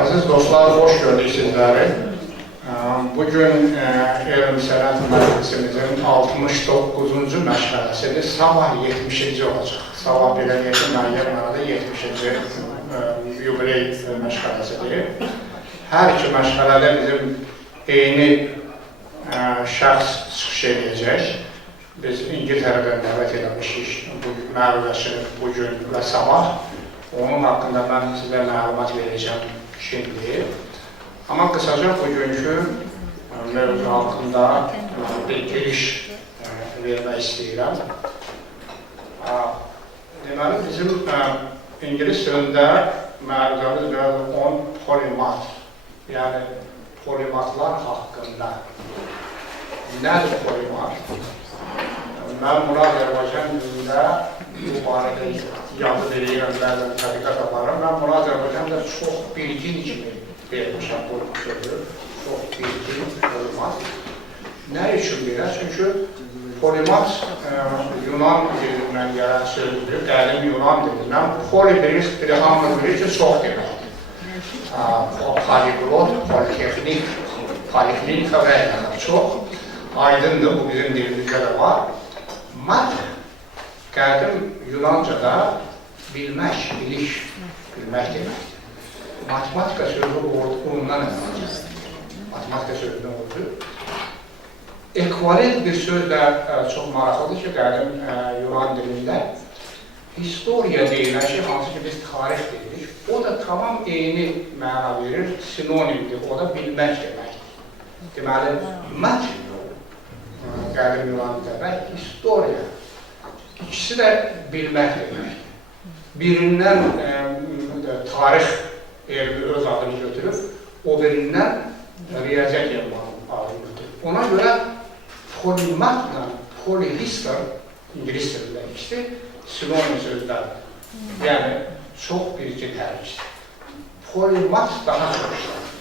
Aziz dostlar, hoş gördük sizleri. Bugün Elm Sənət Məclisimizin 69-cu məşğələsidir. Sabah 70-ci olacaq. Sabah belə deyək ki, müəyyən mənada 70-ci yubiley məşğələsidir. Hər iki məşğələdə bizim eyni şəxs çıxış edəcək. Biz İngiltərədən dəvət edilmişik bu məruzəçini bugün və sabah. Onun haqqında mən sizə məlumat verəcəm şimdi. Amma qısaca bugünkü mövzu haqqında bir giriş vermək istəyirəm. Deməli, bizim İngilis dilində məruzəmiz 10 polimat, yəni polimatlar haqqında. Nədir polimat? Mən buna Azərbaycan dilində bu barədə yazı verirəm, bəzən tədqiqat aparım. Mən buna Azərbaycanda çox bilgin kimi vermişəm bu sözü. Çox bilgin polimat. Nə üçün belə? Çünki polimat Yunan dilindən gələn sözdür, qədim Yunan dilindən. Poli bir hamı bilir ki, çox deməkdir. Poliglot, politexnik, poliklinika və çox aydındır, bu bizim dilimizdə də var. Mat, qədim Yunancada bilmək, biliş, bilmək deməkdir. Matematika sözü ondan əvvəldir. Matematika sözündən oldu. Ekvivalent bir söz də çox maraqlıdır ki, qədim Yunan dilində historiya deyilən şey, hansı ki biz tarix deyirik, o da tamam eyni məna verir, sinonimdir, o da bilmək deməkdir. Deməli, mat, qədim Yunan dilində, historiya, ikisi də bilmək deməkdir. Birindən tarix elmi öz adını götürüb, o birindən riyaziyyat elmi adını götürüb. Ona görə polimatla polihistor, İngilis dilində ikisi sinonim sözlərdir. Yəni, çox bilgi tərkizdir. Polimat daha çox işləndir.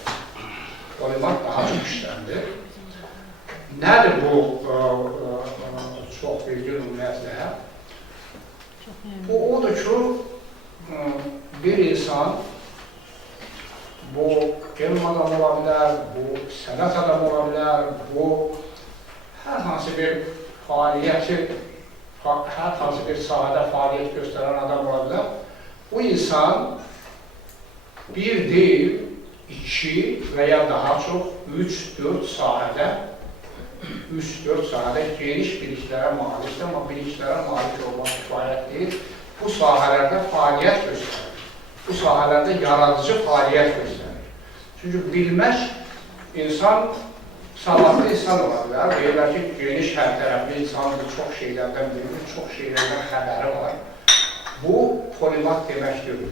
Polimat daha çox işləndir. Nədir bu çox bilgi ümumiyyətlə? Bu odur ki, bir insan bu elm adamı ola bilər, bu sənət adamı ola bilər, bu hər hansı bir fəaliyyəti, hər hansı bir sahədə fəaliyyət göstərən adam ola bilər. Bu insan bir deyil, 2 və ya daha çox 3-4 sahədə geniş biliklərə malikdir, amma biliklərə malik olmaq kifayət deyil. Bu sahələrdə fəaliyyət göstərir. Bu sahələrdə yaradıcı fəaliyyət göstərir. Çünki bilmək, insan savadlı insan ola bilər. Deyirlər ki, geniş hər tərəfli insandır, çox şeylərdən bilir, çox şeylərdən xəbəri var. Bu, polimat demək deyil.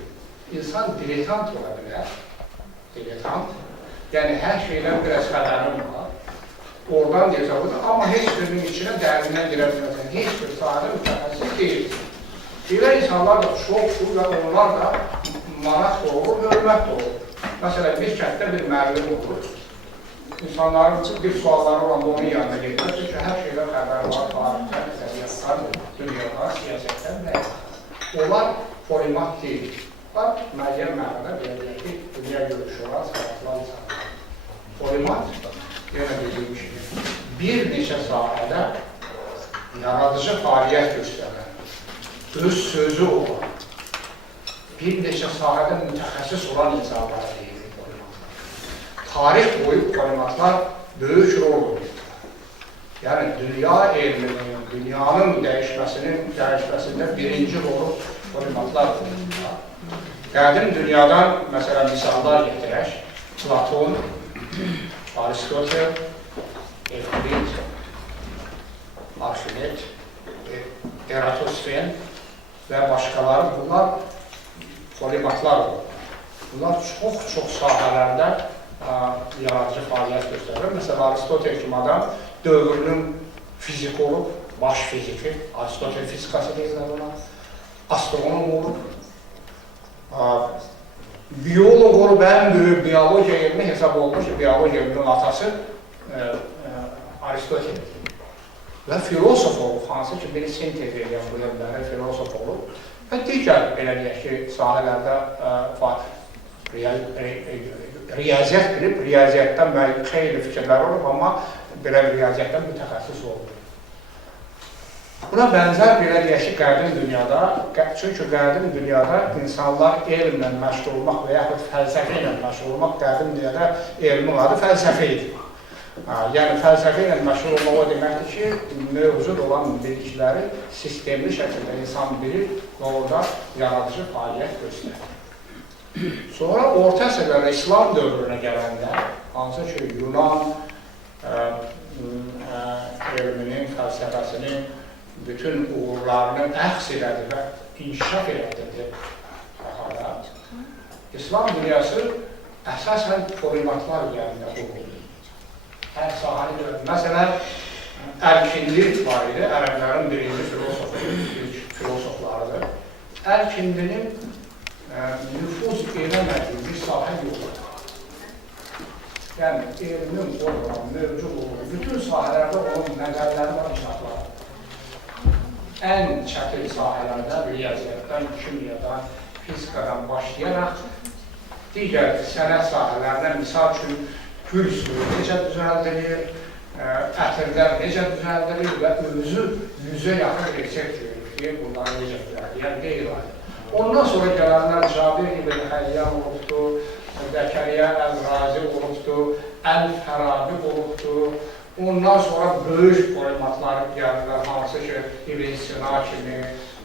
İnsan diletant ola bilər. Diletant. Yəni, hər şeydən biraz xəbərim var. Oradan deyəcək budur, amma heç birinin içinə dərindən girə bilməsən, heç bir sahədə mütəxəssis deyil. Belə insanlar da çoxdur və onlar da maraq da olur, hörmət da olur. Məsələn, bir kənddə bir müəllim olur. İnsanların bir sualları olanda onun yanına gedir. Çünki hər şeydən xəbər var, tarixdən, təbiyyatdan, dünyadan, siyasətdən və onlar polimat deyil. Var, müəyyən mənada belə deyək ki, dünya görüşü olan sənətlər insanlar. Polimat, yenə dediyim kimi, bir neçə sahədə yaradıcı fəaliyyət göstərən, öz sözü olan, bir neçə sahədə mütəxəssis olan insanlara deyilir polimatlar. Tarix boyu polimatlar böyük rol oynayırlar. Yəni, dünya elminin, dünyanın dəyişməsində birinci rolu polimatlar oynayırlar. Qədim dünyadan, məsələn, misallar getirək, Platon, Aristotel, Evklit, Arximet, Eratosfen və başqaları, bunlar polimatlar olur. Bunlar çox sahələrdə yaradıcı fəaliyyət göstərir. Məsələn, Aristotel kimi adam dövrünün fiziki olub, baş fiziki, Aristotel fizikası deyirlər ona, astronom olub, biyolog olub, ən böyük biyologiya elmi hesab olmuş, biyologiya elminin atası Aristotel və filosof olub, hansı ki, bir sintez edən bu elmləri filosof olub və digər, belə deyək ki, sahələrdə riyaziyyat bilib, riyaziyyatdan xeyli fikirlər olub, amma belə riyaziyyatdan mütəxəssis olub. Buna bənzər belə deyək ki, qədim dünyada, çünki qədim dünyada insanlar elmlə məşğul olmaq və yaxud fəlsəfə ilə məşğul olmaq, qədim dünyada elmin adı fəlsəfə idi. Yəni, fəlsəfə ilə məşğul olmaq o deməkdir ki, mövcud olan bilikləri sistemli şəkildə insan bilir və orada yaradıcı fəaliyyət göstərir. Sonra orta əsrlərdə İslam dövrünə gələndə, hansı ki, Yunan elminin, fəlsəfəsinin bütün uğurlarını əks elədi və inkişaf elədi. İslam dünyası əsasən polimatlar üzərində quruldu. Hər sahəni görür. Məsələn, Əlkindi var idi, ərəblərin birinci filosoflarıdır. Əlkindinin nüfuz eləmədiyi bir sahə yoxdur. Yəni, elmin qorulan, mövcud olur. Bütün sahələrdə onun nəzərləri var, inşaatları. Ən çətin sahələrdə riyaziyyatdan, kimyadan, fizikadan başlayaraq digər sənət sahələrində, misal üçün, gül suyu necə düzəldilir, ətirlər necə düzəldilir və özü 100-ə yaxın resept verir ki, bunları necə düzəldir, yəni qeyri-ayrı. Ondan sonra gələnlər Cabir ibn Həyyam olubdur, Zəkəriyyə Əl-Razi olubdur, Əl-Fərabi olubdur. Ondan sonra böyük polimatlar gəlirlər, hansı ki, İbn Sina kimi,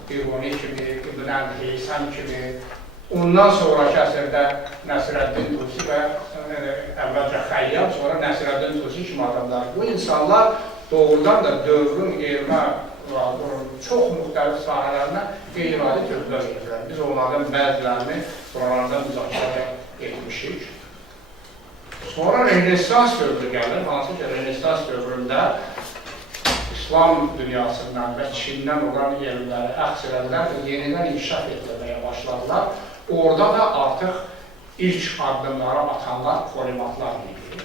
Biruni kimi, İbn Əl-Heysəm kimi. Ondan sonraki əsrdə Nəsirəddin Tusi və əvvəlcə Xəyyam, sonra Nəsirəddin Tusi kimi adamlar. Bu insanlar doğrudan da dövrün elmə çox müxtəlif sahələrinə qeyri-adi töhfə verirlər. Biz onlardan bəzilərini sonralardan müzakirə etmişik. Sonra Renessans dövrü gəlir, hansı ki, Renessans dövründə İslam dünyasından və Çindən olan elmləri əks elədilər və yenidən inkişaf etdirməyə başladılar. Orada da artıq ilk addımları atanlar polimatlar idi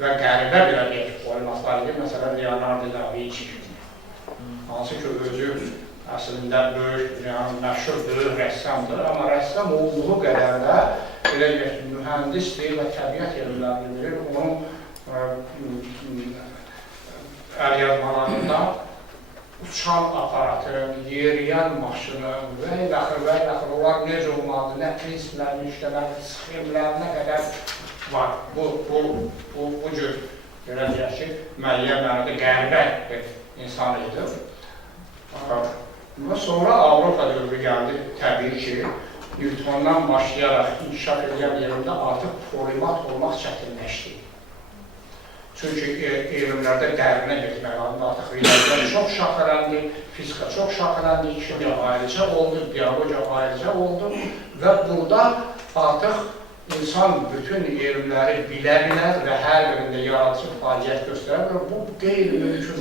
və qəribə belə deyək polimatlar idi. Məsələn, Leonardo da Vinci kimi, hansı ki, özü əslində böyük, yəni məşhur böyük rəssamdır, amma rəssam olduğu qədər də belə deyək, mühəndisdir və təbiət elmlərini bilir. Onun əlyazmalarında uçan aparatı, yeriyən maşını və ilaxır, onlar necə olmalıdır, nə prinsiplərini işləmək, sxemlərinə qədər var. Bu cür, belə deyək ki, müəyyən mənada qəribə bir insan idi. Və sonra Avropa dövrü gəldi, təbii ki, Newtondan başlayaraq inkişaf edən yerində artıq polimat olmaq çətinləşdi. Çünki elmlərdə dərinə getmək lazımdır. Artıq riyaziyyat çox şaxələndi, fizika çox şaxələndi, kimya ayrıca oldu, biologiya ayrıca oldu və burada artıq insan bütün elmləri bilə bilər və hər birində yaradıcı fəaliyyət göstərər və bu qeyri-mümkün.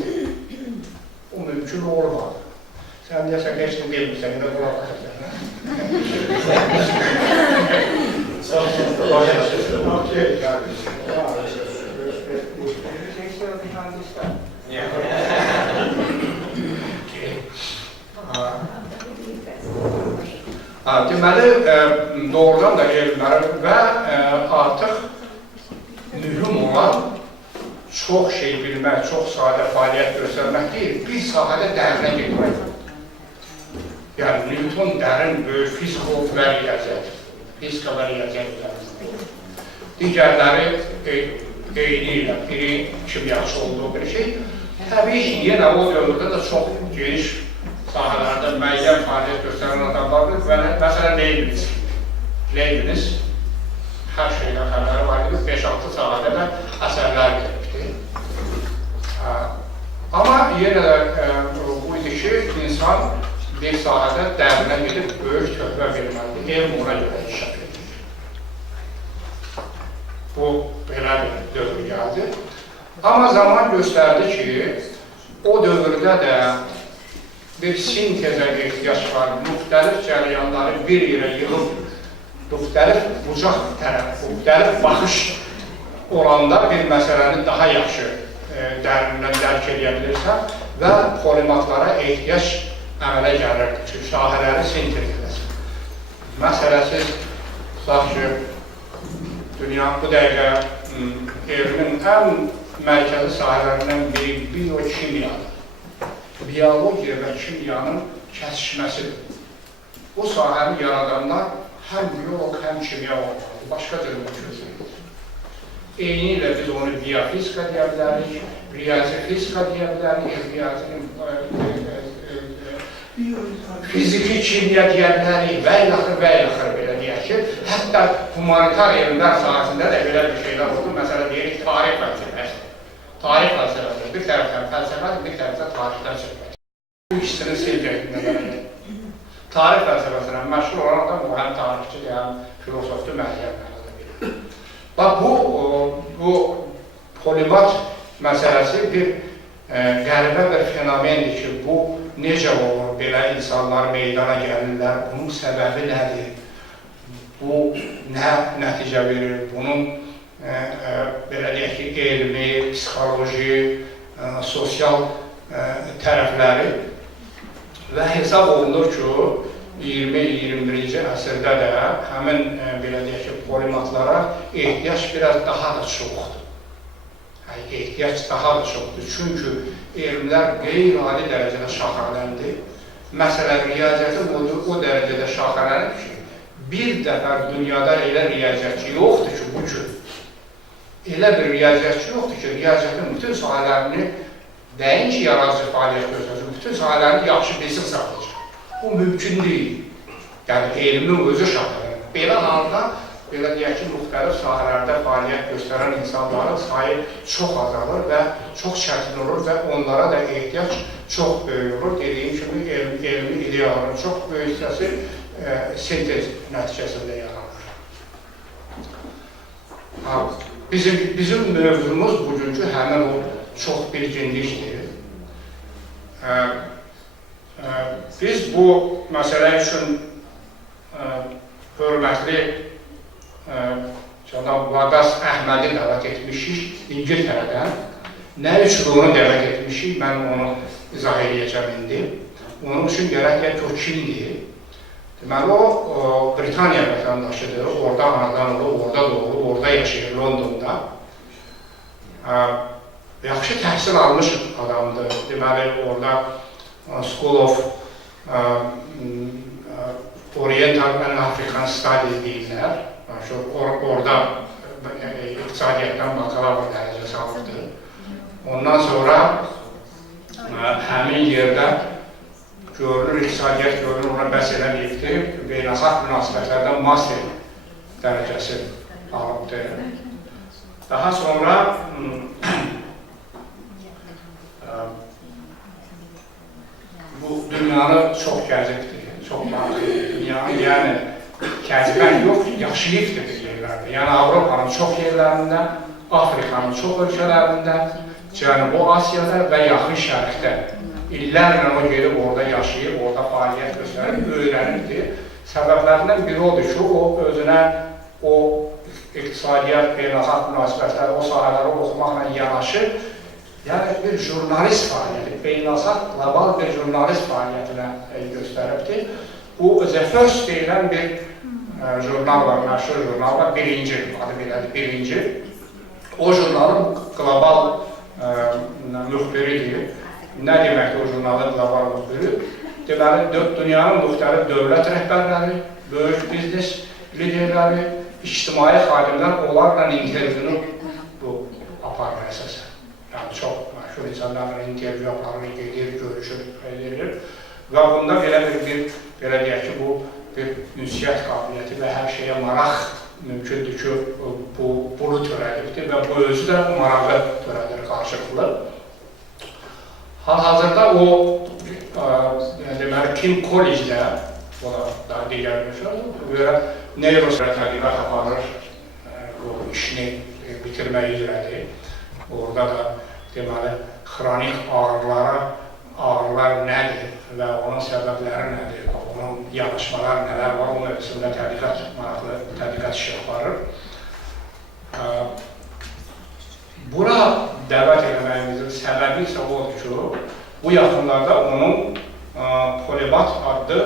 O mümkün olmadı. Sən deyəsən, heç nə deyilmirsən, yine qulaq atırsan. Deməli, doğrudan da elmləri və artıq mühüm olan çox şey bilmək, çox sadə fəaliyyət göstərmək deyil, bir sahədə dərinə getmək. Yəni, Newton dərin, böyük fizik olub və riyaziyyat, fizika və riyaziyyat üzərində. Digərləri eyni ilə, biri kimyaçı olduğu bir şey. Təbii ki, yenə o dövrdə də çox geniş sahələrdə müəyyən fəaliyyət göstərən adamlardır və məsələn Leibniz hər şeydən xəbəri var idi, 5-6 sahədə də əsərlər veribdir. Amma yenə də bu idi ki, insan bir sahədə dərinə gedib böyük töhfə verməlidir, elm ona görə inkişaf edir. Bu, belə bir dövr gəldi. Amma zaman göstərdi ki, o dövrdə də bir sintezə ehtiyac var, müxtəlif cəryanları bir yerə yığıb, müxtəlif bucaq tərəf, müxtəlif baxış olanda bir məsələni daha yaxşı dərindən dərk edə bilirsən və polimatlara ehtiyac əmələ gəlirdi ki, sahələri sintez edəsin. Məsələsiz, tutaq ki, dünyanın bu dəqiqə elmin ən mərkəzi sahələrindən biri biokimyadır. Biologiya və kimyanın kəsişməsidir. Bu sahəni yaradanlar həm biolog, həm kimya olmalıdır. Başqa cür mümkünsüzdür. Eyni ilə biz onu biofizika deyə bilərik, riyazi fizika deyə bilərik, fiziki kimya deyə bilərik və yaxır belə deyək ki, hətta humanitar elmlər sahəsində də belə bir şeylər oldu. Məsələn, deyirik, tarix fəlsəfəsi. Tarix fəlsəfəsi bir tərəfdən fəlsəfədir, bir tərəfdən tarixdən söhbət. Bu ikisinin sevgəlindən gələk. Tarix fəlsəfəsindən məşğul olan da bu həm tarixçi, həm filosofdur, məliyyətlərdə bilir. Bax, bu polimat məsələsi bir qəribə bir fenomendir ki, bu necə olur, belə insanlar meydana gəlirlər, bunun səbəbi nədir, bu nə nəticə verir, bunun belə deyək ki, elmi, psixoloji, sosial tərəfləri və hesab olunur ki, 20-21-ci əsrdə də həmin belə deyək ki, polimatlara ehtiyac biraz daha da çoxdur. Ehtiyac daha da çoxdur. Çünki elmlər qeyri-adi dərəcədə şaxələndi. Məsələn, riyaziyyatın o dərəcədə şaxələnib ki, bir dəfə dünyada elə riyaziyyatçı yoxdur ki, bu gün. Elə bir riyaziyyatçı yoxdur ki, riyaziyyatın bütün sahələrini dəyin ki, yaradıcı fəaliyyət göstərsin, bütün sahələrini yaxşı bilsin sadəcə. Bu mümkün deyil. Yəni, elmin özü şaxələnir. Belə halda, belə deyək ki, müxtəlif sahələrdə fəaliyyət göstərən insanların sayı çox azalır və çox çətin olur və onlara da ehtiyac çox böyük olur. Dediyim kimi, elmi ideyaların çox böyük hissəsi sintez nəticəsində yaranır. Bizim mövzumuz bugünkü həmin o çox bilginlikdir. Biz bu məsələ üçün hörmətli Cənab Vadas Əhmədi dəvət etmişik İngiltərədən. Nə üçün onu dəvət etmişik, mən onu izah edəcəm indi. Onun üçün gərək ki, o kimdir? Deməli, o Britaniya vətəndaşıdır, orada anadan olur, orada doğulur, orada yaşayır, Londonda. Yaxşı təhsil almış adamdır. Deməli, orada School of Oriental and African Studies deyirlər. Orada iqtisadiyyatdan bakalavr dərəcəsi alırdı. Ondan sonra həmin yerdə görülür, iqtisadiyyat görülür, ona bəs eləməyibdir. Beynəlxalq münasibətlərdən master dərəcəsi alıbdır. Daha sonra bu dünyanı çox gəzibdir, çox maraqlıdır. Dünyanı, yəni kəzibən yox, yaşayıbdır bir yerlərdə. Yəni Avropanın çox yerlərində, Afrikanın çox ölkələrində, Cənubi Asiyada və Yaxın Şərqdə illərlə o gedib orada yaşayıb, orada fəaliyyət göstərib, öyrənibdir. Səbəblərindən biri odur ki, o özünə o iqtisadiyyat, beynəlxalq münasibətləri, o sahələri oxumaqla yanaşı, yəni bir jurnalist fəaliyyəti, beynəlxalq qlobal bir jurnalist fəaliyyətinə göstəribdir. Bu, The First deyilən bir jurnal var, məşhur jurnal var, birinci, adı belədir, birinci. O jurnalın qlobal müxbiridir. Nə deməkdir o jurnalın qlobal müxbiri? Deməli, dünyanın müxtəlif dövlət rəhbərləri, böyük biznes liderləri, ictimai xadimlər onlarla intervyunu aparır əsasən. Yəni, çox məşhur insanlarla intervyu aparır, gedir, görüşür, edilir. Və bunda belə deyək ki, bu bir ünsiyyət qabiliyyəti və hər şeyə maraq mümkündür ki, bunu törədibdir və bu özü də marağı törədir qarşılıqlı. Hal-hazırda o, deməli, King College'də, o da digər bir şey, neyrosiyat tədqiqat aparır, bu işini bitirmək üzrədir. Orada da, deməli, xronik ağrılar nədir və onun səbəbləri nədir, onun yanaşmalar nələr var, o mövzusunda maraqlı tədqiqat işi aparır. Bura dəvət etməyimizin səbəbi isə odur ki, bu yaxınlarda onun Polibat adlı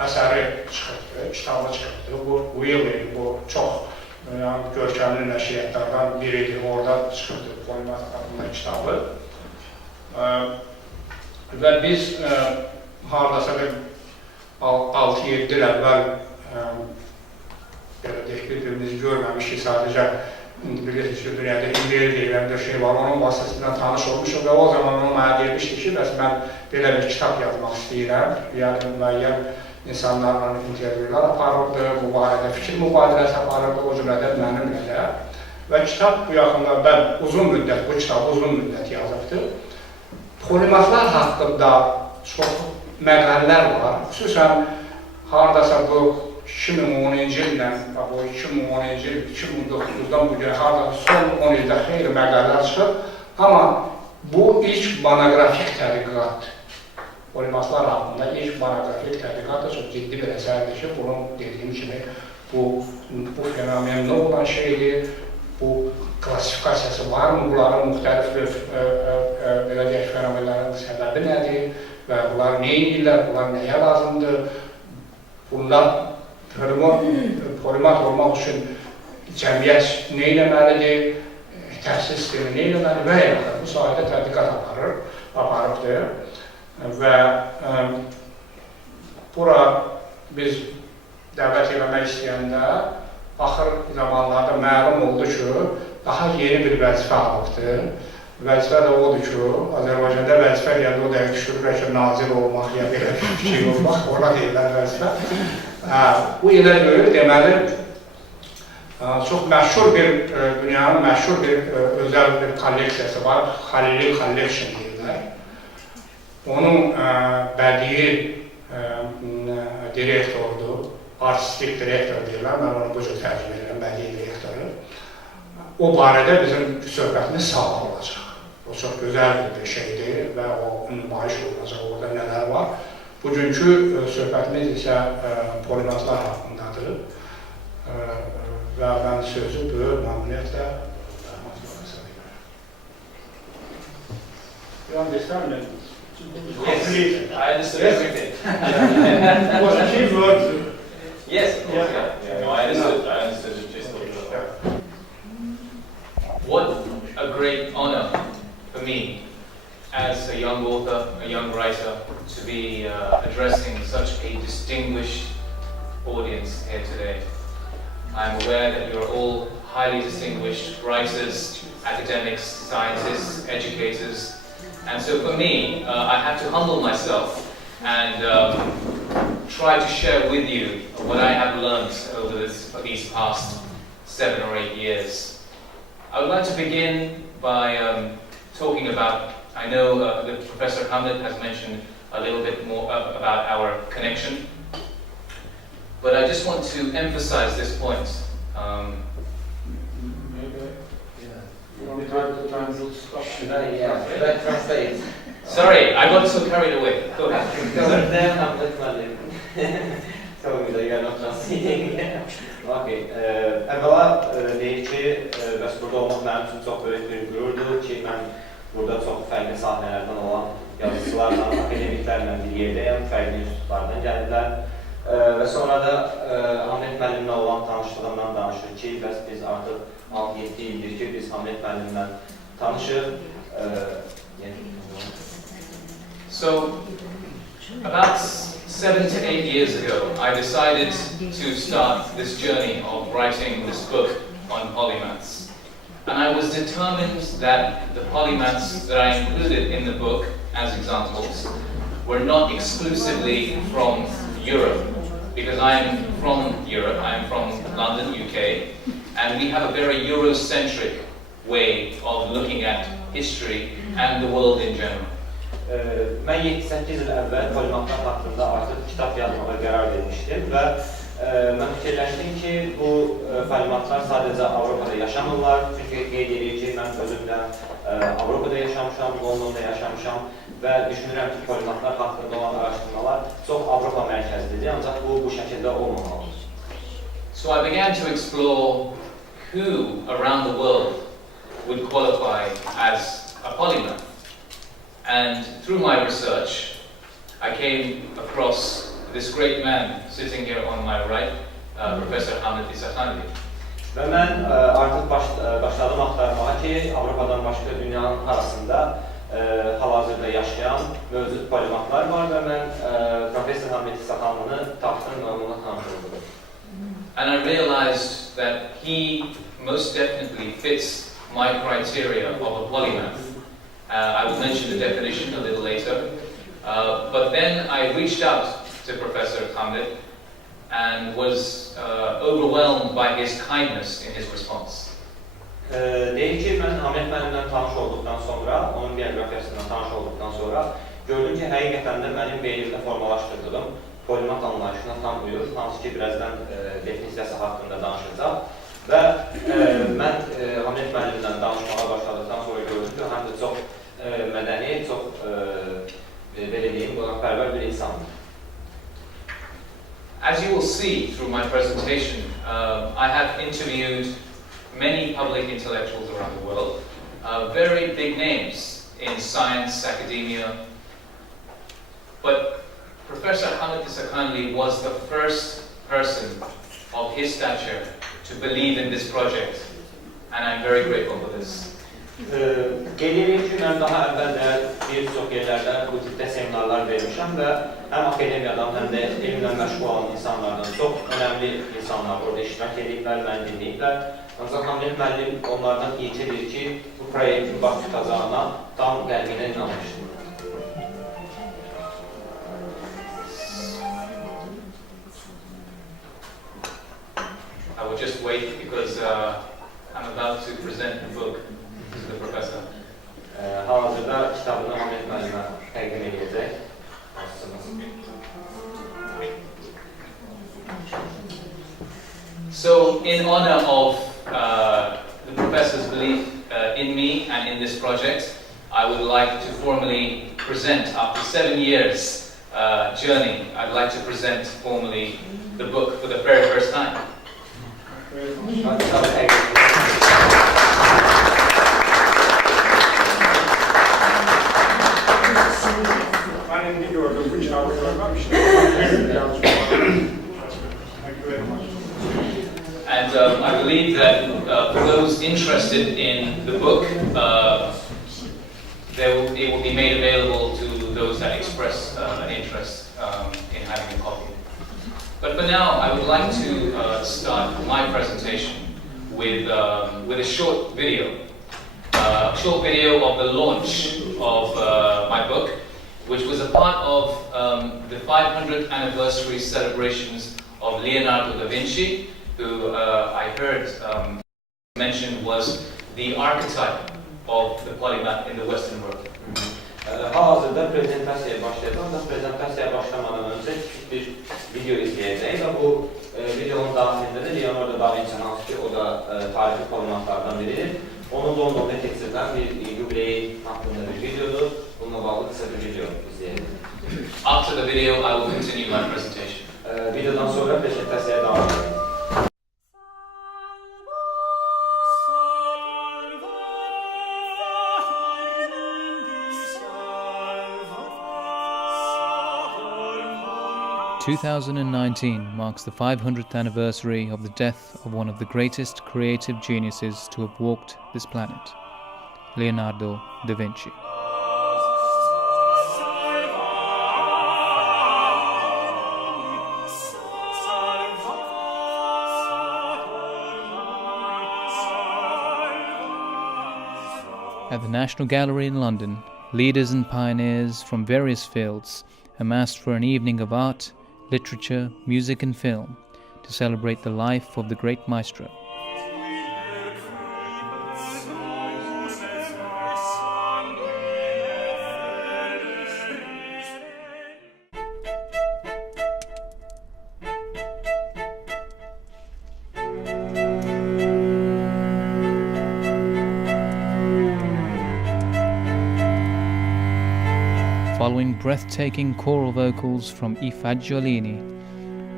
əsəri çıxırdı, kitabı çıxırdı. Bu il, bu çox yani görkəmli nəşriyyatlardan biridir. Orada çıxırdı Polimat adında kitabı. Və biz haradasa bir 6-7 il əvvəl belə deyək, bir-birimizi görməmişik, sadəcə bilirsiniz ki, dünyada İngiliz deyilən bir şey var, onun vasitəsindən tanış olmuşum və o zaman onu mənə demişdi ki, bəs mən belə bir kitab yazmaq istəyirəm, yəni müəyyən insanlarla intervyular aparırdı, bu barədə fikir mübadiləsi aparırdı, o cümlədən mənimlə də. Və kitab bu yaxınlarda uzun müddət, bu kitabı uzun müddət yazıbdır. Polimatlar haqqında çox məqalələr var, xüsusən haradasa bu 2010-cu ildən, bu 2010-cu il, 2009-dan bu gün haradasa son 10 ildə xeyli məqalələr çıxıb, amma bu ilk monoqrafik tədqiqat, polimatlar haqqında ilk monoqrafik tədqiqat da çox ciddi bir əsərdir ki, bunun dediyim kimi bu fenomen nə olan şeydir, bu klassifikasiyası var mı, bunların müxtəlif belə deyək fenomenlərin səbəbi nədir və bunlar nə edirlər, bunlar nəyə lazımdır, bunlar polimat olmaq üçün cəmiyyət nə eləməlidir, təhsil sistemi nə eləməlidir və yaxud bu sahədə tədqiqat aparıbdır. Və bura biz dəvət eləmək istəyəndə axır zamanlarda məlum oldu ki, daha yeni bir vəzifə alıbdır. Vəzifə də odur ki, Azərbaycanda vəzifə gəldi, o dəqiq düşürür ki, nazir olmaq, ya belə bir şey olmaq, ona deyirlər vəzifə. Bu ilə görür, deməli, çox məşhur bir, dünyanın məşhur bir özəl bir kolleksiyası var, Xalili Collection deyirlər. Onun bədii direktordur, artistik direktor deyirlər, mən onu bu cür tərcümə edirəm, bədii direktoru. O barədə bizim söhbətimiz sağlam olacaq. O çox gözəl bir şeydir və o nümayiş olacaq, orada nələr var. Bugünkü söhbətimiz isə polimatlar haqqındadır və mən sözü böyük məmnuniyyətlə Yan desəm mi? Yes, I understood everything. It was a key word. Yes, no, I understood the gist of it. What a great honor for me as a young author, a young writer, to be addressing such a distinguished audience here today. I'm aware that you're all highly distinguished writers, academics, scientists, educators, and so for me, I had to humble myself and try to share with you what I have learned over these past 7 or 8 years. I would like to begin by talking about, I know that Professor Hamlet has mentioned a little bit more about our connection, but I just want to emphasize this point. Sorry, I got so carried away. Go ahead. Sorry that you are not translating. Okay. Əvvəla deyir ki, bəs burada olmaq mənim üçün çox böyük bir qürurdur ki, mən burada çox fərqli sahələrdən olan yazıçılarla, akademiklərlə bir yerdəyəm, fərqli institutlardan gəlirlər. Və sonra da Hamlet müəllimlə olan tanışlığından danışır ki, bəs biz artıq 6-7 ildir ki, biz Hamlet müəllimlə tanışıq. So, about 7 to 8 years ago, I decided to start this journey of writing this book on polymaths. And I was determined that the polymaths that I included in the book as examples were not exclusively from Europe, because I am from Europe, I am from London, UK, and we have a very Eurocentric way of looking at history and the world in general. Mən 7-8 il əvvəl polimatlar haqqında artıq kitab yazmağa qərar vermişdim və mən fikirləşdim ki, bu polimatlar sadəcə Avropada yaşamırlar. Çünki qeyd edir ki, mən özüm də Avropada yaşamışam, Londonda yaşamışam və düşünürəm ki, polimatlar haqqında olan araşdırmalar çox Avropa mərkəzlidir, ancaq bu şəkildə olmamalıdır. So I began to explore who around the world would qualify as a polymath. And through my research, I came across this great man sitting here on my right, Professor Hamlet. Və mən artıq başladım axtarmağa ki, Avropadan başqa dünyanın arasında hal-hazırda yaşayan mövcud polimatlar var və mən Professor Hamid İsaxanlını tapdım və onunla tanış oldum. And I realized that he most definitely fits my criteria of a polymath. I will mention the definition a little later. But then I reached out to Professor Hamid and was overwhelmed by his kindness in his response. Deyir ki, mən Hamid müəllimlə tanış olduqdan sonra, onun bioqrafiyasından tanış olduqdan sonra gördüm ki, həqiqətən də mənim beynimdə formalaşdırdığım polimat anlayışına tam uyur, hansı ki, birazdan definisiyası haqqında danışacaq. Və mən Hamid müəllimlə danışmağa başladıqdan sonra gördüm ki, həm də çox mədəni, çox belə deyim, qonaqpərvər bir insandır. As you will see through my presentation, I have interviewed many public intellectuals around the world, very big names in science, academia, but Professor Hamid İsaxanlı was the first person of his stature to believe in this project, and I'm very grateful for this. Qeyd edeyim ki, mən daha əvvəl də bir çox yerlərdə bu tipdə seminarlar vermişəm və həm akademiyadan, həm də elmlə məşğul olan insanlardan çox önəmli insanlar orada iştirak ediblər, məni dinləyiblər. Ancaq Hamid müəllim onlardan ilkidir ki, bu proyektin baş tutacağına tam qəlbinə inanmışdır. I will just wait because I'm about to present the book to the professor. Hal-hazırda kitabını Hamid müəllimə təqdim edəcək. So, in honor of the professor's belief in me and in this project, I would like to formally present, after 7 years journey, I'd like to present formally the book for the very first time. And I believe that for those interested in the book, it will be made available to those that express an interest in having a copy. But for now, I would like to start my presentation with a short video. A short video of the launch of my book, which was a part of the 500th anniversary celebrations of Leonardo da Vinci, who I heard mentioned was the archetype of the polymath in the Western world. Hal-hazırda prezentasiyaya başlayacağım və prezentasiyaya başlamadan öncə bir video izləyəcəyik və bu videonun daxilində də Leonardo da Vinci, hansı ki, o da tarixi polymathlardan biridir. Onun Londonda keçirilən bir yubileyi haqqında bir videodur. Bununla bağlı qısa bir video izləyəcək. After the video, I will continue my presentation. Videodan sonra prezentasiyaya devam edeceğiz. 2019 marks the 500th anniversary of the death of one of the greatest creative geniuses to have walked this planet, Leonardo da Vinci. At the National Gallery in London, leaders and pioneers from various fields amassed for an evening of art, literature, music and film to celebrate the life of the great maestro. Following breathtaking choral vocals from I Fagiolini,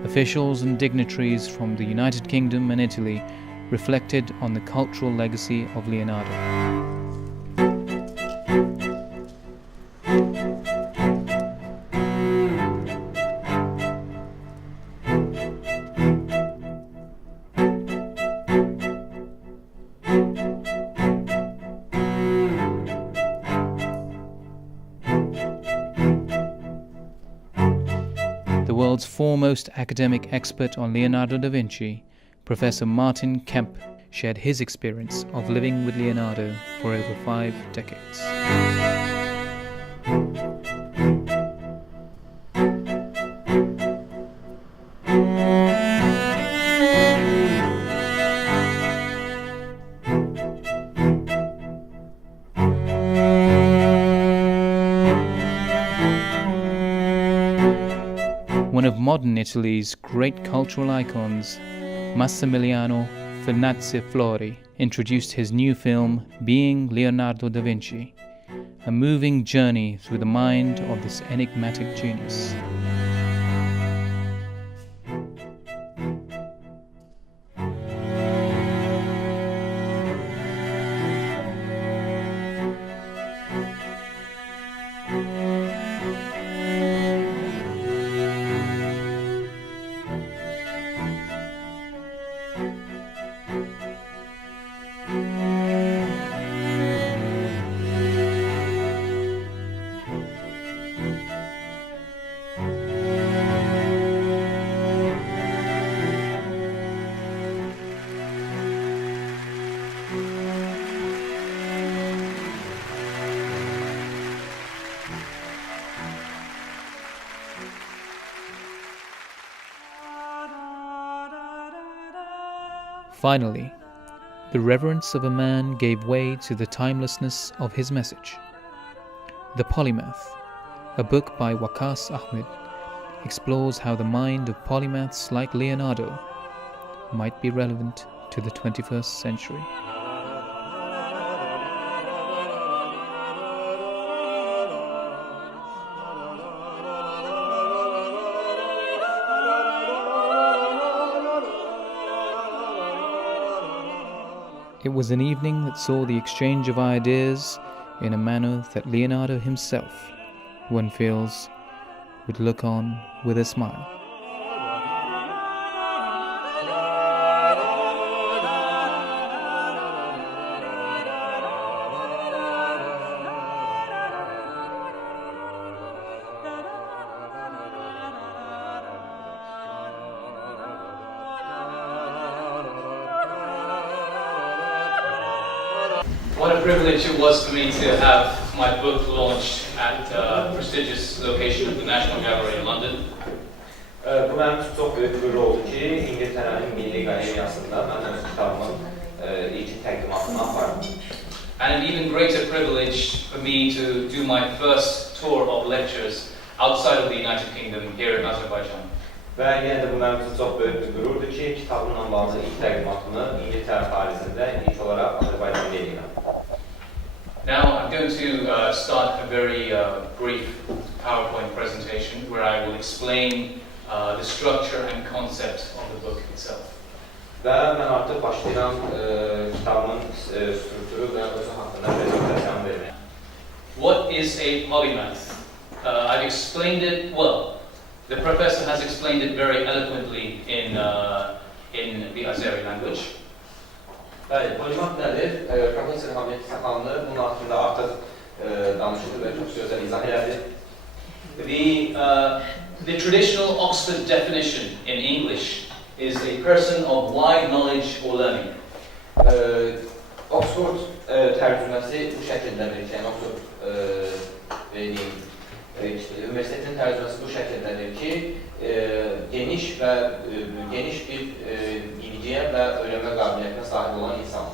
officials and dignitaries from the United Kingdom and Italy reflected on the cultural legacy of Leonardo. the world's foremost academic expert on Leonardo da Vinci, Professor Martin Kemp, shared his experience of living with Leonardo for over 5 decades. One of modern Italy's great cultural icons, Massimiliano Venezia-Flori, introduced his new film, Being Leonardo da Vinci, a moving journey through the mind of this enigmatic genius. Finally, the reverence of a man gave way to the timelessness of his message. The Polymath, a book by Waqas Ahmed, explores how the mind of polymaths like Leonardo might be relevant to the 21st century. It was an evening that saw the exchange of ideas in a manner that Leonardo himself, one feels, would look on with a smile. What a privilege it was for me to have my book launched at a prestigious location of the National Gallery in London. Bu mənim üçün çox böyük bir oldu ki, İngiltərənin Milli Qaleriyasında mən öz kitabımın ilk təqdimatını apardım. And an even greater privilege for me to do my first tour of lectures outside of the United Kingdom here in Azerbaijan. Və yenə də bu mənim üçün çox böyük bir qürurdur ki, kitabımla bağlı ilk təqdimatını İngiltərə xaricində ilk olaraq Azərbaycanda edirəm. Now I'm going to start a very brief PowerPoint presentation where I will explain the structure and concept of the book itself. Və mən artıq başlayıram kitabımın strukturu və özü haqqında prezentasyon verməyə. What is a polymath? I've explained it well. The professor has explained it very eloquently in the Azeri language. Bəli, polimat nədir? Profesör Hamid Saxanlı bunun haqqında artıq danışıldı və çox gözəl izah elədi. The traditional Oxford definition in English is a person of wide knowledge or learning. Oxford tərcüməsi bu şəkildə verir, yəni Oxford universitetin tərcüməsi bu şəkildədir ki, geniş bir bilgiyə və öyrənmə qabiliyyətinə sahib olan insan.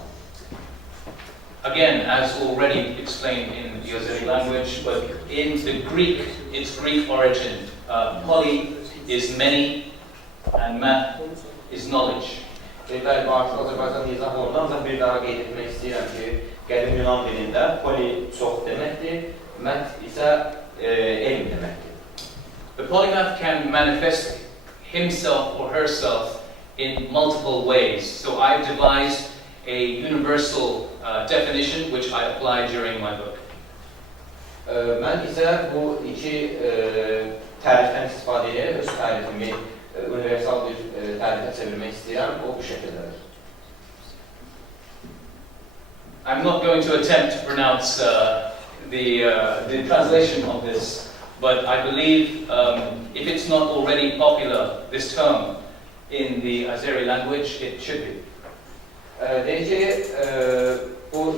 Again, as already explained in the Azeri language, but in the Greek, its Greek origin, poly is many and math is knowledge. Bəli, bu artıq Azərbaycan izah olundu, ancaq bir daha qeyd etmək istəyirəm ki, qədim Yunan dilində poly çox deməkdir, math isə elm deməkdir. The polymath can manifest himself or herself in multiple ways. So I've devised a universal definition which I apply during my book. Mən isə bu iki tərifdən istifadə edərək öz tərifimi universal bir tərifə çevirmək istəyirəm, o bu şəkildədir. I'm not going to attempt to pronounce the translation of this but I believe if it's not already popular, this term, in the Azeri language, it should be. Deyir ki, bu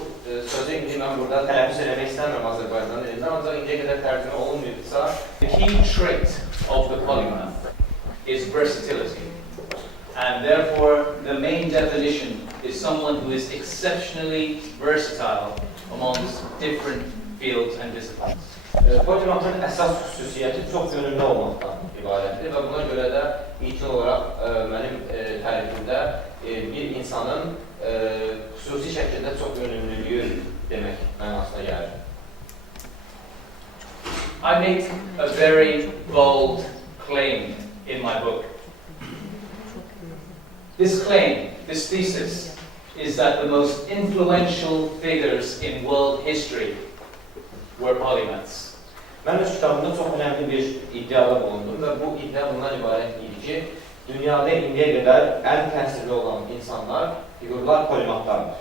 sözü indi mən burada tələffüz eləmək istəmirəm Azərbaycan dilində, ancaq indiyə qədər tərcümə olunmayıbsa. The key trait of the polymath is versatility. And therefore, the main definition is someone who is exceptionally versatile amongst different fields and disciplines. Polimathın əsas xüsusiyyəti çox yönümlü olmaqdan ibarətdir və buna görə də ilkin olaraq mənim tərifimdə bir insanın xüsusi şəkildə çox yönümlülüyü demək mənasına gəlir. I make a very bold claim in my book. This claim, this thesis, is that the most influential figures in world history were polymaths. Mən öz kitabımda çox önəmli bir iddiada bulundum və bu iddia bundan ibarət idi ki, dünyada indiyə qədər ən təsirli olan insanlar, figurlar polimatlardır.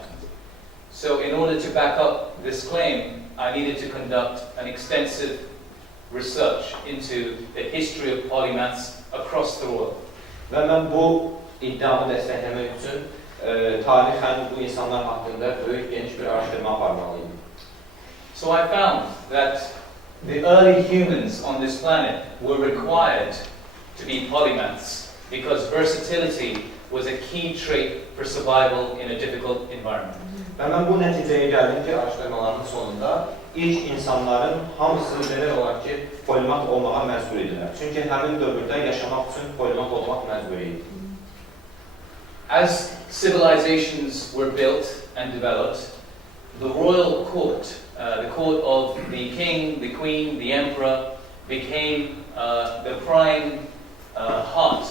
So in order to back up this claim, I needed to conduct an extensive research into the history of polymaths across the world. Və mən bu iddiamı dəstəkləmək üçün tarixən bu insanlar haqqında böyük geniş bir araşdırma aparmalıydım. So I found that the early humans on this planet were required to be polymaths because versatility was a key trait for survival in a difficult environment. Və mən bu nəticəyə gəldim ki, araşdırmaların sonunda ilk insanların hamısı demək olar ki, polimat olmağa məcbur idilər. Çünki həmin dövrdə yaşamaq üçün polimat olmaq məcbur idi. As civilizations were built and developed, the royal court, the court of the king, the queen, the emperor, became the prime heart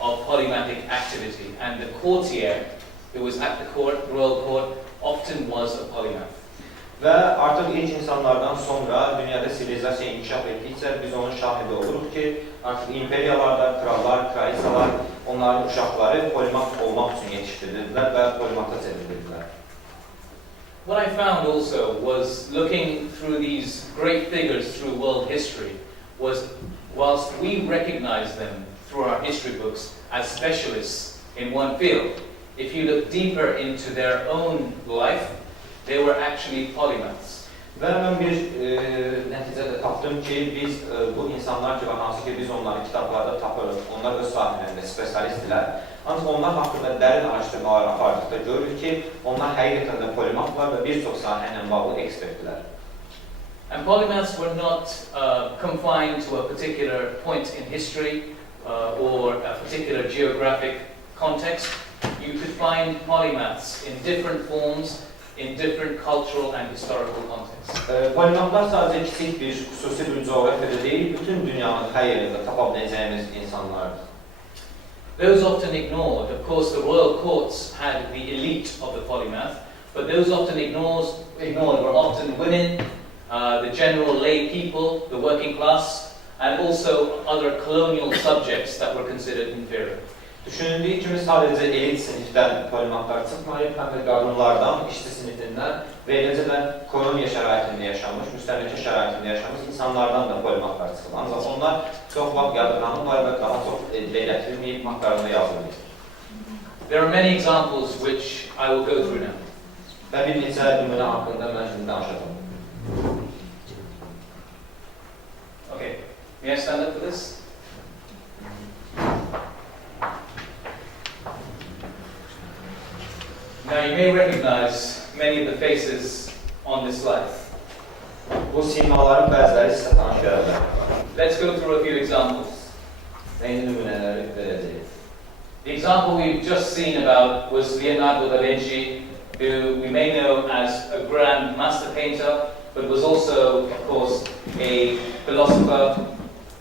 of polymathic activity. And the courtier who was at the court, royal court, often was a polymath. Və artıq ilk insanlardan sonra dünyada sivilizasiya inkişaf etdikcə biz onun şahidi oluruq ki, artıq imperiyalarda krallar, kraliçalar, onların uşaqları polimat olmaq üçün yetişdirilirlər və polimata çevrildilər. What I found also was looking through these great figures through world history was whilst we recognize them through our history books as specialists in one field, if you look deeper into their own life, they were actually polymaths. Və mən bir nəticədə tapdım ki, biz bu insanlar ki, hansı ki biz onları kitablarda tapırıq, onlar öz sahələrində spesialistdirlər. Ancaq onlar haqqında dərin araşdırmalar apardıqda görürük ki, onlar həqiqətən də polimatlar və bir çox sahə ilə bağlı ekspertdirlər. And polymaths were not confined to a particular point in history or a particular geographic context. You could find polymaths in different forms, in different cultural and historical contexts. Polimatlar sadəcə kiçik bir xüsusi bir coğrafiyada deyil, bütün dünyanın hər yerində tapa biləcəyimiz insanlardır. Those often ignored, of course, the royal courts had the elite of the polymath, but those often ignored were often women, the general lay people, the working class, and also other colonial subjects that were considered inferior. Düşünüldüyü kimi sadəcə elit sinifdən polimatlar çıxmayıb, həm də qadınlardan, işçi sinifindən və eləcə də koloniya şəraitində yaşamış, müstəmləkə şəraitində yaşamış insanlardan da polimatlar çıxıb. Ancaq onlar çox vaxt yadırlanırlar və daha çox dilə gətirilməyib, haqlarında yazılır. There are many examples which I will go through now. Və bir neçə nümunə haqqında mən şimdi danışacağım. Okay, may I stand up for this? Now you may recognize many of the faces on this slide. Bu simaların bəziləri sizə tanış gələ bilər. Let's go through a few examples. Eyni nümunələri verəcəyik. The example we've just seen about was Leonardo da Vinci, who we may know as a grand master painter, but was also, of course, a philosopher,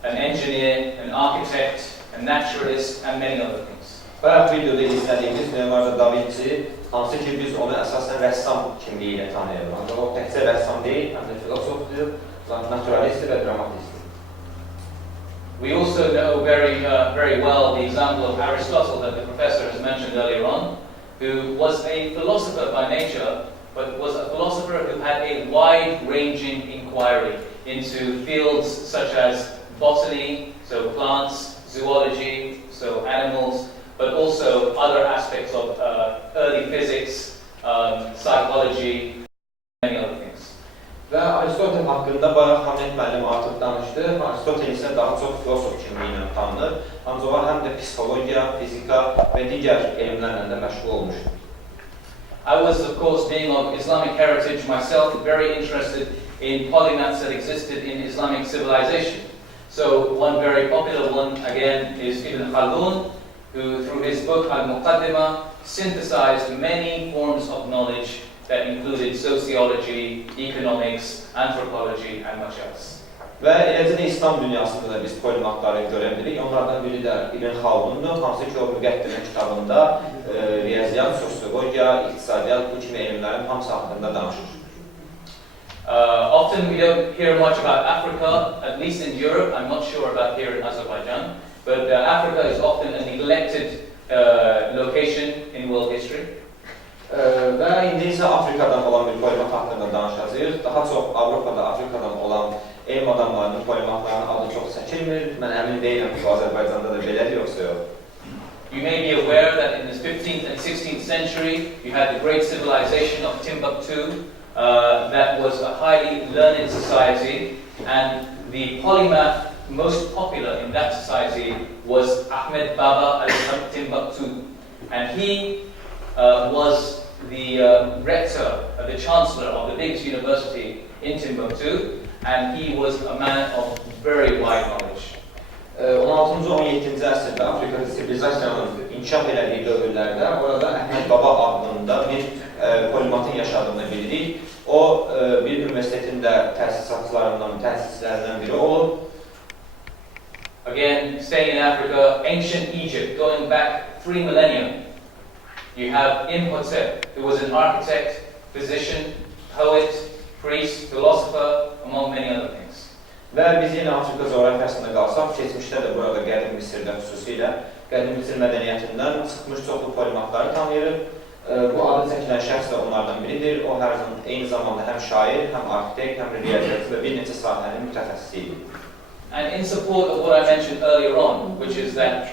an engineer, an architect, a naturalist, and many other things. Bayaq videoda izlədiyimiz Leonardo da Vinci, hansı ki biz onu əsasən rəssam kimliyi ilə tanıyırıq. Ancaq o təkcə rəssam deyil, həm də filosofdur, naturalistdir və dramatistdir. We also know very well the example of Aristotle that the professor has mentioned earlier on, who was a philosopher by nature, but was a philosopher who had a wide-ranging inquiry into fields such as botany, so plants, zoology, so animals, but also other aspects of early physics, psychology, many other things. Və Aristotel haqqında bayaq Hamlet müəllim artıq danışdı. Aristotel isə daha çox filosof kimliyi ilə tanınır. Ancaq o həm də psixologiya, fizika və digər elmlərlə də məşğul olmuşdur. I was, of course, being of Islamic heritage myself, very interested in polymaths that existed in Islamic civilization. So one very popular one, again, is Ibn Khaldun, who through his book Al-Muqaddimah synthesized many forms of knowledge that included sociology, economics, anthropology, and much else. Və eləcə də İslam dünyasında da biz polimatları görə bilirik. Onlardan biri də İbn Khaldundur, hansı ki o müqəddimə kitabında riyaziyyat, sosiologiya, iqtisadiyyat, bu kimi elmlərin hamısı haqqında danışır. Often we don't hear much about Africa, at least in Europe. I'm not sure about here in Azerbaijan, but Africa is often a neglected location in world history. Və indi isə Afrikadan olan bir polimat haqqında danışacağıq. Daha çox Avropada, Afrikadan olan elm adamlarının polimatlarının adı çox çəkilmir. Mən əmin deyiləm ki, Azərbaycanda da belədir, yoxsa yox. You may be aware that in the 15th and 16th century, you had the great civilization of Timbuktu. That was a highly learned society, and the polymath most popular in that society was Ahmed Baba al-Timbuktu, and he was the rector, the chancellor of the biggest university in Timbuktu, and he was a man of very wide knowledge. 16-cı 17-ci əsrdə Afrika sivilizasiyanın inkişaf elədiyi dövrlərdə orada Əhməd Baba adında bir polimatın yaşadığını bilirik. O bir universitetin də təsisçilərindən biri olub. Again, staying in Africa, ancient Egypt, going back 3 millennia, you have Imhotep, who was an architect, physician, poet, priest, philosopher, among many other things. Və biz yenə Afrika coğrafiyasında qalsaq, keçmişdə də burada Qədim Misirdə xüsusilə Qədim Misir mədəniyyətindən çıxmış çoxlu polimatları tanıyırıq. Bu adı çəkilən şəxs də onlardan biridir. O hər zaman eyni zamanda həm şair, həm arxitekt, həm riyaziyyatçı və bir neçə sahənin mütəxəssisi idi. And in support of what I mentioned earlier on, which is that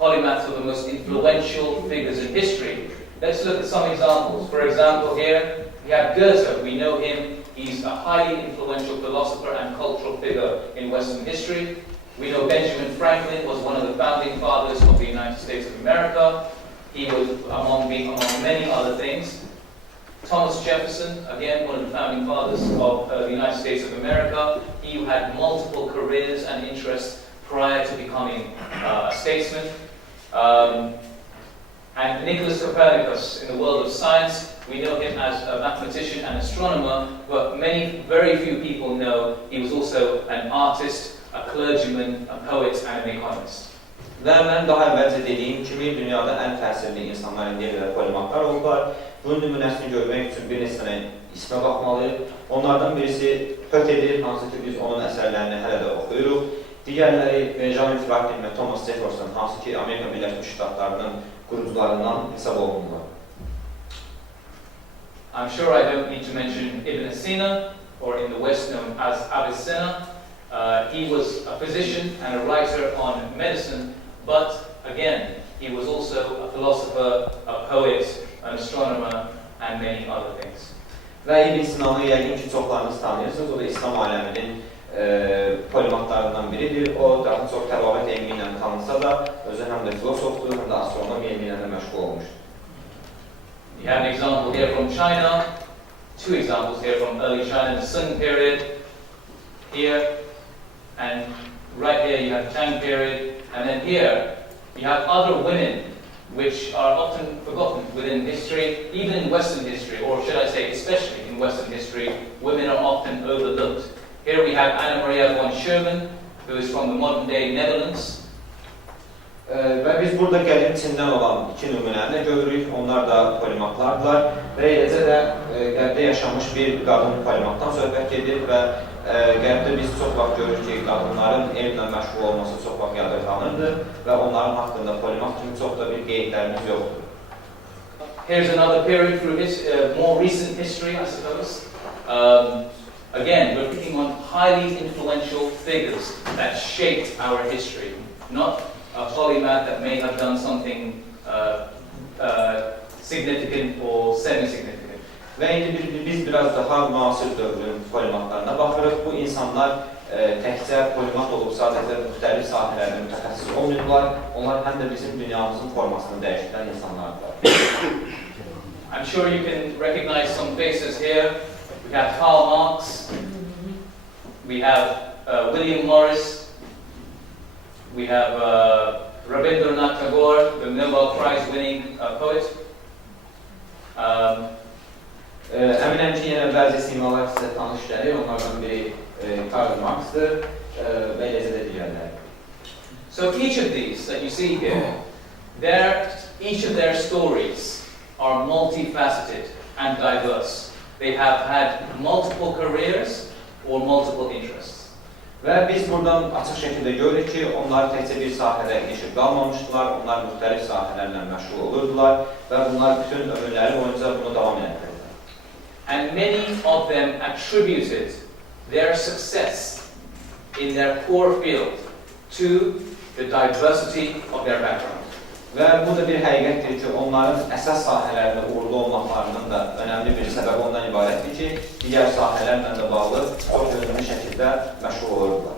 polymaths are the most influential figures in history, let's look at some examples. For example, here we have Goethe. We know him. He's a highly influential philosopher and cultural figure in Western history. We know Benjamin Franklin was one of the founding fathers of the United States of America. He was among many other things. Thomas Jefferson, again, one of the founding fathers of the United States of America. He had multiple careers and interests prior to becoming a statesman. And Nicholas Copernicus, in the world of science, we know him as a mathematician and astronomer, but very few people know he was also an artist, a clergyman, a poet, and an economist. Və mən daha əvvəlcə dediyim kimi, dünyada ən təsirli insanlar indiyə qədər polimatlar oldular. Bunun nümunəsini görmək üçün bir neçə ismə baxmalıyıq. Onlardan birisi Hötedir, hansı ki biz onun əsərlərini hələ də oxuyuruq. Digərləri Benjamin Franklin və Thomas Jefferson, hansı ki Amerika Birləşmiş Ştatlarının qurucularından hesab olunurlar. I'm sure I don't need to mention Ibn Sina, or in the West known as Avicenna. He was a physician and a writer on medicine, but again, he was also a philosopher, a poet, an astronomer, and many other things. Və İbn Sinanı yəqin ki çoxlarınız tanıyırsınız. O da İslam aləminin polimatlarından biridir. O daha çox təbabət elmi ilə tanınsa da, özü həm də filosofdur, həm də astronom elmi ilə də məşğul olmuşdur. You have an example here from China, two examples here from early China, the Sung period, here, and right here you have the Tang period, and then here you have other women which are often forgotten within history, even in Western history, or should I say especially in Western history, women are often overlooked. Here we have Anna Maria von Schumann, who is from the modern day Netherlands. Və biz burada qədim Çindən olan iki nümunəni görürük. Onlar da polimatlardılar və eləcə də qərbdə yaşamış bir qadın polimatdan söhbət gedir və qərbdə biz çox vaxt görürük ki, qadınların elmlə məşğul olması çox vaxt yadırğanırdı və onların haqqında polimat kimi çox da bir qeydlərimiz yoxdur. Here's another period through his more recent history, I suppose. Again, we're picking on highly influential figures that shaped our history, not a polymath that may have done something significant or semi-significant. Və indi biz biraz daha müasir dövrün polimatlarına baxırıq. Bu insanlar təkcə polimat olub sadəcə müxtəlif sahələrdə mütəxəssis olmayıblar. Onlar həm də bizim dünyamızın formasını dəyişdirən insanlardır. I'm sure you can recognize some faces here. We have Karl Marx, we have William Morris, we have Rabindranath Tagore, the Nobel Prize-winning poet. Əminəm ki, yenə bəzi simalar sizə tanış gəlir. Onlardan biri Karl Marx'dır və eləcə də digərləri. So each of these that you see here, each of their stories are multifaceted and diverse. They have had multiple careers or multiple interests. Və biz buradan açıq şəkildə görürük ki, onlar təkcə bir sahədə ilişib qalmamışdılar, onlar müxtəlif sahələrlə məşğul olurdular və bunlar bütün ömürləri boyunca bunu davam etdirirlər. And many of them attributed their success in their core field to the diversity of their background. Və bu da bir həqiqətdir ki, onların əsas sahələrdə uğurlu olmaqlarının da önəmli bir səbəbi ondan ibarətdir ki, digər sahələrlə də bağlı çox yönlü şəkildə məşğul olurdular.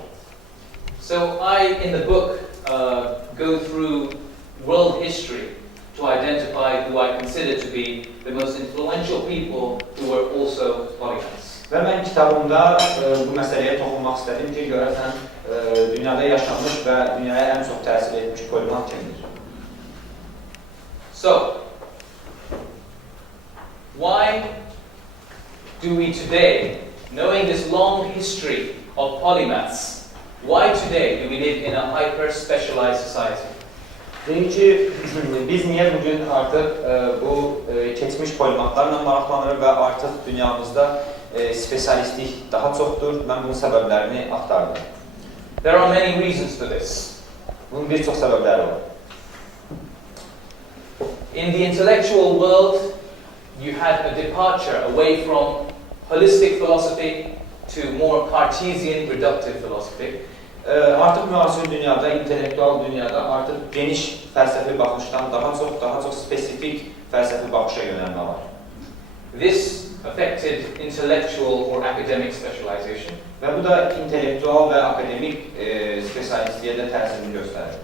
So I, in the book, go through world history to identify who I consider to be the most influential people who were also polymaths. Və mən kitabımda bu məsələyə toxunmaq istədim ki, görəsən dünyada yaşanmış və dünyaya ən çox təsir etmiş polimat kimdir? So, why do we today, knowing this long history of polymaths, why today do we live in a hyper-specialized society? Deyim ki, biz niyə bugün artıq bu keçmiş polimatlarla maraqlanırıq və artıq dünyamızda spesialistlik daha çoxdur. Mən bunun səbəblərini axtardım. There are many reasons for this. Bunun bir çox səbəbləri var. In the intellectual world, you had a departure away from holistic philosophy to more Cartesian reductive philosophy. Artıq müasir dünyada, intellektual dünyada artıq geniş fəlsəfi baxışdan daha çox spesifik fəlsəfi baxışa yönəlmə var. This affected intellectual or academic specialization. Və bu da intellektual və akademik spesialistliyə də təsirini göstərir.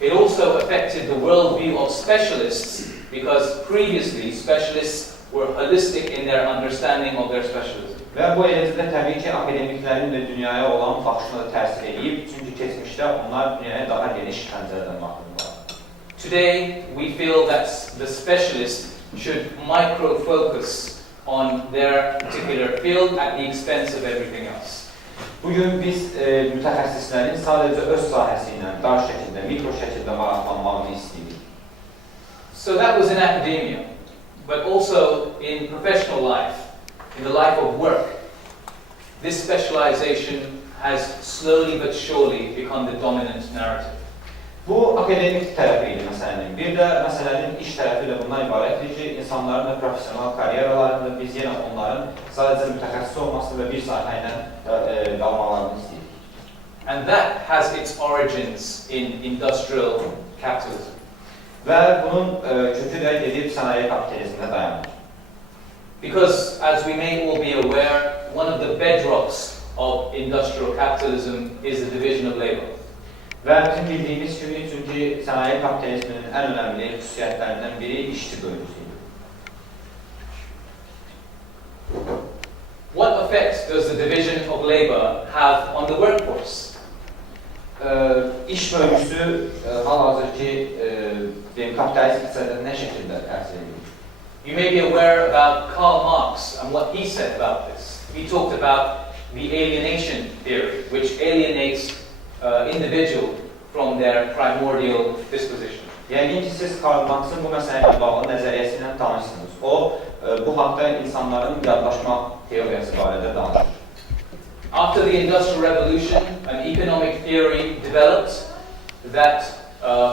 It also affected the worldview of specialists because previously specialists were holistic in their understanding of their specialism. Və bu eləcə də təbii ki, akademiklərin də dünyaya olan baxışına da təsir edib, çünki keçmişdə onlar dünyaya daha geniş pəncərədən baxırlar. Today, we feel that the specialist should micro-focus on their particular field at the expense of everything else. Bugün biz mütəxəssislərin sadəcə öz sahəsi ilə dar şəkildə, mikro şəkildə maraqlanmağını istəyirik. So that was in academia, but also in professional life, in the life of work. This specialization has slowly but surely become the dominant narrative. Bu akademik tərəfi idi məsələnin. Bir də məsələnin iş tərəfi də bundan ibarətdir ki, insanların da profesional karyeralarında biz yenə onların sadəcə mütəxəssis olması və bir sahə ilə qalmalarını istəyirik. And that has its origins in industrial capitalism. Və bunun kökü də gedib sənaye kapitalizmine dayanır. Because, as we may all be aware, one of the bedrocks of industrial capitalism is the division of labor. Və bizim bildiyimiz kimi, çünki sənaye kapitalizminin ən önəmli xüsusiyyətlərindən biri işçi bölgüsüdür. What effect does the division of labor have on the workforce? İş bölgüsü hal-hazırki kapitalist iqtisadiyyata nə şəkildə təsir edir? You may be aware about Karl Marx and what he said about this. He talked about the alienation theory, which alienates individual from their primordial disposition. Yəqin ki, siz Karl Marx'ın bu məsələyə bağlı nəzəriyyəsilə tanışsınız. O, bu haqda insanların yadlaşma teoriyası barədə danışır. After the Industrial Revolution, an economic theory developed that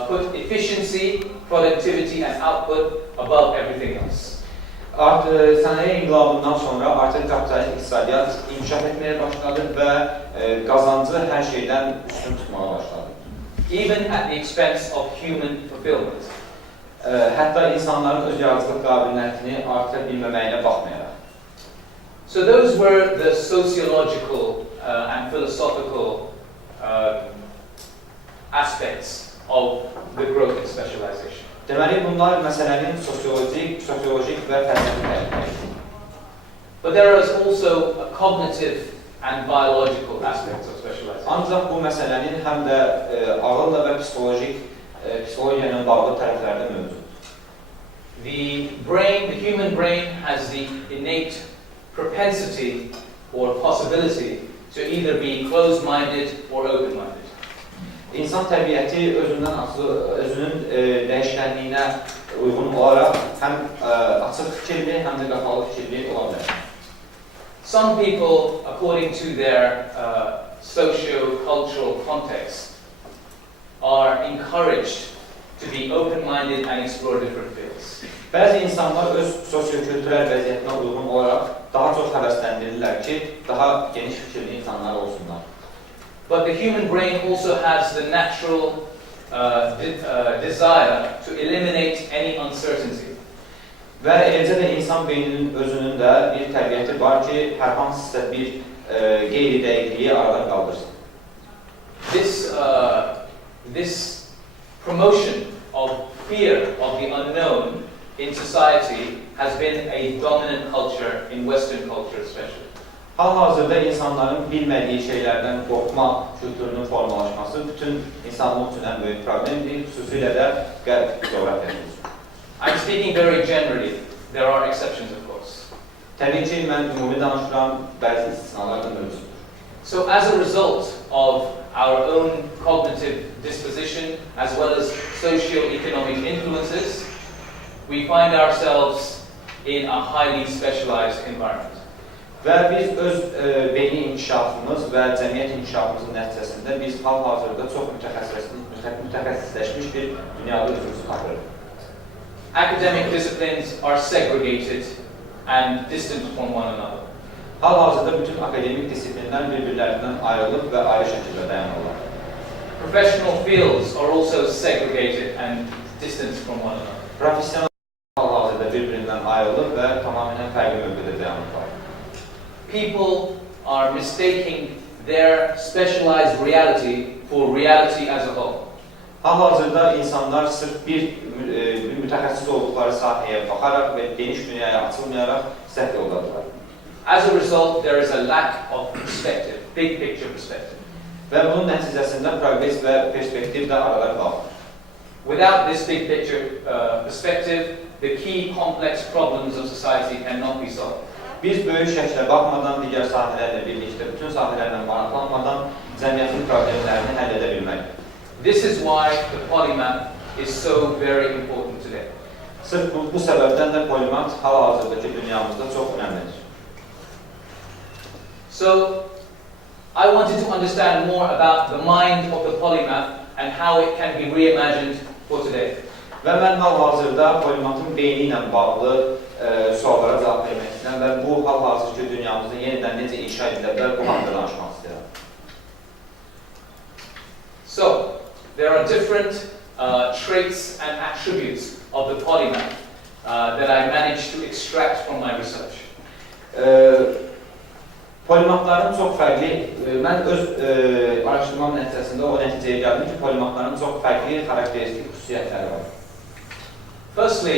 put efficiency, productivity and output above everything else. Sənaye inqilabından sonra artıq kapitalist iqtisadiyyat inkişaf etməyə başladı və qazancı hər şeydən üstün tutmağa başladı. Even at the expense of human fulfillment. Hətta insanların öz yaradıcılıq qabiliyyətini artıra bilməməyinə baxmayaraq. So those were the sociological and philosophical aspects of the growth in specialization. Deməli, bunlar məsələnin sosiolojik və fəlsəfi tərəfləri. But there is also a cognitive and biological aspects of specialization. Ancaq bu məsələnin həm də ağılla və psixologiya ilə bağlı tərəfləri də mövcuddur. The human brain has the innate propensity or possibility to either be closed-minded or open-minded. İnsan təbiəti özünün dəyişkənliyinə uyğun olaraq həm açıq fikirli, həm də qapalı fikirli ola bilər. Some people, according to their socio-cultural context, are encouraged to be open-minded and explore different fields. Bəzi insanlar öz sosio-kültürel vəziyyətinə uyğun olaraq daha çox həvəsləndirirlər ki, daha geniş fikirli insanlar olsunlar. But the human brain also has the natural desire to eliminate any uncertainty. Və eləcə də insan beyninin özünün də bir təbiəti var ki, hər hansısa bir qeyri-dəqiqliyi aradan qaldırsın. This promotion of fear of the unknown in society has been a dominant culture in Western culture especially. Hal-hazırda insanların bilmədiyi şeylərdən qorxma kültürünün formalaşması bütün insanlıq üçün ən böyük problemdir, xüsusilə də qərb coğrafiyasında. I'm speaking very generally. There are exceptions, of course. Təbii ki, mən ümumi danışıram, bəzi istisnalar da mövcuddur. So as a result of our own cognitive disposition as well as socio-economic influences, we find ourselves in a highly specialized environment. Və biz öz beyni inkişafımız və cəmiyyət inkişafımızın nəticəsində biz hal-hazırda çox mütəxəssisləşmiş bir dünyada özümüzü tapırıq. Academic disciplines are segregated and distant from one another. Hal-hazırda bütün akademik disiplinlər bir-birlərindən ayrılıb və ayrı şəkildə dayanırlar. Professional fields are also segregated and distant from one another. Professional hal-hazırda bir-birindən ayrılıb və tamamilə fərqli mövqedə dayanırlar. People are mistaking their specialized reality for reality as a whole. Hal-hazırda insanlar sırf bir mütəxəssis olduqları sahəyə baxaraq və geniş dünyaya açılmayaraq səhv yoldadırlar. As a result, there is a lack of perspective, big picture perspective. Və bunun nəticəsində progress və perspektiv də arada qalır. Without this big picture perspective, the key complex problems of society cannot be solved. Biz böyük şəklə baxmadan, digər sahələrlə birlikdə, bütün sahələrlə maraqlanmadan cəmiyyətin problemlərini həll edə bilməliyik. This is why the polymath is so very important today. Sırf bu səbəbdən də polimat hal-hazırdakı dünyamızda çox önəmlidir. So, I wanted to understand more about the mind of the polymath and how it can be reimagined for today. Və mən hal-hazırda polimatın beyni ilə bağlı suallara cavab vermək istəyirəm və bu hal-hazırki dünyamızda yenidən necə inşa edilə bilər, bu haqqda danışmaq istəyirəm. So, there are different traits and attributes of the polymath that I managed to extract from my research. Polimatların çox fərqli, mən öz araşdırmam nəticəsində o nəticəyə gəldim ki, polimatların çox fərqli xarakteristik xüsusiyyətləri var. Firstly,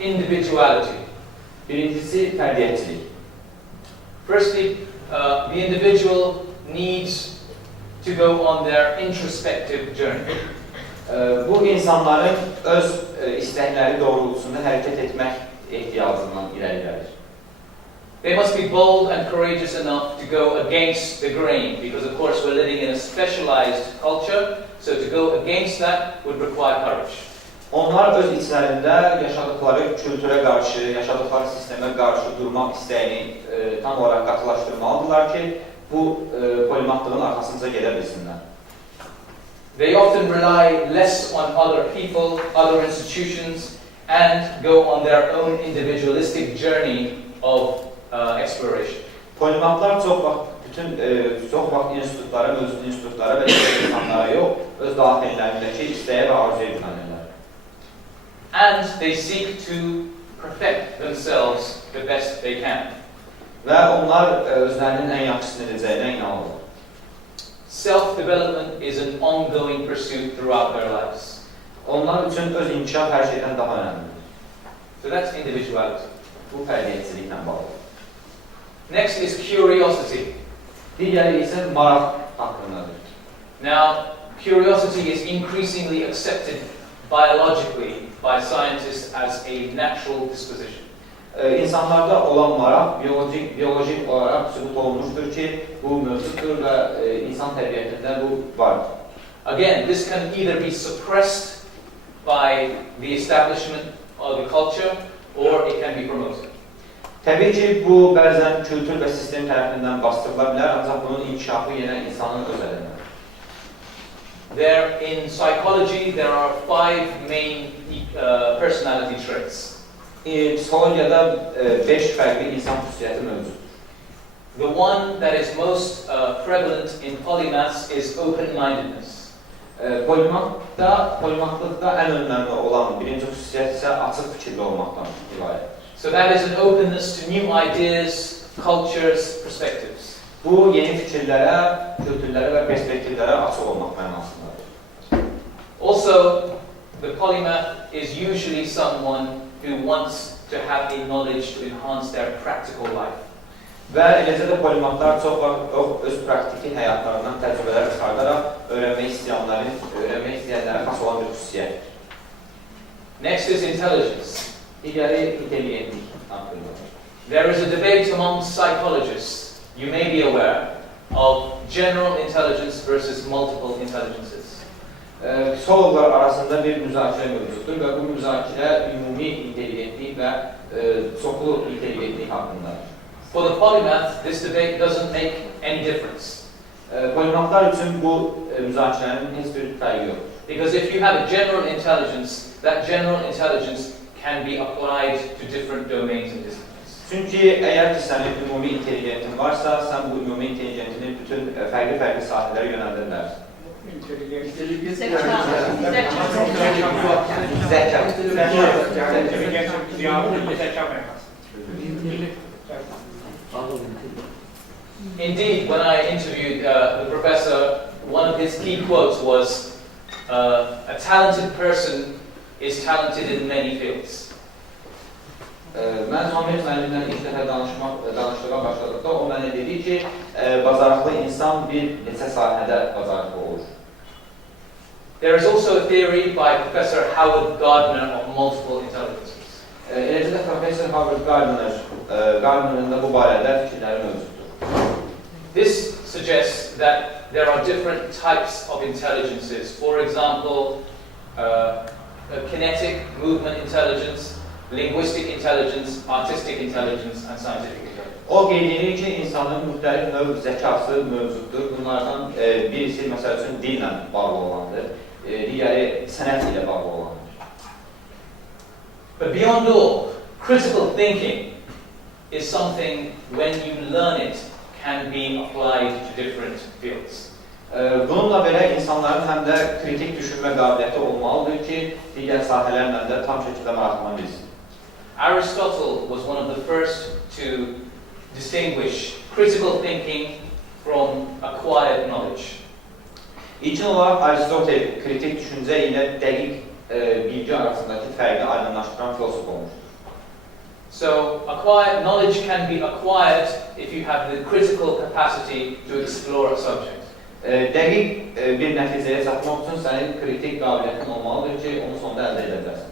individuality. Birincisi, fərdiyyətçilik. Firstly, the individual needs to go on their introspective journey. Bu insanların öz istəkləri doğrultusunda hərəkət etmək ehtiyacından irəli gəlir. They must be bold and courageous enough to go against the grain, because of course we're living in a specialized culture, so to go against that would require courage. Onlar öz içlərində yaşadıkları kültürə qarşı, yaşadıkları sistemə qarşı durmaq istəyini tam olaraq qatılaşdırmalıdırlar ki, bu polimatlığın arxasınca gedə bilsinlər. They often rely less on other people, other institutions, and go on their own individualistic journey of exploration. Polimatlar çox vaxt institutlara, mövcud institutlara və insanlara yox, öz daxillərindəki istəyə və arzuya yönəlirlər. And they seek to perfect themselves the best they can. Və onlar özlərinin ən yaxşısını edəcəyinə inanırlar. Self-development is an ongoing pursuit throughout their lives. Onlar üçün öz inkişaf hər şeydən daha önəmlidir. So that's individuality. Bu fərdiyyətçiliklə bağlıdır. Next is curiosity. Digəri isə maraq haqqındadır. Now, curiosity is increasingly accepted biologically by scientists as a natural disposition. İnsanlarda olan maraq biyolojik olaraq sübut olunmuşdur ki, bu mövcuddur və insan təbiətində bu vardır. Again, this can either be suppressed by the establishment of the culture or it can be promoted. Təbii ki, bu bəzən kültür və sistem tərəfindən bastırıla bilər, ancaq bunun inkişafı yenə insanın öz əlindədir. In psychology, there are 5 main personality traits. Psixologiyada 5 fərqli insan xüsusiyyəti mövcuddur. The one that is most prevalent in polymaths is open-mindedness. Polimatlıqda ən önəmli olan birinci xüsusiyyət isə açıq fikirli olmaqdan ibarətdir. So that is an openness to new ideas, cultures, perspectives. Bu yeni fikirlərə, kültürlərə və perspektivlərə açıq olmaq mənasındadır. Also, the polymath is usually someone who wants to have a knowledge to enhance their practical life. Və eləcə də polimatlar çox vaxt öz praktiki həyatlarından təcrübələr çıxardaraq öyrənmək istəyənlərə xas olan bir xüsusiyyətdir. Next is intelligence. Digəri intelligentlik haqqındadır. There is a debate among psychologists, you may be aware, of general intelligence versus multiple intelligences. Psixologlar arasında bir müzakirə mövcuddur və bu müzakirə ümumi intelligentlik və çoxlu intelligentlik haqqındadır. For the polymath, this debate doesn't make any difference. Polimatlar üçün bu müzakirənin heç bir fərqi yoxdur. Because if you have a general intelligence, that general intelligence can be applied to different domains and disciplines. Çünki əgər ki, sənin ümumi intelligentin varsa, sən bu ümumi intelligentini bütün fərqli sahələrə yönəldə bilərsən. Indeed, when I interviewed the professor, one of his key quotes was, a talented person is talented in many fields. Mən Hamid müəllimlə ilk dəfə danışdığa başladıqda o mənə dedi ki, bacarıqlı insan bir neçə sahədə bacarıqlı olur. There is also a theory by Professor Howard Gardner of multiple intelligences. Eləcə də Professor Howard Gardner'ın da bu barədə fikirləri mövcuddur. This suggests that there are different types of intelligences. For example, kinetic movement intelligence, linguistic intelligence, artistic intelligence, and scientific intelligence. O qeyd edir ki, insanın müxtəlif növ zəkası mövcuddur. Bunlardan birisi məsəl üçün dillə bağlı olandır, digəri sənət ilə bağlı olandır. But beyond all, critical thinking is something when you learn it can be applied to different fields. Bununla belə insanların həm də kritik düşünmə qabiliyyəti olmalıdır ki, digər sahələrlə də tam şəkildə maraqlanan bilsin. Aristotle was one of the first to distinguish critical thinking from acquired knowledge. İlkin olaraq Aristotel kritik düşüncə ilə dəqiq bilgi arasındakı fərqi aydınlaşdıran filosof olmuşdur. So, acquired knowledge can be acquired if you have the critical capacity to explore a subject. Dəqiq bir nəticəyə çatmaq üçün sənin kritik qabiliyyətin olmalıdır ki, onu sonda əldə edə bilərsən.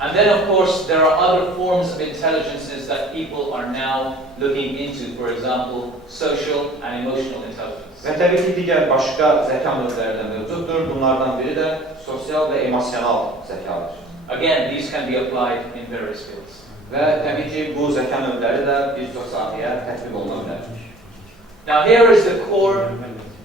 And then, of course, there are other forms of intelligences that people are now looking into. For example, social and emotional intelligence. Və təbii ki, digər başqa zəka növləri də mövcuddur. Bunlardan biri də sosial və emosional zəkadır. Again, these can be applied in various fields. Və təbii ki, bu zəka növləri də bir çox sahəyə tətbiq oluna bilər. Now, here is the core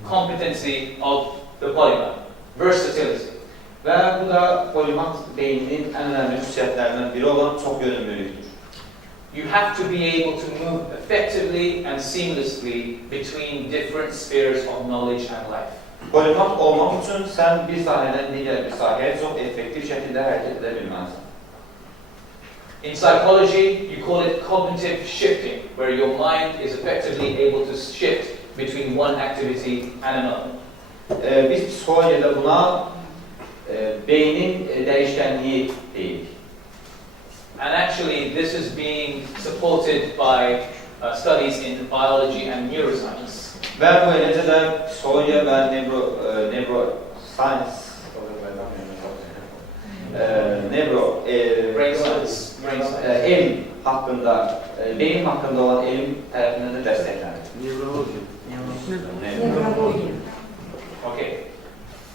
competency of the polymath: versatility. Və bu da polimat beyninin ən önəmli xüsusiyyətlərindən biri olan çoxyönümlülükdür. You have to be able to move effectively and seamlessly between different spheres of knowledge and life. Polimat olmaq üçün sən bir sahədən digər bir sahəyə çox effektiv şəkildə hərəkət edə bilməlisən. In psychology, you call it cognitive shifting, where your mind is effectively able to shift between one activity and another. Biz psixologiyada buna beynin dəyişkənliyi deyirik. And actually, this is being supported by studies in biology and neuroscience. Və bu eləcə də psixologiya və neuroscience, Brain science. elm haqqında, beyin haqqında olan elm tərəfindən də dəstəklənir. Nevrologiya. Okay.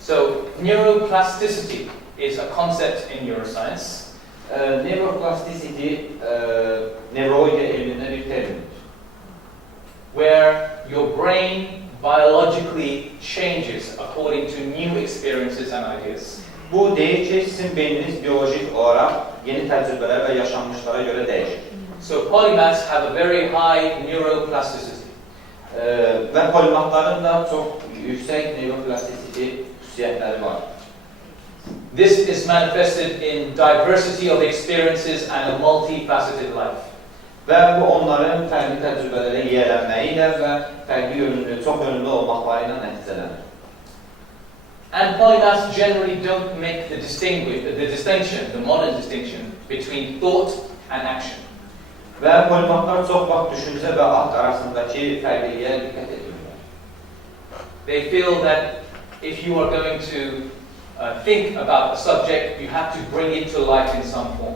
So, neuroplasticity is a concept in neuroscience. Neuroplasticity nevrologiya elmində bir termindir. Where your brain biologically changes according to new experiences and ideas. Bu deyir ki, sizin beyniniz biolojik olaraq yeni təcrübələr və yaşanmışlara görə dəyişir. So polymaths have a very high neuroplasticity. Və polimatların da çox yüksək neuroplasticity xüsusiyyətləri var. This is manifested in diversity of experiences and a multifaceted life. Və bu onların fərqli təcrübələrə yiyələnməyi ilə və fərqli yönlü, çox yönlü olmaqları ilə nəticələnir. And polymaths generally don't make the distinction, the modern distinction, between thought and action. Və polimatlar çox vaxt düşüncə və akt arasındakı fərqliliyə diqqət edirlər. They feel that if you are going to think about a subject, you have to bring it to life in some form.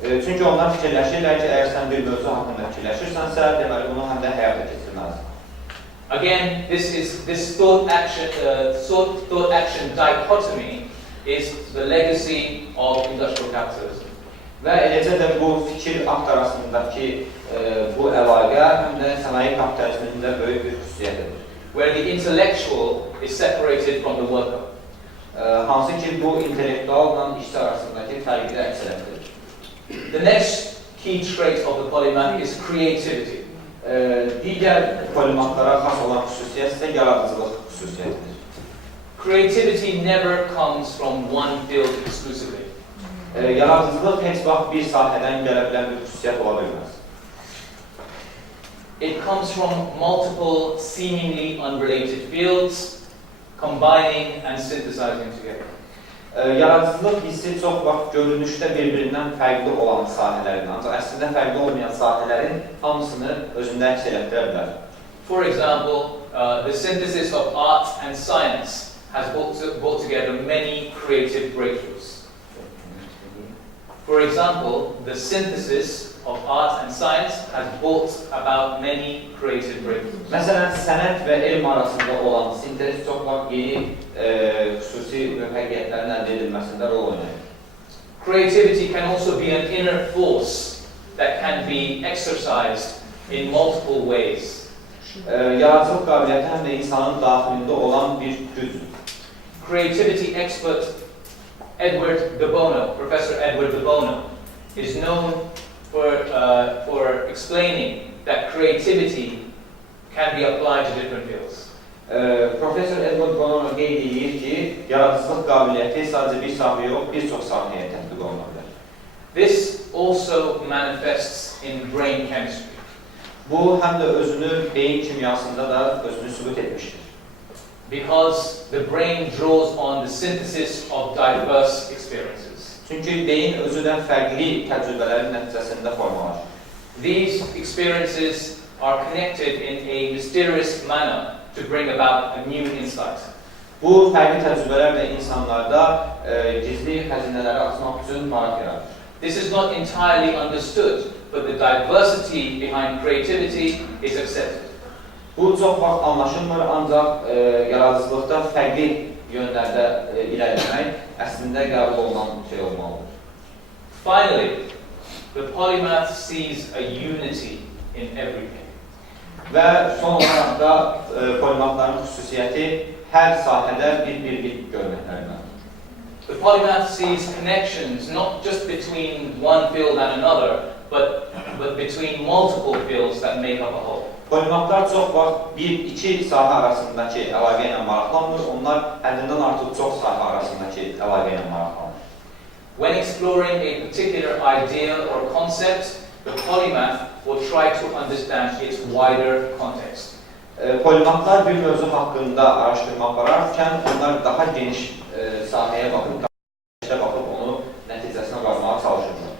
Çünki onlar fikirləşirlər ki, əgər sən bir mövzu haqqında fikirləşirsənsə, deməli bunu həm də həyata keçirməlisən. Again, this thought-action dichotomy is the legacy of industrial capitalism. Və eləcə də bu fikir-akt arasındakı bu əlaqə həm də sənaye kapitalizminin də böyük bir xüsusiyyətidir. Where the intellectual is separated from the worker. Hansı ki, bu intellektualla işçi arasındakı fərqi əks etdirir. The next key trait of the polymath is creativity. Digər polimatlara xas olan xüsusiyyət isə yaradıcılıq xüsusiyyətidir. Creativity never comes from one field exclusively. Yaradıcılıq heç vaxt bir sahədən gələ bilən bir xüsusiyyət ola bilməz. It comes from multiple seemingly unrelated fields, combining and synthesizing together. Yaradıcılıq hissi çox vaxt görünüşdə bir-birindən fərqli olan sahələrin, ancaq əslində fərqli olmayan sahələrin hamısını özündə əks etdirə bilər. For example, the synthesis of art and science has brought together many creative breakthroughs. For example, the synthesis of art and science has brought about many creative breakthroughs. Məsələn, sənət və elm arasında olan sintez çox vaxt yeni xüsusi müvəffəqiyyətlərin əldə edilməsində rol oynayır. Creativity can also be an inner force that can be exercised in multiple ways. Yaradıcılıq qabiliyyəti həm də insanın daxilində olan bir gücdür. Creativity expert Professor Edward de Bono, is known for explaining that creativity can be applied to different fields. Professor Edward Bono qeyd edir ki, yaradıcılıq qabiliyyəti sadəcə bir sahəyə yox, bir çox sahəyə tətbiq oluna bilər. This also manifests in brain chemistry. Bu həm də özünü beyin kimyasında da özünü sübut etmişdir. Because the brain draws on the synthesis of diverse experiences. Çünki beyin özündən fərqli təcrübələrin nəticəsində formalaşır. These experiences are connected in a mysterious manner to bring about a new insight. Bu fərqli təcrübələr də insanlarda gizli xəzinələri açmaq üçün maraq yaradır. This is not entirely understood, but the diversity behind creativity is accepted. Bu çox vaxt anlaşılmır, ancaq yaradıcılıqda fərqli yönlərdə irəliləmək əslində qəbul olunan şey olmalıdır. Finally, the polymath sees a unity in everything. Və son olaraq da polimatların xüsusiyyəti hər sahədə bir görməklərindən. The polymath sees connections not just between one field and another, but between multiple fields that make up a whole. Polimatlar çox vaxt iki sahə arasındakı əlaqə ilə maraqlanmır, onlar həddindən artıq çox sahə arasındakı əlaqə ilə maraqlanır. When exploring a particular idea or concept, the polymath will try to understand its wider context. Polimatlar bir mövzu haqqında araşdırma apararkən, onlar daha geniş sahəyə baxıb, onu nəticəsinə varmağa çalışırlar.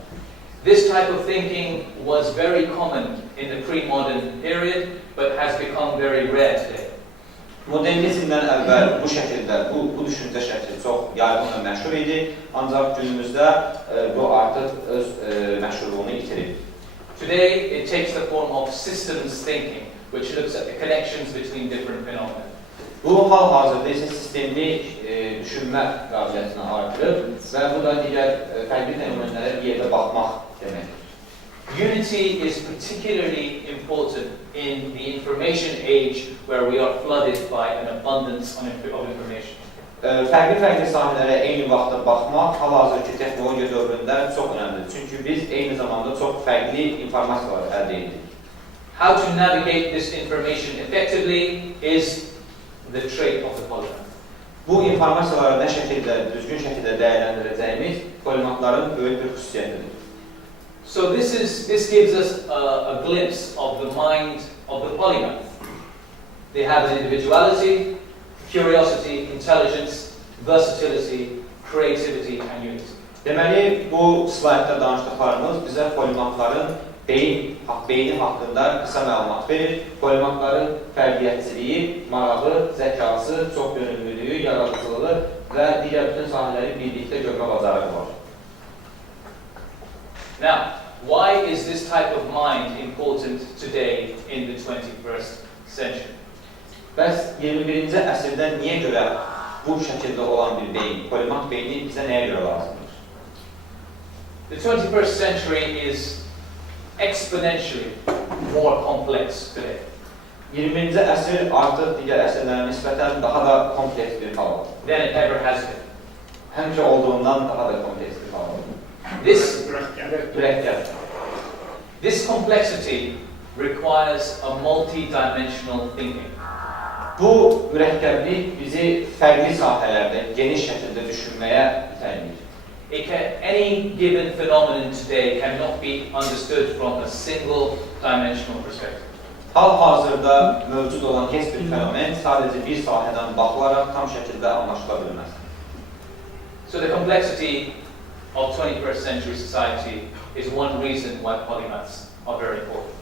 This type of thinking was very common in the pre-modern period, but has become very rare today. Modernizmdən əvvəl bu şəkildə, bu düşüncə şəkli çox yaygın və məşhur idi, ancaq günümüzdə bu artıq öz məşhurluğunu itirir. Today, it takes the form of systems thinking, which looks at the connections between different phenomena. Bu hal-hazırda isə sistemli düşünmə qabiliyyətinə artırır və bu da digər fərqli fenomenlərə bir yerdə baxmaq deməkdir. Unity is particularly important in the information age where we are flooded by an abundance of information. Fərqli sahələrə eyni vaxtda baxmaq hal-hazırki texnologiya dövründə çox önəmlidir. Çünki biz eyni zamanda çox fərqli informasiyalar əldə edirik. How to navigate this information effectively is the trait of the polymath. Bu informasiyaları nə şəkildə, düzgün şəkildə dəyərləndirəcəyimiz polimatların böyük bir xüsusiyyətidir. So this gives us a glimpse of the mind of the polymath. They have an individuality, curiosity, intelligence, versatility, creativity and unity. Deməli, bu slaydda danışdıqlarımız bizə polimatların beyni haqqında qısa məlumat verir. Polimatların fərdiyyətçiliyi, marağı, zəkası, çoxyönümlülüyü, yaradıcılığı və digər bütün sahələri birlikdə görmə bacarığı var. Now, why is this type of mind important today in the 21st century? Bəs 21-ci əsrdə niyə görə bu şəkildə olan bir beyin, polimat beyni bizə nəyə görə lazımdır? The 21st century is exponentially more complex today. 20-ci əsr artıq digər əsrlərə nisbətən daha da kompleks bir hal alır. Than it ever has been. Həmişə olduğundan daha da kompleks bir hal alır. This complexity requires a multi-dimensional thinking. Bu mürəkkəblik bizi fərqli sahələrdə geniş şəkildə düşünməyə itələyir. Any given phenomenon today cannot be understood from a single dimensional perspective. Hal-hazırda mövcud olan heç bir fenomen sadəcə bir sahədən baxılaraq tam şəkildə anlaşıla bilməz. So the complexity of 21st century society is one reason why polymaths are very important.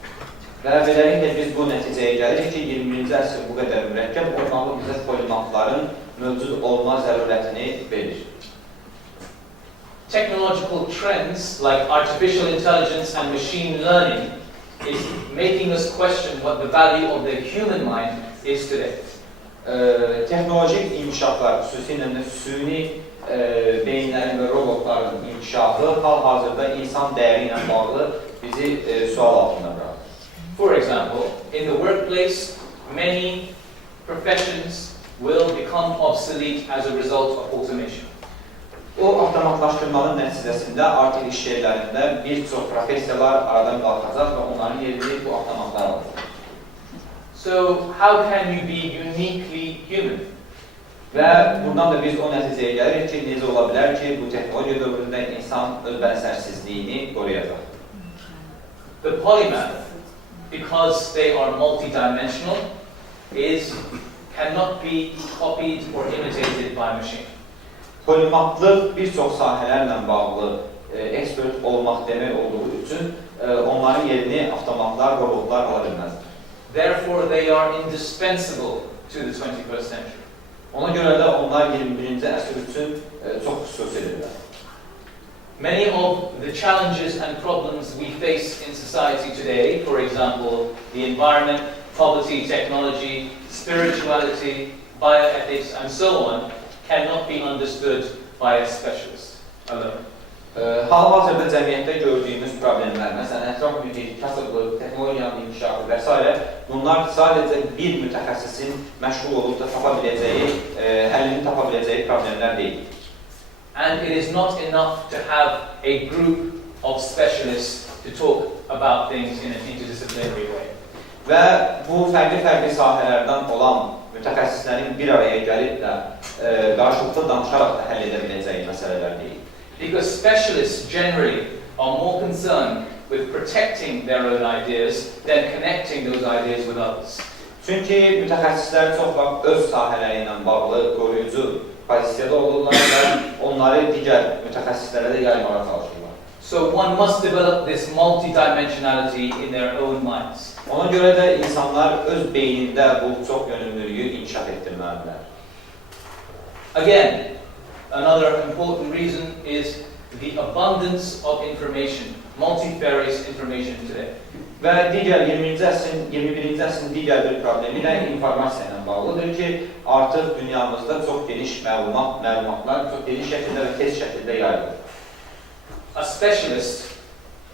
Və beləliklə biz bu nəticəyə gəlirik ki, 20-ci əsr bu qədər mürəkkəb olmalı bizə polimatların mövcud olma zərurətini verir. Technological trends like artificial intelligence and machine learning is making us question what the value of the human mind is today. Texnolojik inkişaflar, xüsusilə də süni beyinlərin və robotların inkişafı hal-hazırda insan dəyəri ilə bağlı bizi sual altında bırakır. For example, in the workplace, many professions will become obsolete as a result of automation. O avtomatlaşdırmanın nəticəsində artıq iş yerlərində bir çox professiyalar aradan qalxacaq və onların yerini bu avtomatlar alacaq. So how can you be uniquely human? Və buradan da biz o nəticəyə gəlirik ki, necə ola bilər ki, bu texnologiya dövründə insan öz bənzərsizliyini qoruyacaq. The polymath, because they are multi-dimensional, cannot be copied or imitated by a machine. Polimatlıq bir çox sahələrlə bağlı ekspert olmaq demək olduğu üçün onların yerini avtomatlar, robotlar ala bilməzdir. Therefore, they are indispensable to the 21st century. Ona görə də onlar 21-ci əsr üçün çox xüsusidirlər. Many of the challenges and problems we face in society today, for example, the environment, poverty, technology, spirituality, bioethics, and so on, cannot be understood by a specialist alone. Hal-hazırda cəmiyyətdə gördüyümüz problemlər, məsələn, ətraf mühit, kasıblıq, texnologiyanın inkişafı və s. bunlar sadəcə bir mütəxəssisin məşğul olub da tapa biləcəyi, həllini tapa biləcəyi problemlər deyil. And it is not enough to have a group of specialists to talk about things in an interdisciplinary way. Və bu fərqli sahələrdən olan mütəxəssislərin bir araya gəlib də qarşılıqlı danışaraq da həll edə biləcəyi məsələlər deyil. Because specialists generally are more concerned with protecting their own ideas than connecting those ideas with others. Çünki mütəxəssislər çox vaxt öz sahələri ilə bağlı qoruyucu pozisiyada olurlar və onları digər mütəxəssislərə də yaymağa çalışırlar. So one must develop this multidimensionality in their own minds. Ona görə də insanlar öz beynində bu çox yönümlülüyü inkişaf etdirməlidirlər. Again, another important reason is the abundance of information, multifarious information today. Və digər 21-ci əsrin digər bir problemi də informasiya ilə bağlıdır ki, artıq dünyamızda çox geniş məlumatlar çox geniş şəkildə və tez şəkildə yayılır. A specialist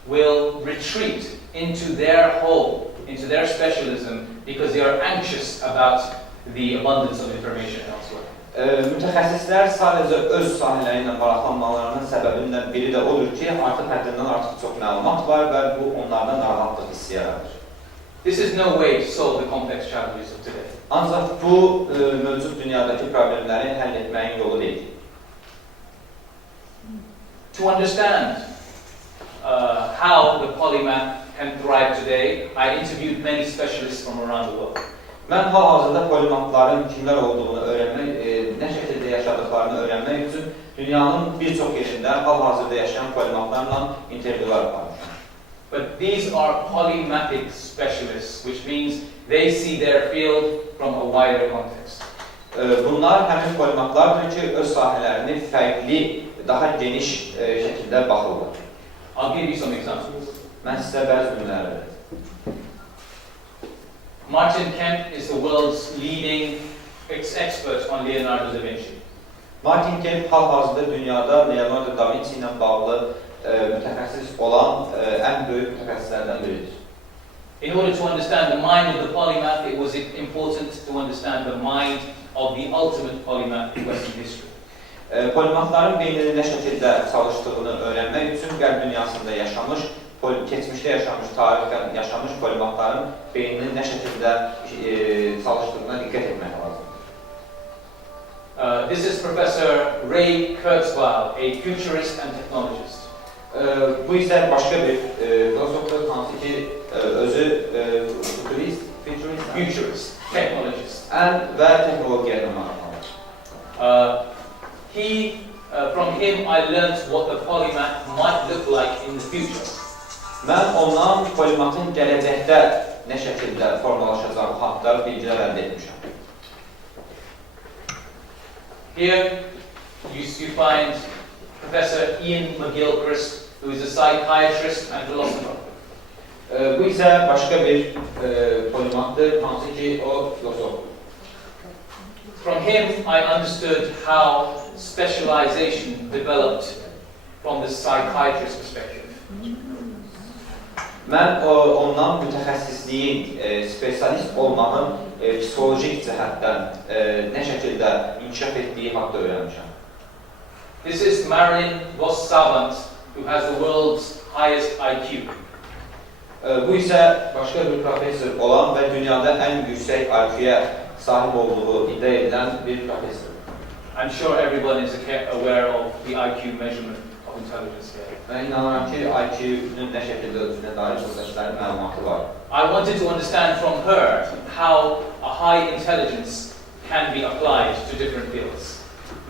will retreat into their hole, into their specialism, because they are anxious about the abundance of information elsewhere. Mütəxəssislər sadəcə öz sahələri ilə maraqlanmalarının səbəbindən biri də odur ki, artıq həddindən artıq çox məlumat var və bu onlarda narahatlıq hissi yaradır. This is no way to solve the complex challenges of today. Ancaq bu mövcud dünyadakı problemləri həll etməyin yolu deyil. To understand how the polymath can thrive today, I interviewed many specialists from around the world. Mən hal-hazırda polimatların kimlər olduğunu öyrənmək, nə şəkildə yaşadıklarını öyrənmək üçün dünyanın bir çox yerində hal-hazırda yaşayan polimatlarla intervyular aparmışam. But these are polymathic specialists, which means they see their field from a wider context. Bunlar həmin polimatlardır ki, öz sahələrini fərqli, daha geniş şəkildə baxırlar. I'll give you some examples. Mən sizə bəzi nümunələr verəcəm. Martin Kemp is the world's leading expert on Leonardo da Vinci. Martin Kemp hal-hazırda dünyada Leonardo da Vinci ilə bağlı mütəxəssis olan ən böyük mütəxəssislərdən biridir. In order to understand the mind of the polymath, it was important to understand the mind of the ultimate polymath in Western history. Polimatların beyninin nə şəkildə çalışdığını öyrənmək üçün qərb dünyasında yaşamış, keçmişdə yaşamış, tarixdən yaşamış polimatların beyninin nə şəkildə çalışdığına diqqət etmək lazımdır. This is Professor Ray Kurzweil, a futurist and technologist. Bu isə başqa bir filosofdur, hansı ki, özü futurist, technologist. Və texnologiya ilə maraqlanır. From him, I learned what the polymath might look like in the future. Mən ondan polimatın gələcəkdə nə şəkildə formalaşacağı haqqında bilgilər əldə etmişəm. Here you find Professor Ian McGilchrist, who is a psychiatrist and philosopher. Bu isə başqa bir polimatdır, hansı ki, o filosofdur. From him, I understood how specialization developed from the psychiatrist's perspective. Mən ondan mütəxəssisliyin, spesialist olmağın psixolojik cəhətdən nə şəkildə inkişaf etdiyi haqqında öyrənmişəm. This is Marilyn Vos-Savant, who has the world's highest IQ. Bu isə başqa bir professor olan və dünyada ən yüksək IQ-yə sahib olduğu iddia edilən bir professor. I'm sure everyone is aware of the IQ measurement of intelligence here. Mən inanıram ki, IQ-nün nə şəkildə ölçüsünə dair sözləşlərin məlumatı var. I wanted to understand from her how a high intelligence can be applied to different fields.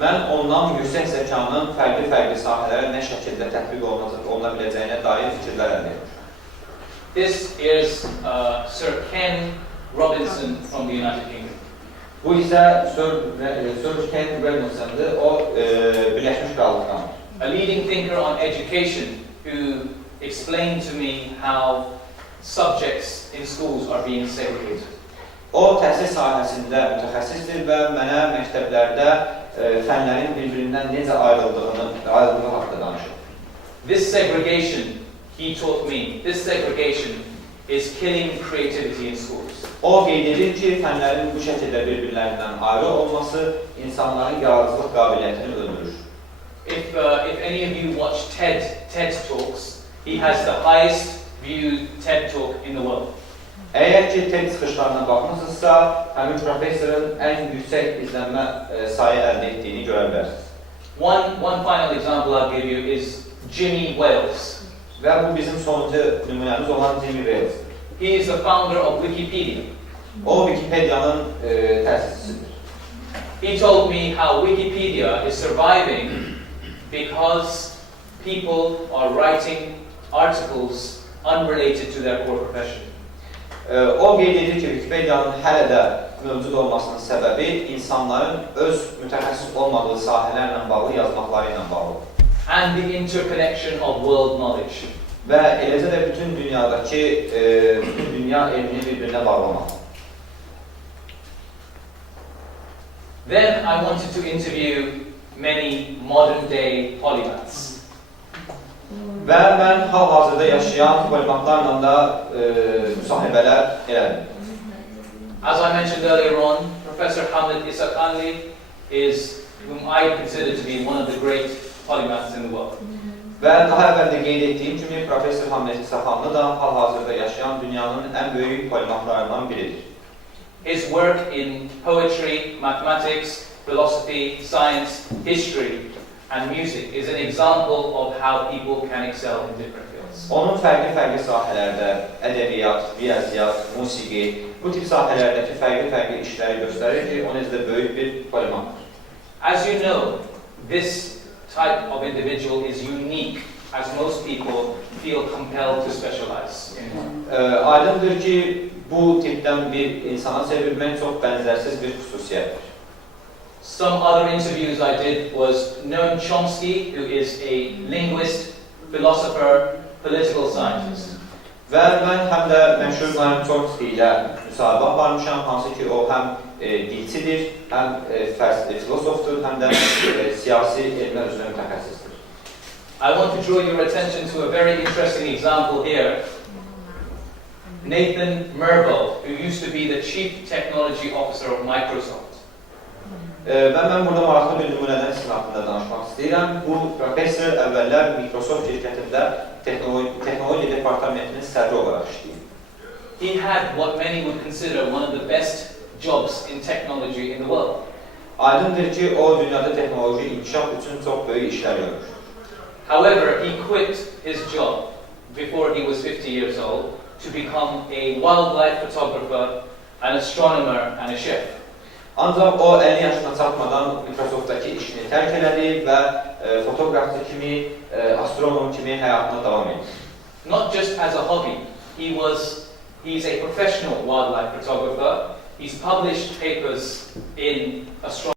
Mən ondan yüksək zəkanın fərqli sahələrə nə şəkildə tətbiq oluna biləcəyinə dair fikirlər əldə etmişəm. This is Sir Ken Robinson from the United Kingdom. Bu isə Sir Ken Robinson'dır, o Birləşmiş Krallıqdandır. A leading thinker on education who explained to me how subjects in schools are being segregated. O təhsil sahəsində mütəxəssisdir və mənə məktəblərdə fənlərin bir-birindən necə ayrıldığı haqqında danışır. This segregation, he taught me, this segregation is killing creativity in schools. O qeyd edir ki, fənlərin bu şəkildə bir-birlərindən ayrı olması insanların yaradıcılıq qabiliyyətini öldürür. if any of you watch TED Talks, he has the highest viewed TED Talk in the world. Əgər ki, TED çıxışlarına baxmısınızsa, həmin professorun ən yüksək izlənmə sayı əldə etdiyini görə bilərsiniz. One final example I'll give you is Jimmy Wales. Və bu bizim sonuncu nümunəmiz olan Jimmy Wales. He is the founder of Wikipedia. O Wikipedia'nın təsisçisidir. He told me how Wikipedia is surviving because people are writing articles unrelated to their core profession. O qeyd edir ki, Wikipedia'nın hələ də mövcud olmasının səbəbi insanların öz mütəxəssis olmadığı sahələrlə bağlı yazmaqları ilə bağlıdır. And the interconnection of world knowledge. Və eləcə də bütün dünyadakı, bütün dünya elmini bir-birinə bağlamaq. Then I wanted to interview many modern day polymaths. Və mən hal-hazırda yaşayan polimatlarla da müsahibələr elədim. As I mentioned earlier on, Professor Hamlet Isakanli is whom I consider to be one of the great polymaths in the world. Və daha əvvəl də qeyd etdiyim kimi, Professor Hamlet İsakanlı da hal-hazırda yaşayan dünyanın ən böyük polimatlarından biridir. His work in poetry, mathematics, philosophy, science, history, and music is an example of how people can excel in different fields. Onun fərqli sahələrdə ədəbiyyat, riyaziyyat, musiqi, bu tip sahələrdəki fərqli işləri göstərir ki, o necə də böyük bir polimatdır. As you know, this type of individual is unique, as most people feel compelled to specialize in. Aydındır ki, bu tipdən bir insana çevirmək çox bənzərsiz bir xüsusiyyətdir. Some other interviews I did was Noam Chomsky, who is a linguist, philosopher, political scientist. Və mən həm də məşhur Noam Chomsky ilə müsahibə aparmışam, hansı ki, o həm dilçidir, həm filosofdur, həm də siyasi elmlər üzrə mütəxəssisdir. I want to draw your attention to a very interesting example here. Nathan Myhrvold, who used to be the Chief Technology Officer of Microsoft. Və mən burada maraqlı bir nümunədən sizin haqqında danışmaq istəyirəm. Bu professor əvvəllər Microsoft şirkətində texnologiya departamentinin sədri olaraq işləyir. He had what many would consider one of the best jobs in technology in the world. Aydındır ki, o dünyada texnoloji inkişaf üçün çox böyük işlər görmüşdür. However, he quit his job before he was 50 years old to become a wildlife photographer, an astronomer and a chef. Ancaq o 50 yaşına çatmadan Microsoftdakı işini tərk elədi və fotoqrafçı kimi, astronom kimi həyatına davam edir. Not just as a hobby, he's a professional wildlife photographer. He's published papers in astronomy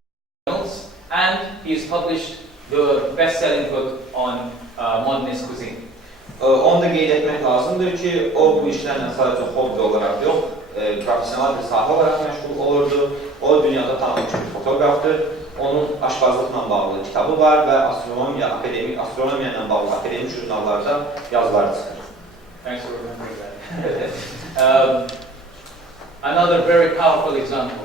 journals, and he's published the best-selling book on modernist cuisine. Onu da qeyd etmək lazımdır ki, o bu işlərlə sadəcə hobbi olaraq yox, profesional bir sahə olaraq məşğul olurdu. O dünyada tanınmış bir fotoqrafdır. Onun aşpazlıqla bağlı kitabı var və astronomiya ilə bağlı akademik jurnallarda yazılar çıxır. Thanks for remembering that. Another very powerful example.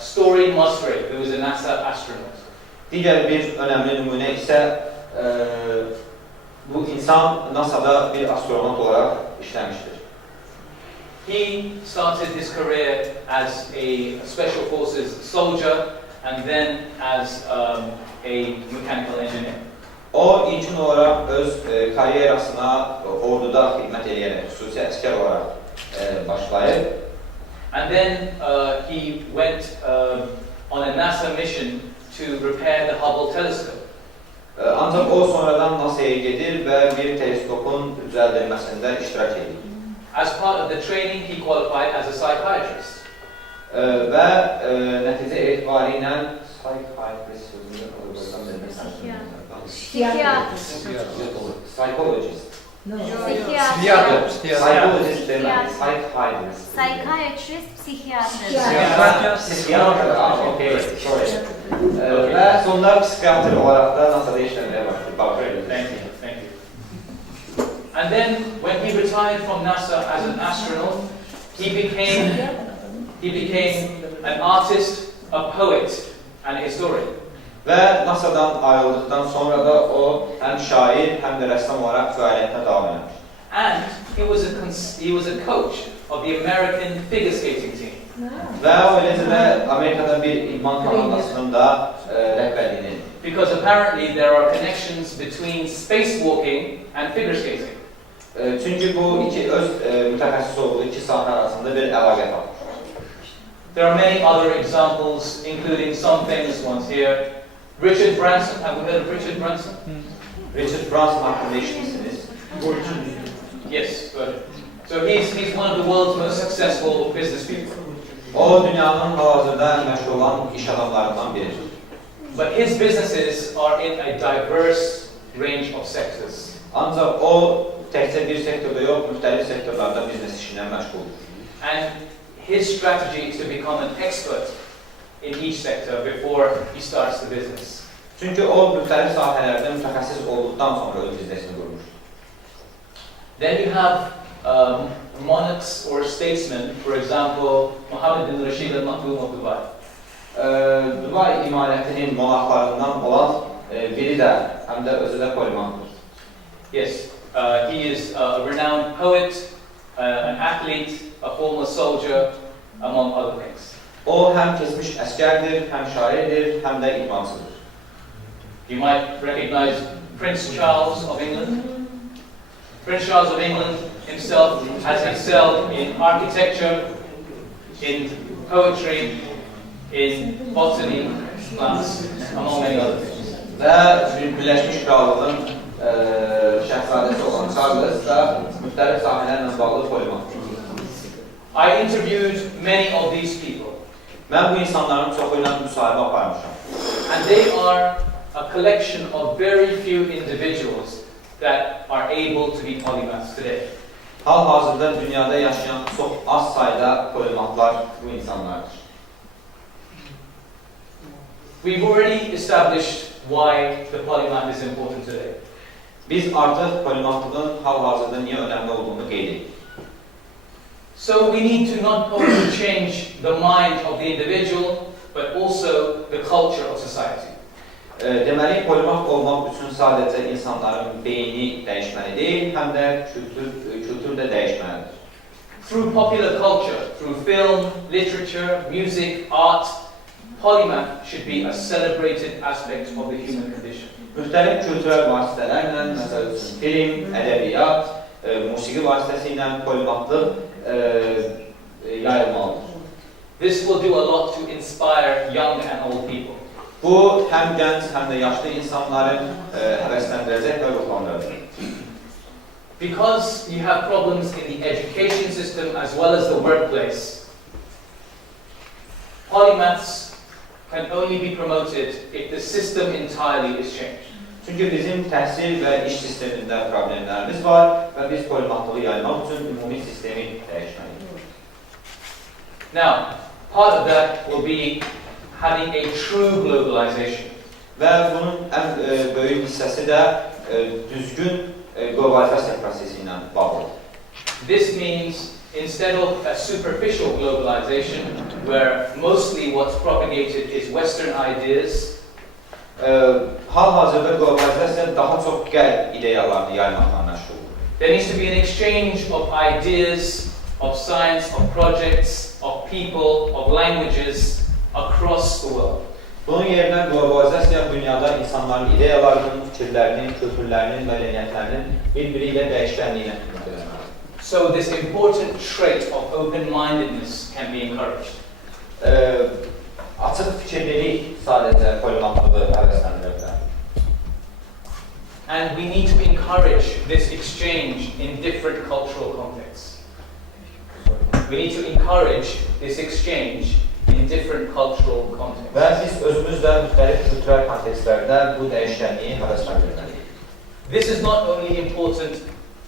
Story Musgrave, who was a NASA astronaut. Digər bir önəmli nümunə isə bu insan NASA'da bir astronaut olaraq işləmişdir. He started his career as a special forces soldier and then as a mechanical engineer. O ilkin olaraq öz karyerasına orduda xidmət edərək, xüsusi əskər olaraq başlayıb. And then he went on a NASA mission to repair the Hubble telescope. Ancaq o sonradan NASA'ya gedir və bir teleskopun düzəldilməsində iştirak edir. As part of the training, he qualified as a psychiatrist. Və nəticə etibarı ilə psychologist. Psychologist demək, psychiatrist. Psychiatrist, psixiatr. Və sonunda psixiatr olaraq da NASA'da işləməyə başlayır. Thank you. And then, when he retired from NASA as an astronaut, he became an artist, a poet, and a historian. Və NASA-dan ayrıldıqdan sonra da o həm şair, həm də rəssam olaraq fəaliyyətinə davam etmiş. And he was a coach of the American figure skating team. Və o eləcə də Amerikada bir idman komandasının da rəhbərliyini edir. Because apparently there are connections between spacewalking and figure skating. Çünki bu iki öz mütəxəssis olduğu iki sahə arasında bir əlaqə var. There are many other examples, including some famous ones here. Richard Branson, have we heard of Richard Branson? Richard Branson haqqında eşitmişsiniz. Yes, good. So he's one of the world's most successful business people. O dünyanın hal-hazırda ən məşhur olan iş adamlarından biridir. But his businesses are in a diverse range of sectors. Ancaq o təkcə bir sektorda yox, müxtəlif sektorlarda biznes işinə məşğuldur. And his strategy is to become an expert in each sector before he starts the business. Çünki o müxtəlif sahələrdə mütəxəssis olduqdan sonra öz biznesini qurmuş. Then you have monarchs or statesmen, for example, Mohammed bin Rashid Al Maktoum of Dubai. Dubai imarətinin monarxlarından olan biri də, həm də özü də polimandır. Yes, he is a renowned poet, an athlete, a former soldier, among other things. O həm keçmiş əskərdir, həm şairdir, həm də idmansıdır. You might recognize Prince Charles of England. Prince Charles of England himself has excelled in architecture, in poetry, in botany, plants, among many other things. Və Birləşmiş Krallığın şəhzadəsi olan Charles da müxtəlif sahələrlə bağlı polimandır. I interviewed many of these people. Mən bu insanların çoxu ilə müsahibə aparmışam. And they are a collection of very few individuals that are able to be polymaths today. Hal-hazırda dünyada yaşayan çox az sayda polimatlar bu insanlardır. We've already established why the polymath is important today. Biz artıq polimatlığın hal-hazırda niyə önəmli olduğunu qeyd etdik. So we need to not only change the mind of the individual, but also the culture of society. Deməli, polimat olmaq üçün sadəcə insanların beyni dəyişməli deyil, həm də kültür də dəyişməlidir. Through popular culture, through film, literature, music, art, polymath should be a celebrated aspect of the human condition. Müxtəlif kültürel vasitələrlə, məsəl üçün film, ədəbiyyat, musiqi vasitəsilə polimatlıq yayılmalıdır. This will do a lot to inspire young and old people. Bu, həm gənc, həm də yaşlı insanları həvəsləndirəcək və ruhlandıracaq. Because you have problems in the education system as well as the workplace, polymaths can only be promoted if the system entirely is changed. Çünki bizim təhsil və iş sistemində problemlərimiz var və biz polimatlığı yaymaq üçün ümumi sistemi dəyişməliyik. Now, part of that will be having a true globalization. Və bunun ən böyük hissəsi də düzgün qlobalizasiya prosesi ilə bağlıdır. This means instead of a superficial globalization where mostly what's propagated is Western ideas, hal-hazırda qlobalizasiya daha çox qərb ideyalarını yaymaqla məşğuldur. there needs to be an exchange of ideas, of science, of projects, of people, of languages across the world. Bunun yerinə qlobalizasiya dünyada insanların ideyalarının, fikirlərinin, kültürlərinin, mədəniyyətlərinin bir-biri ilə dəyişkənliyinə xidmət etməlidir. So this important trait of open-mindedness can be encouraged. Açıq fikirlilik sadəcə polimatlığı həvəsləndirə bilər. And we need to encourage this exchange in different cultural contexts. We need to encourage this exchange in different cultural contexts. Və biz özümüz də müxtəlif kültürel kontekstlərdə bu dəyişkənliyi həvəsləndirməliyik. This is not only important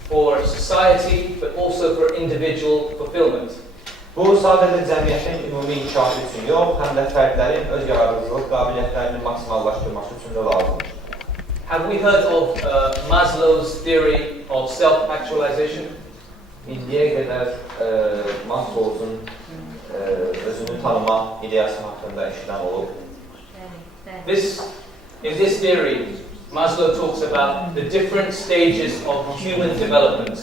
for society, but also for individual fulfillment. Bu sadəcə cəmiyyətin ümumi inkişafı üçün yox, həm də fərdlərin öz yaradıcılıq qabiliyyətlərini maksimallaşdırması üçün də lazımdır. Have we heard of Maslow's theory of self-actualization? İndiyə qədər Maslow'un özünü tanıma ideyası haqqında eşidən olub. This In this theory, Maslow talks about the different stages of human development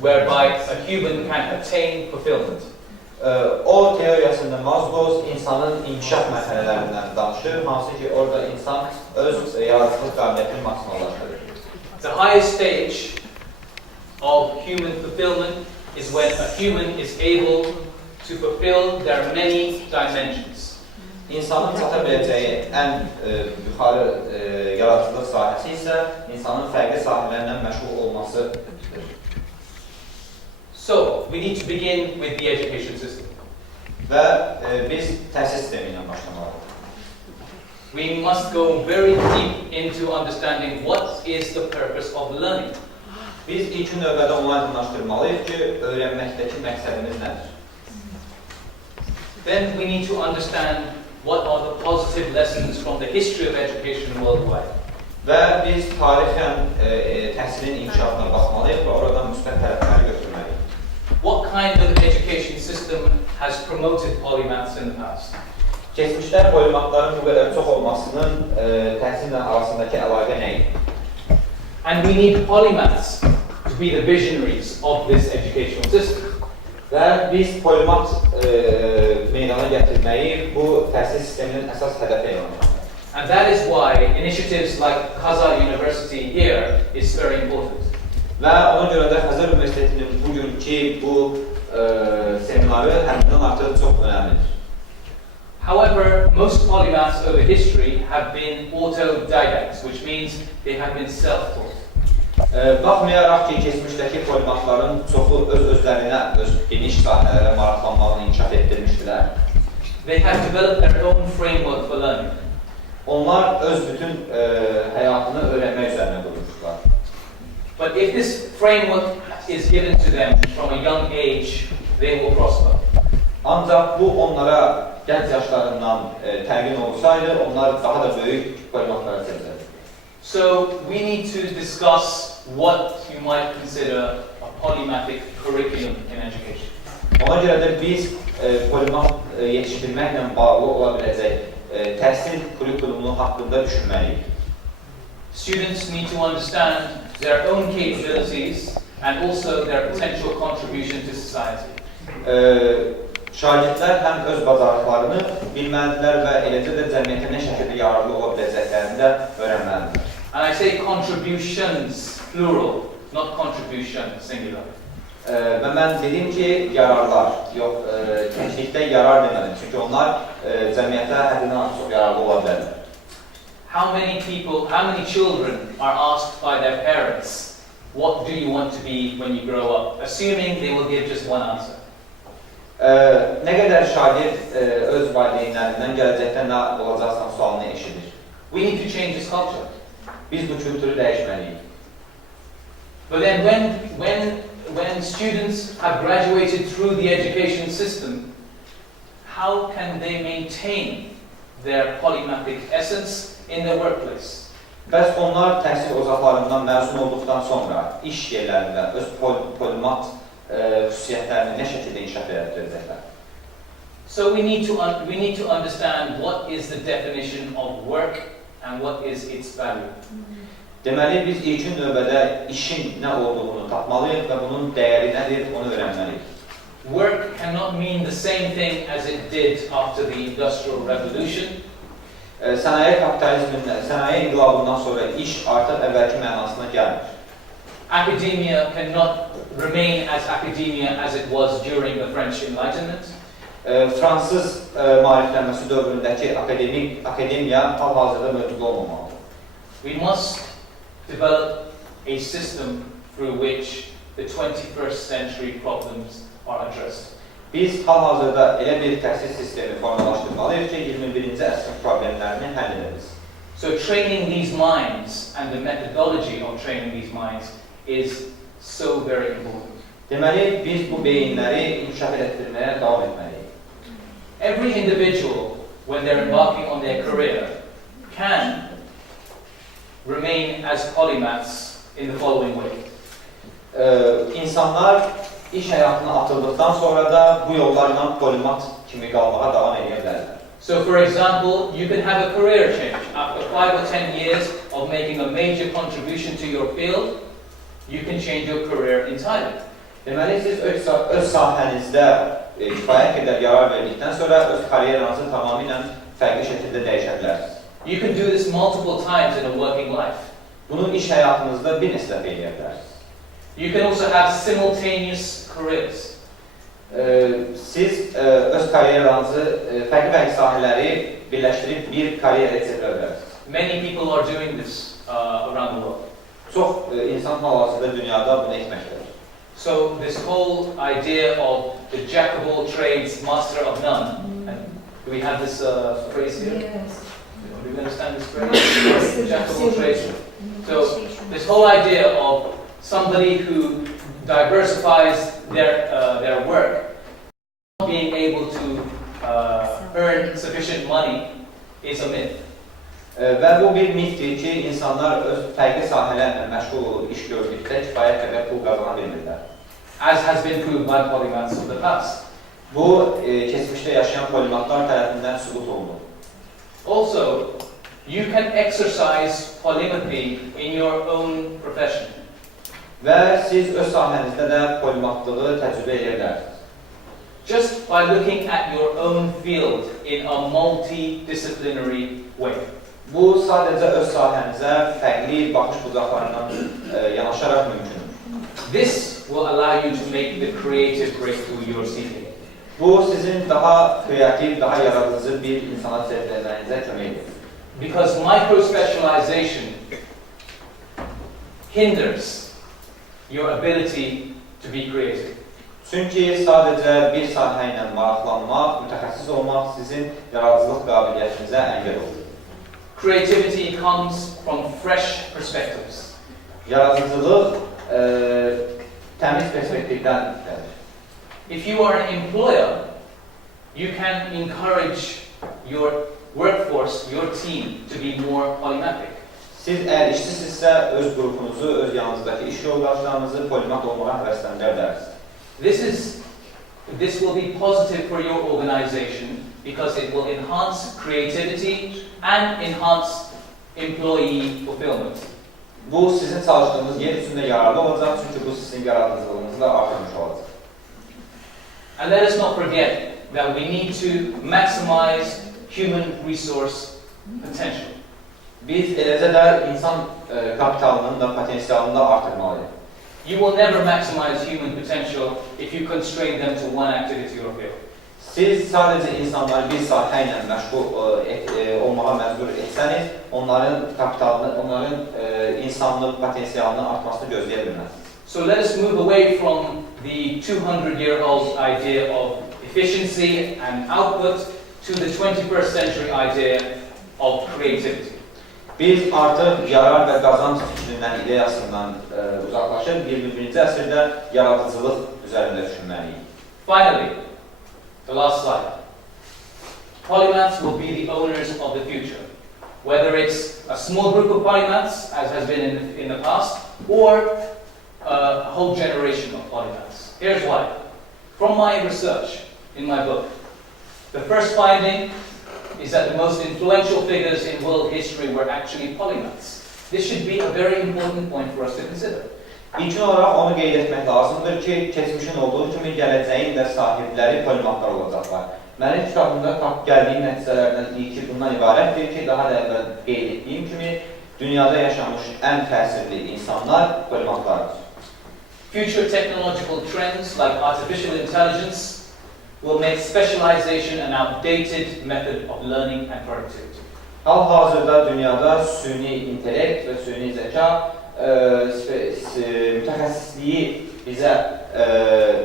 whereby a human can attain fulfillment. O teoriyasında Maslow insanın inkişaf mərhələlərindən danışır, hansı ki orada insan öz yaradıcılıq qabiliyyətini maksimallaşdırır. The highest stage of human fulfillment is when a human is able to fulfill their many dimensions. İnsanın çata biləcəyi ən yuxarı yaradıcılıq sahəsi isə insanın fərqli sahələrlə məşğul olmasıdır. So, we need to begin with the education system. Və biz təhsil sistemi ilə başlamalıyıq. We must go very deep into understanding what is the purpose of learning. Biz ilk növbədə onu aydınlaşdırmalıyıq ki, öyrənməkdəki məqsədimiz nədir? Then we need to understand what are the positive lessons from the history of education worldwide. Və biz tarixən təhsilin inkişafına baxmalıyıq və oradan müsbət tərəfləri götürməliyik. What kind of education system has promoted polymaths in the past? Keçmişdə polymatların bu qədər çox olmasının təhsillə arasındakı əlaqə nə idi? And we need polymaths to be the visionaries of this educational system. Və biz polymat meydana gətirməyi bu təhsil sisteminin əsas hədəfi elan edirik. And that is why initiatives like Kazar University here is very important. Və ona görə də Xəzər Universitetinin bugünkü bu seminarı həddindən artıq çox önəmlidir. However, most polymaths over history have been autodidacts, which means they have been self-taught. Baxmayaraq ki, keçmişdəki polymatların çoxu öz-özlərinə, öz geniş sahələrə maraqlanmağını inkişaf etdirmişdilər. They have developed their own framework for learning. Onlar öz bütün həyatını öyrənmək üzərinə qurmuşlar. But if this framework is given to them from a young age, they will prosper. Ancaq bu onlara gənc yaşlarından təqdim olsaydı, onlar daha da böyük polymatlara çevrilir. So we need to discuss what you might consider a polymathic curriculum in education. Ona görə də biz polymat yetişdirməklə bağlı ola biləcək təhsil kurikulumunu haqqında düşünməliyik. Students need to understand their own capabilities and also their potential contribution to society. Şagirdlər həm öz bacarıqlarını bilməlidirlər və eləcə də cəmiyyətə nə şəkildə yararlı ola biləcəklərini də öyrənməlidirlər. And I say contributions, plural, not contribution, singular. Və mən dedim ki, yararlar, yox, təklikdə yarar demədim. Çünki onlar cəmiyyətə həddindən çox yararlı ola bilərlər. How many children are asked by their parents, what do you want to be when you grow up? Assuming they will give just one answer. Nə qədər şagird öz valideynlərindən gələcəkdə nə olacaqsan sualını eşidir. We need to change this culture. Biz bu kültürü dəyişməliyik. But then when students have graduated through the education system, how can they maintain their polymathic essence in their workplace? Bəs onlar təhsil ocaqlarından məzun olduqdan sonra iş yerlərində öz polymat xüsusiyyətlərini nə şəkildə inkişaf edəcəklər? So we need to understand what is the definition of work and what is its value. Deməli, biz ilkin növbədə işin nə olduğunu tapmalıyıq və bunun dəyəri nədir, onu öyrənməliyik. Work cannot mean the same thing as it did after the Industrial Revolution. Sənaye kapitalizmindən, sənaye inqilabından sonra iş artıq əvvəlki mənasına gəlmir. Academia cannot remain as academia as it was during the French Enlightenment. Fransız maariflənməsi dövründəki akademiya hal-hazırda mövcud olmamalıdır. We must develop a system through which the 21st century problems are addressed. Biz hal-hazırda elə bir təhsil sistemi formalaşdırmalıyıq ki, 21-ci əsrin problemlərini həll ederiz. So training these minds and the methodology of training these minds is so very important. Deməli, biz bu beyinləri inkişaf etdirməyə davam etməliyik. Every individual, when they're embarking on their career, can remain as polymaths in the following way. İnsanlar iş həyatına atıldıqdan sonra da bu yollarla polymat kimi qalmağa davam edə bilərlər. So for example, you can have a career change. After 5 or 10 years of making a major contribution to your field, you can change your career entirely. Deməli, siz öz sahənizdə kifayət qədər yarar verdikdən sonra öz karyeranızı tamamilə fərqli şəkildə dəyişə bilərsiniz. You can do this multiple times in a working life. Bunu iş həyatınızda bir neçə dəfə edə bilərsiniz. You can also have simultaneous careers. Siz öz karyeranızı fərqli sahələri birləşdirib bir karyer etsə bilərsiniz. Many people are doing this around the world. Çox insan hal-hazırda dünyada bunu etməkdədir. So this whole idea of the jack of all trades, master of none. And do we have this phrase here? Yes. Do you understand this phrase? Jack of all trades. So this whole idea of somebody who diversifies their work, being able to earn sufficient money, is a myth. Və bu bir mitdir ki, insanlar öz fərqli sahələrlə məşğul olub iş gördükdə kifayət qədər pul qazana bilmirlər. As has been proved by polymaths of the past. Bu, keçmişdə yaşayan polimatlar tərəfindən sübut olunur. Also, you can exercise polymathy in your own profession. Və siz öz sahənizdə də polimatlığı təcrübə edə bilərsiniz. Just by looking at your own field in a multidisciplinary way. Bu, sadəcə öz sahənizə fərqli baxış bucaqlarından yanaşaraq mümkündür. This will allow you to make the creative breakthrough you're seeking. Bu, sizin daha kreativ, daha yaradıcı bir insana çevrilməyinizə kömək edir. Because micro-specialization hinders your ability to be creative. Çünki sadəcə bir sahə ilə maraqlanmaq, mütəxəssis olmaq sizin yaradıcılıq qabiliyyətinizə əngəl olur. Creativity comes from fresh perspectives. Yaradıcılıq təmiz perspektivdən gəlir. If you are an employer, you can encourage your workforce, your team, to be more polymathic. Siz əgər işçisinizsə, öz qrupunuzu, öz yanınızdakı iş yoldaşlarınızı polimat olmağa həvəsləndirə bilərsiniz. This will be positive for your organization because it will enhance creativity and enhance employee fulfillment. Bu, sizin çalışdığınız yer üçün də yararlı olacaq, çünki bu sizin yaradıcılığınızı da artırmış olacaq. And let us not forget that we need to maximize human resource potential. Biz eləcə də insan kapitalının da potensialını da artırmalıyıq. You will never maximize human potential if you constrain them to one activity or field. Siz sadəcə insanları bir sahə ilə məşğul olmağa məcbur etsəniz, onların kapitalını, onların insanlıq potensialını artmasını gözləyə bilməzsiniz. So let us move away from the 200-year-old idea of efficiency and output to the 21st century idea of creativity. Biz artıq yarar və qazanc fikrindən, ideyasından uzaqlaşıb 21-ci əsrdə yaradıcılıq üzərində düşünməliyik. Finally, the last slide. Polymaths will be the owners of the future. Whether it's a small group of polymaths, as has been in the past, or a whole generation of polymaths. Here's why. From my research in my book, the first finding is that the most influential figures in world history were actually polymaths. This should be a very important point for us to consider. İlkin olaraq onu qeyd etmək lazımdır ki, keçmişin olduğu kimi gələcəyin də sahibləri polimatlar olacaqlar. Mənim kitabımda gəldiyim nəticələrdən ilki bundan ibarətdir ki, daha da əvvəl qeyd etdiyim kimi, dünyada yaşamış ən təsirli insanlar polimatlardır. Future technological trends like artificial intelligence will make specialization an outdated method of learning and productivity. Hal-hazırda dünyada süni intellekt və süni zəka mütəxəssisliyi bizə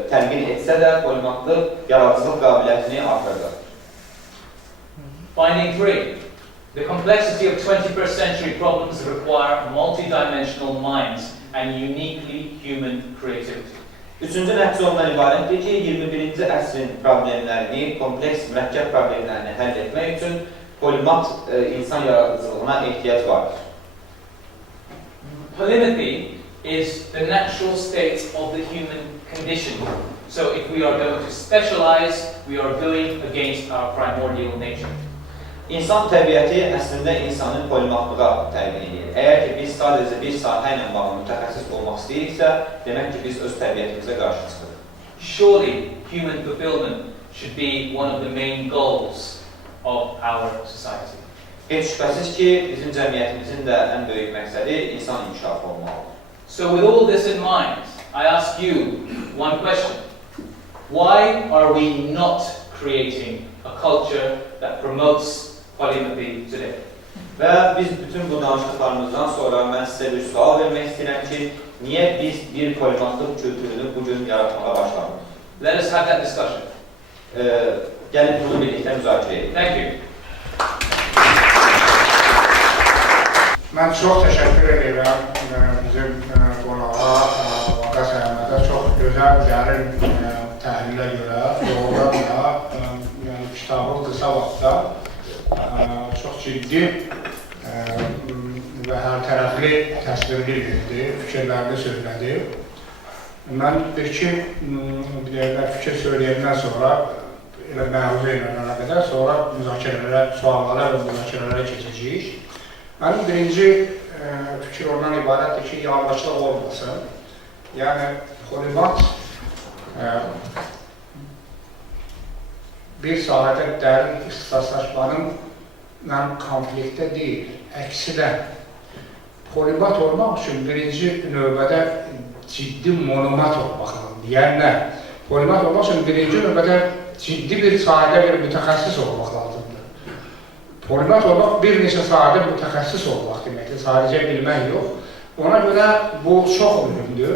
təlqin etsə də, polimatlıq yaradıcılıq qabiliyyətini artırır. Finding 3. The complexity of 21st century problems require multidimensional minds and uniquely human creativity. Üçüncü nəticə ondan ibarətdir ki, 21-ci əsrin problemlərini, kompleks, mürəkkəb problemlərini həll etmək üçün polimat insan yaradıcılığına ehtiyac vardır. Polymathy is the natural state of the human condition. So if we are going to specialize, we are going against our primordial nature. İnsan təbiəti əslində insanın polimatlığa təmin edir. Əgər ki, biz sadəcə bir sahə ilə bağlı mütəxəssis olmaq istəyiriksə, demək ki, biz öz təbiətimizə qarşı çıxırıq. Surely human fulfillment should be one of the main goals of our society. Heç şübhəsiz ki, bizim cəmiyyətimizin də ən böyük məqsədi insan inkişafı olmalıdır. So with all this in mind, I ask you one question. Why are we not creating a culture that promotes polymathy today? Və biz bütün bu danışdıqlarımızdan sonra mən sizə bir sual vermək istəyirəm ki, niyə biz bir polimatlıq kültürünü bugün yaratmağa başlamırıq? Let us have that discussion. Gəlin bunu birlikdə müzakirə edək. Thank you. Mən çox təşəkkür edirəm bizim qonağa, Vaka Sənətə çox gözəl, dərin təhlilə görə, doğrudan da kitabı qısa vaxtda çox ciddi və hərtərəfli təsvirli verdi, fikirlərini söylədi. Mən bir-iki fikir söyləyəndən sonra, elə məruzə ilə qədər, sonra müzakirələrə, suallara və müzakirələrə keçəcəyik. Mənim birinci fikir ondan ibarətdir ki, yanlışlıq olmasın. Yəni, polimat bir sahədə dərin ixtisaslaşmanın konfliktdə deyil, əksidə. Polimat olmaq üçün birinci növbədə ciddi monomat olmaq lazımdır. Yəni nə? Polimat olmaq üçün birinci növbədə ciddi bir sahədə bir mütəxəssis olmaq lazımdır. Polimat olmaq bir neçə sahədə mütəxəssis olmaq deməkdir, sadəcə bilmək yox. Ona görə bu çox mühümdür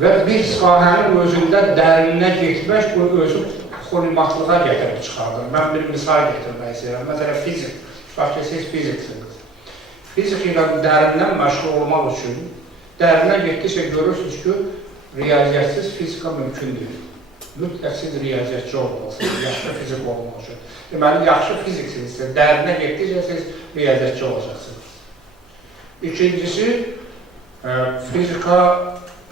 və bir sahənin özündə dərinə getmək bu özü polimatlığa gətirib çıxardır. Mən bir misal gətirmək istəyirəm. Məsələn, fizik. Tutaq ki, siz fiziksiniz. Fizik ilə dərindən məşğul olmaq üçün dərinə getdikcə görürsünüz ki, riyaziyyətsiz fizika mümkündür. Mütləq siz riyaziyyatçı olmalısınız, yaxşı fizik olmaq üçün. Deməli, yaxşı fiziksinizsə, dərinə getdikcə siz riyaziyyatçı olacaqsınız. İkincisi, fizika,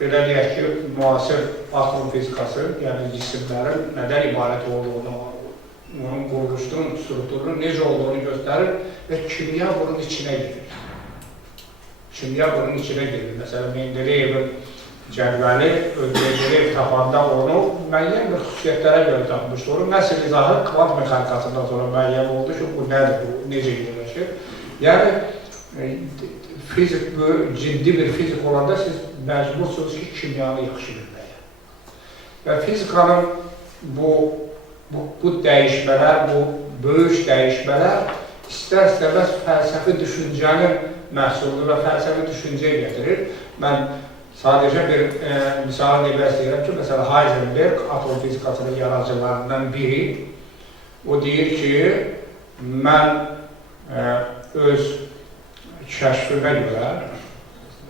belə deyək ki, müasir atom fizikası, yəni cisimlərin nədən ibarət olduğunu, onun quruluşunun, strukturunun necə olduğunu göstərir və kimya bunun içinə girir. Kimya bunun içinə girir. Məsələn, Mendeleyevin cədvəli, Mendeleyev tapanda onu müəyyən bir xüsusiyyətlərə görə tapmışdı. Onun nəsil izahı kvant mexanikasından sonra müəyyən oldu ki, bu nədir, bu necə yerləşir. Yəni, fizik, ciddi bir fizik olanda siz məcbursunuz ki, kimyanı yaxşı bilməyə. Və fizikanın bu dəyişmələr, bu böyük dəyişmələr istər-istəməz fəlsəfi düşüncənin məhsuludur və fəlsəfi düşüncəyə gətirir. Mən sadəcə bir misal demək istəyirəm ki, məsələn, Heisenberg, atom fizikasının yaradıcılarından biri, o deyir ki, mən öz kəşfimə görə,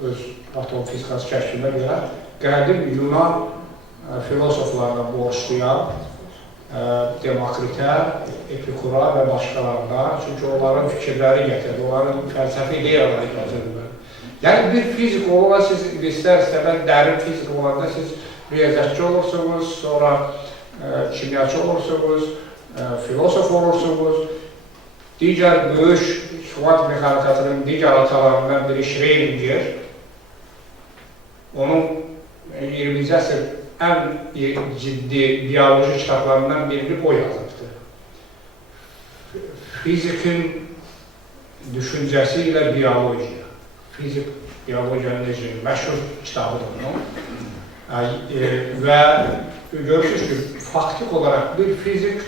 öz atom fizikası kəşfimə görə qədim Yunan filosoflarına borçluyam, Demokritə, Epikura və başqalarına, çünki onların fikirləri gətirir, onların fəlsəfi ideyaları gətirir. Yəni, bir fizik olanda siz istər-istəməz dərin fizik olanda siz riyaziyyatçı olursunuz, sonra kimyaçı olursunuz, filosof olursunuz. Digər böyük kvant mexanikasının digər atalarından biri Schrödinger, onun 20-ci əsr ən ciddi biyoloji kitablarından birini o yazıbdır. Fizikin düşüncəsi ilə biyologiya. Fizik, biyologiyanın necə məşhur kitabıdır onun. Və görürsünüz ki, faktik olaraq bir fizik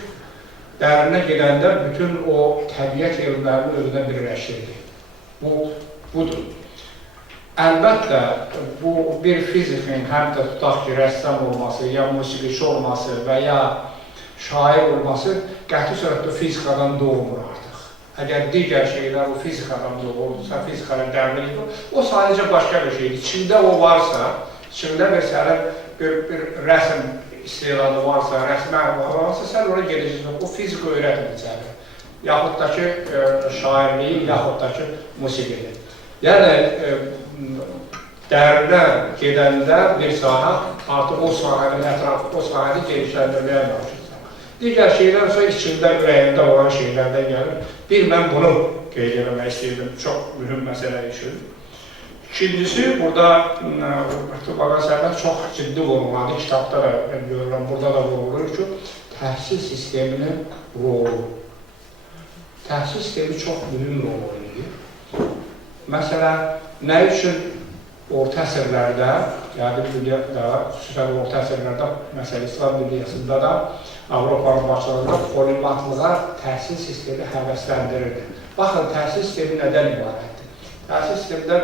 dərinə gedəndə bütün o təbiət elmlərini özünə birləşdirir. Budur. Əlbəttə, bu bir fizikin həm də tutaq ki, rəssam olması, ya musiqiçi olması və ya şair olması qəti surətdə fizikadan doğmur artıq. Əgər digər şeylər o fizikadan doğursa, fizikadan dərin edir, o sadəcə başqa bir şeydir. İçində o varsa, içində bir rəsm istedadı varsa, rəsmə varsa, sən oraya gedəcəksən, o fizika öyrətməyəcəkdir. Yaxud da ki, şairliyi, yaxud da ki, musiqili. Yəni, dərinə gedəndə bir sahə, artıq o sahənin ətrafı, o sahəni genişləndirməyə başlayacaq. Digər şeylər isə içində, ürəyində olan şeylərdən gəlir. Bir, mən bunu qeyd eləmək istəyirdim, çox mühüm məsələ üçün. İkincisi, burada Baqa Sənət çox ciddi vuruladı, kitabda da görürəm, burada da vurulur ki, təhsil sisteminin rolu. Təhsil sistemi çox mühüm rol oynayır. Məsələn, nə üçün orta əsrlərdə, yəni xüsusən orta əsrlərdə məsələ İslam dünyasında da Avropanın başlarında polimatlığa təhsil sistemi həvəsləndirirdi. Baxın, təhsil sistemi nədən ibarətdir? Təhsil sistemində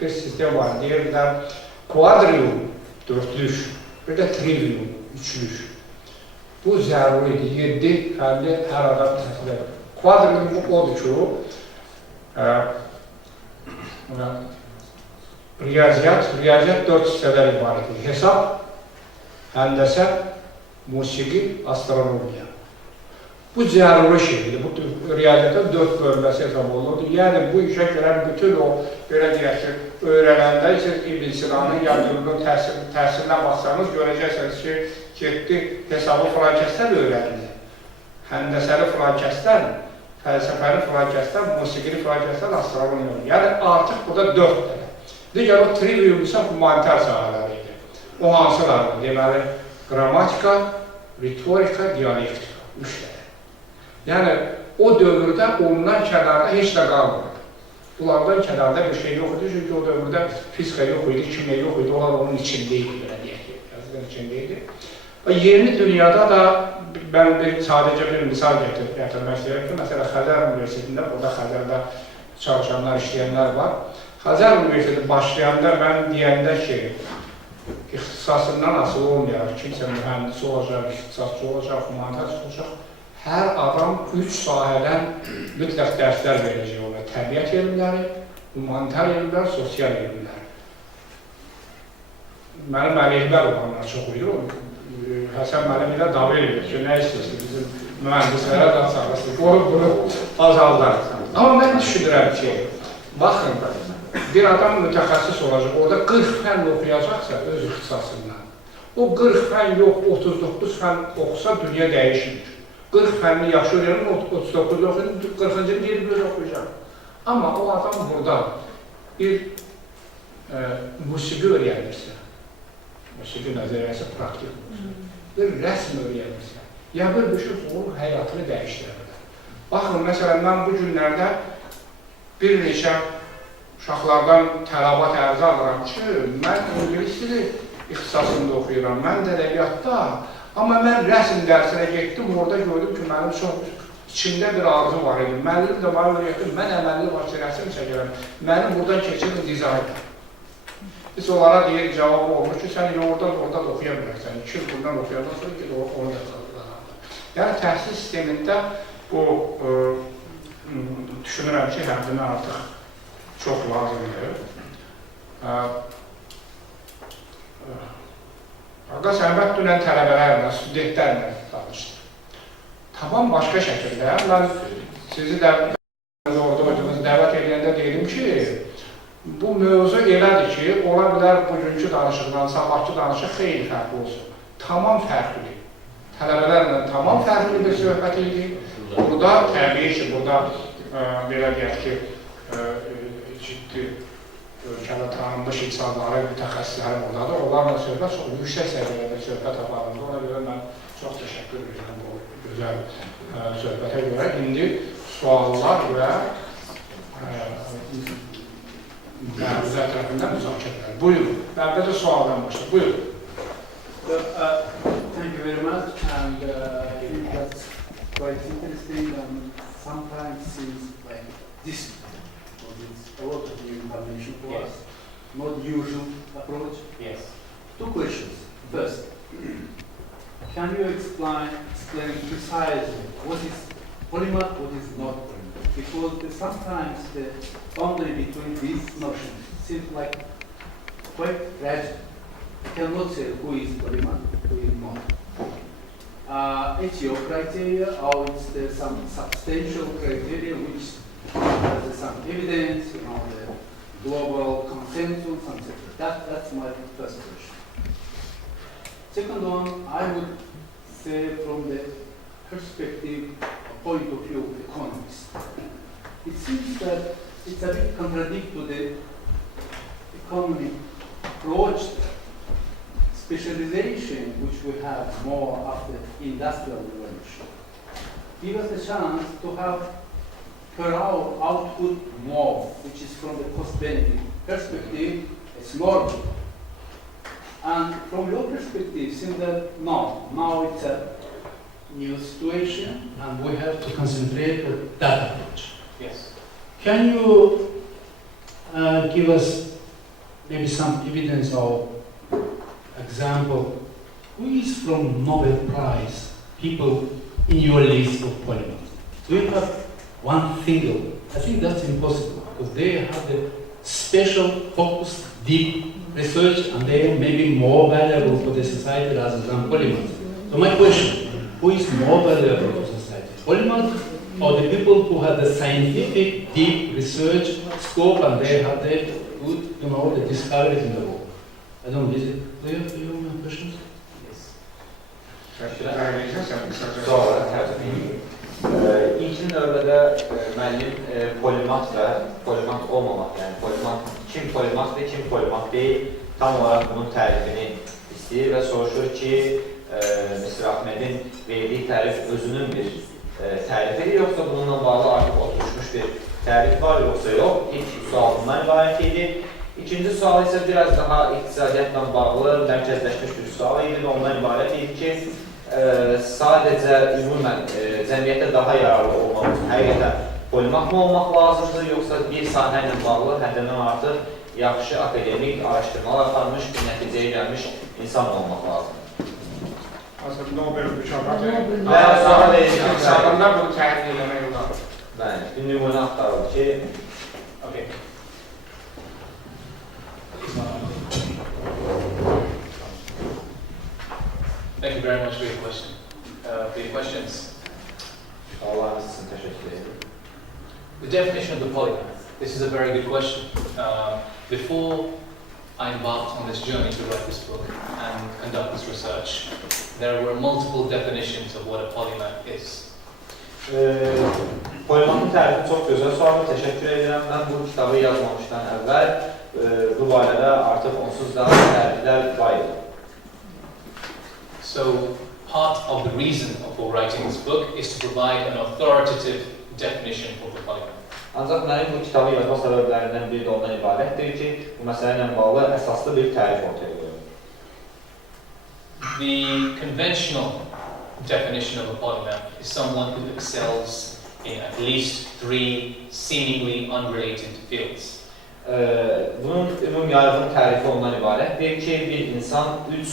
bir sistem var, deyirlər quadrium, dörtlük, bir də trivium, üçlük. Bu zəruridir, 7 fərqli hər adam təhsil edir. Quadrium bu odur ki, riyaziyyat 4 hissədən ibarətdir. Hesab, həndəsə, musiqi, astronomiya. Bu zəruri şeydir. Bu riyaziyyatın 4 bölməsi hesab olunurdur. Yəni, bu işə gələn bütün o, belə deyək ki, öyrənəndə siz İbn Sinanın yazılının təhsilinə baxsanız, görəcəksiniz ki, getdi hesabı filan kəsdən öyrənir. Həndəsəli filan kəsdən, fəlsəfəli filan kəsdən, musiqili filan kəsdən, astronomiya. Yəni, artıq burada 4 dənə. Digər o trivium isə humanitar sahələri idi. O hansılardır? Deməli, qrammatika, ritorika, dialektika. 3 dənə. Yəni, o dövrdə ondan kənarda heç nə qalmırdı. Bunlardan kənarda bir şey yox idi, çünki o dövrdə fizika yox idi, kimya yox idi, onlar onun içindeydi, belə deyək ki, yazıqın içindeydi. Yeni dünyada da mən sadəcə bir misal gətirmək istəyirəm ki, məsələn, Xəzər Universitetində, burada Xəzərdə çalışanlar, işləyənlər var. Xəzər Universiteti başlayanda mən deyəndə ki, ixtisasından asılı olmayaraq, kimsə mühəndisi olacaq, ixtisasçı olacaq, humanitar olacaq, hər adam 3 sahədən mütləq dərslər verəcək ona. Təbiət elmləri, humanitar elmlər, sosial elmlər. Mənim əleyhlər olanlar çox idi. Həsən müəllim ilə davam edir ki, nə istəyirsin, bizim mühəndislərə da çağırsın, bunu azaldarıq. Amma mən düşünürəm ki, baxın, bir adam mütəxəssis olacaq, orada 40 fənn oxuyacaqsa öz ixtisasından, o 40 fənn yox, 39 fənn oxusa dünya dəyişmir. 40 fənni yaxşı öyrənir, 39 oxuyur, 40-cı bir göz oxuyacaq. Amma o adam burada bir musiqi öyrənirsə, musiqi nəzəriyyəsi praktik olursa, bir rəsm öyrənirsə, ya bir şey onun həyatını dəyişdirirlər. Baxın, məsələn, mən bu günlərdə bir neçə uşaqlardan tələbat ərizə alıram ki, mən ingilis dili ixtisasında oxuyuram, mən də ədəbiyyatda, amma mən rəsm dərsinə getdim, orada gördüm ki, mənim çox içimdə bir arzu var idi. Müəllim də bana öyrətdim, mən əməlli var ki, rəsm çəkirəm, mənim buradan keçirdim dizayndır. Biz onlara deyir, cavabı olur ki, sən oradan da oxuya bilərsən, 2 il buradan oxuyandan sonra ki, onu da qazanırlar. Yəni, təhsil sistemində bu, düşünürəm ki, həmdinə artıq çox lazımdır. Baqa Sənət dünən tələbələrlə, studentlərlə danışdı. Tamam başqa şəkildə, mən sizi dəvət edəndə dedim ki, bu mövzu elədir ki, ola bilər bugünkü danışıqdan, sabahki danışıq xeyli fərqli olsun. Tamam fərqli. Tələbələrlə tamam fərqli bir söhbət idi. Burada, təbii ki, burada belə deyək ki, ciddi ölkədə tanınmış insanları, mütəxəssislərim oradadır. Onlarla söhbət çox yüksək səviyyədə söhbət aparında. Ona görə mən çox təşəkkür edirəm bu gözəl söhbətə görə. İndi suallar və məruzə tərəfindən müzakirələr. Buyurun. Bəlkə də sualdan başlayın. Buyurun. Thank you very much, and I think that's quite interesting and sometimes seems like this. It's a lot of new information for us, not usual approach. Yes. 2 questions. First, can you explain precisely what is polymath, what is not polymath? Because sometimes the boundary between these notions seems like quite fragile. You cannot say who is polymath, who is not. It's your criteria, or is there some substantial criteria which has some evidence, you know, the global consensus, etc. That's my first question. Second one, I would say from the perspective, point of view of economists. It seems that it's a bit contradictory to the economic approach, specialization, which we have more after industrial revolution. Give us a chance to have per hour output more, which is from the cost-benefit perspective, it's more. And from your perspective, it seems that now it's a new situation, and we have to concentrate on that approach. Yes. Can you give us maybe some evidence or example? Who is from Nobel Prize people in your list of polymaths? Do you have one single? I think that's impossible because they have the special, focused, deep research, and they may be more valuable for the society rather than polymaths. So my question, who is more valuable for society? Polymaths or the people who have the scientific, deep research scope and they have the good, the discoveries in the world? I don't know, is it clear for you, my questions? Yes. Sonra tərcümə edeyim. İlk növbədə müəllim polimat və polimat olmamaq, yəni kim polimatdır, kim polimat deyil, tam olaraq bunun tərifini istəyir və soruşur ki, Mr. Ahmedin verdiyi tərif özünün bir tərifidir, yoxsa bununla bağlı artıq oturuşmuş bir tərif var, yoxsa yox. İlk sual bundan ibarət idi. İkinci sual isə biraz daha iqtisadiyyatla bağlı, mərkəzləşmiş bir sual idi və ondan ibarət idi ki, sadəcə ümumən cəmiyyətdə daha yararlı olmaq üçün həqiqətən polimat mı olmaq lazımdır, yoxsa bir sahə ilə bağlı həddindən artıq yaxşı akademik araşdırmalar aparmış, bir nəticəyə gəlmiş insan olmaq lazımdır. Aslında Nobel mükafatı insanlar bunu tərif eləmək olar. Bəli, bir nümunə axtarıldı ki, Okay. Thank you very much for your question. For your questions. Allah'ın sizin təşəkkür edir. The definition of the polymath. This is a very good question. Before I embarked on this journey to write this book and conduct this research, there were multiple definitions of what a polymath is. Polimatın tərifi çox gözəl sualdır, təşəkkür edirəm. Mən bu kitabı yazmamışdan əvvəl bu barədə artıq onsuz da təriflər var idi. So part of the reason for writing this book is to provide an authoritative definition of the polymath. Ancaq mənim bu kitabı yazma səbəblərindən biri də ondan ibarətdir ki, bu məsələ ilə bağlı əsaslı bir tərif ortaya qoyur. The conventional definition of a polymath is someone who excels in at least 3 seemingly unrelated fields. Bunun ümum yaygın tərifi ondan ibarətdir ki, bir insan 3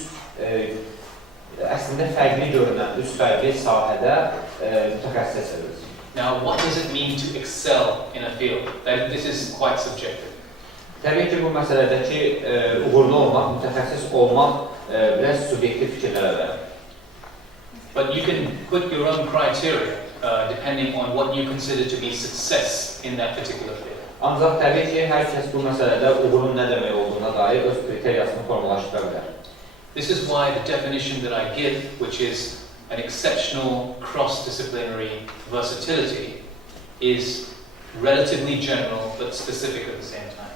əslində fərqli görünən 3 fərqli sahədə mütəxəssis edilir. Now, what does it mean to excel in a field? This is quite subjective. Təbii ki, bu məsələdəki uğurlu olmaq, mütəxəssis olmaq biraz subyektiv fikirlərə verir. But you can put your own criteria depending on what you consider to be success in that particular field. Ancaq təbii ki, hər kəs bu məsələdə uğurun nə demək olduğuna dair öz kriteriyasını formalaşdıra bilər. This is why the definition that I give, which is an exceptional cross-disciplinary versatility, is relatively general but specific at the same time.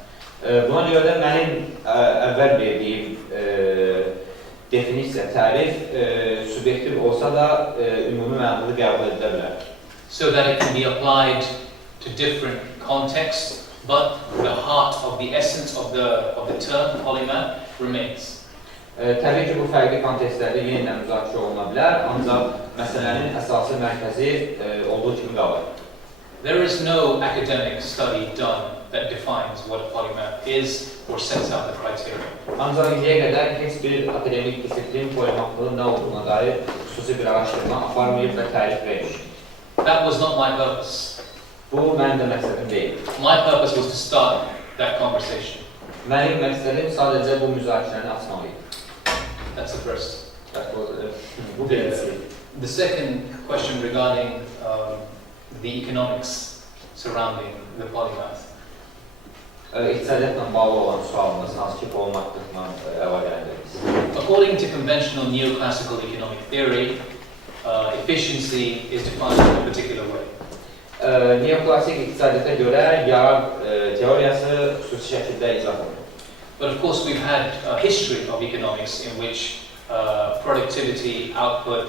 Buna görə də mənim əvvəl verdiyim definisiya, tərif subyektiv olsa da ümumi mənada qəbul edilə bilər. So that it can be applied to different contexts, but the heart of the essence of the term polymath remains. Təbii ki, bu fərqli kontekstlərdə yenidən müzakirə oluna bilər, ancaq məsələnin əsası mərkəzi olduğu kimi qalır. There is no academic study done that defines what a polymath is or sets out the criteria. Ancaq indiyə qədər heç bir akademik disiplin polimatlığın nə olduğuna dair xüsusi bir araşdırma aparmayıb və tərif verir. That was not my purpose. Bu mənim də məqsədim deyil. My purpose was to start that conversation. Mənim məqsədim sadəcə bu müzakirəni açmaq idi. That's the first. Bu birincisi. The second question regarding the economics surrounding the polymath. İqtisadiyyatla bağlı olan sualımız hansı ki polimatlıqla əlaqələndirir. According to conventional neoclassical economic theory, efficiency is defined in a particular way. Neoklasik iqtisadiyyata görə yarar teoriyası xüsusi şəkildə izah olunur. But of course we've had a history of economics in which productivity, output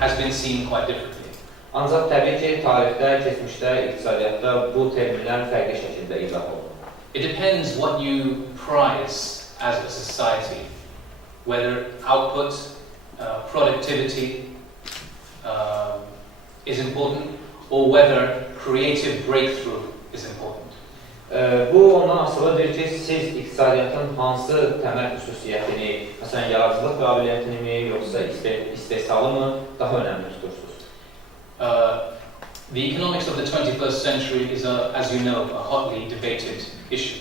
has been seen quite differently. Ancaq təbii ki, tarixdə, keçmişdə, iqtisadiyyatda bu terminlər fərqli şəkildə izah olunur. It depends what you prize as a society, whether output, productivity is important, or whether creative breakthrough is important. Bu ondan asılıdır ki, siz iqtisadiyyatın hansı təməl xüsusiyyətini, məsələn, yaradıcılıq qabiliyyətini mi, yoxsa istehsalı mı daha önəmli tutursunuz? The economics of the 21st century is, as you know, a hotly debated issue.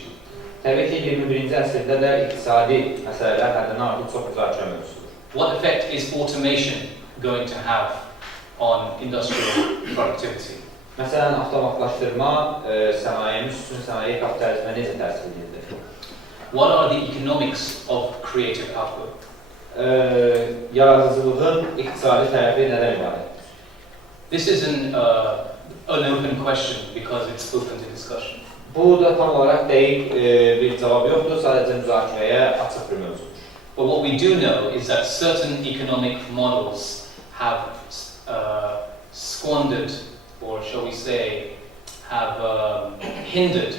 Təbii ki, 21-ci əsrdə də iqtisadi məsələlər həddindən artıq çox müzakirə mövzusudur. What effect is automation going to have on industrial productivity? Məsələn, avtomatlaşdırma sənayemiz üçün sənaye kapitalizmə necə təsir edir? What are the economics of creative output? Yaradıcılığın iqtisadi tərəfi nədən ibarətdir? This is an open question because it's open to discussion. Bu da tam olaraq deyil bir cavab yoxdur, sadəcə müzakirəyə açıq bir mövzudur. But what we do know is that certain economic models have squandered, or shall we say, have hindered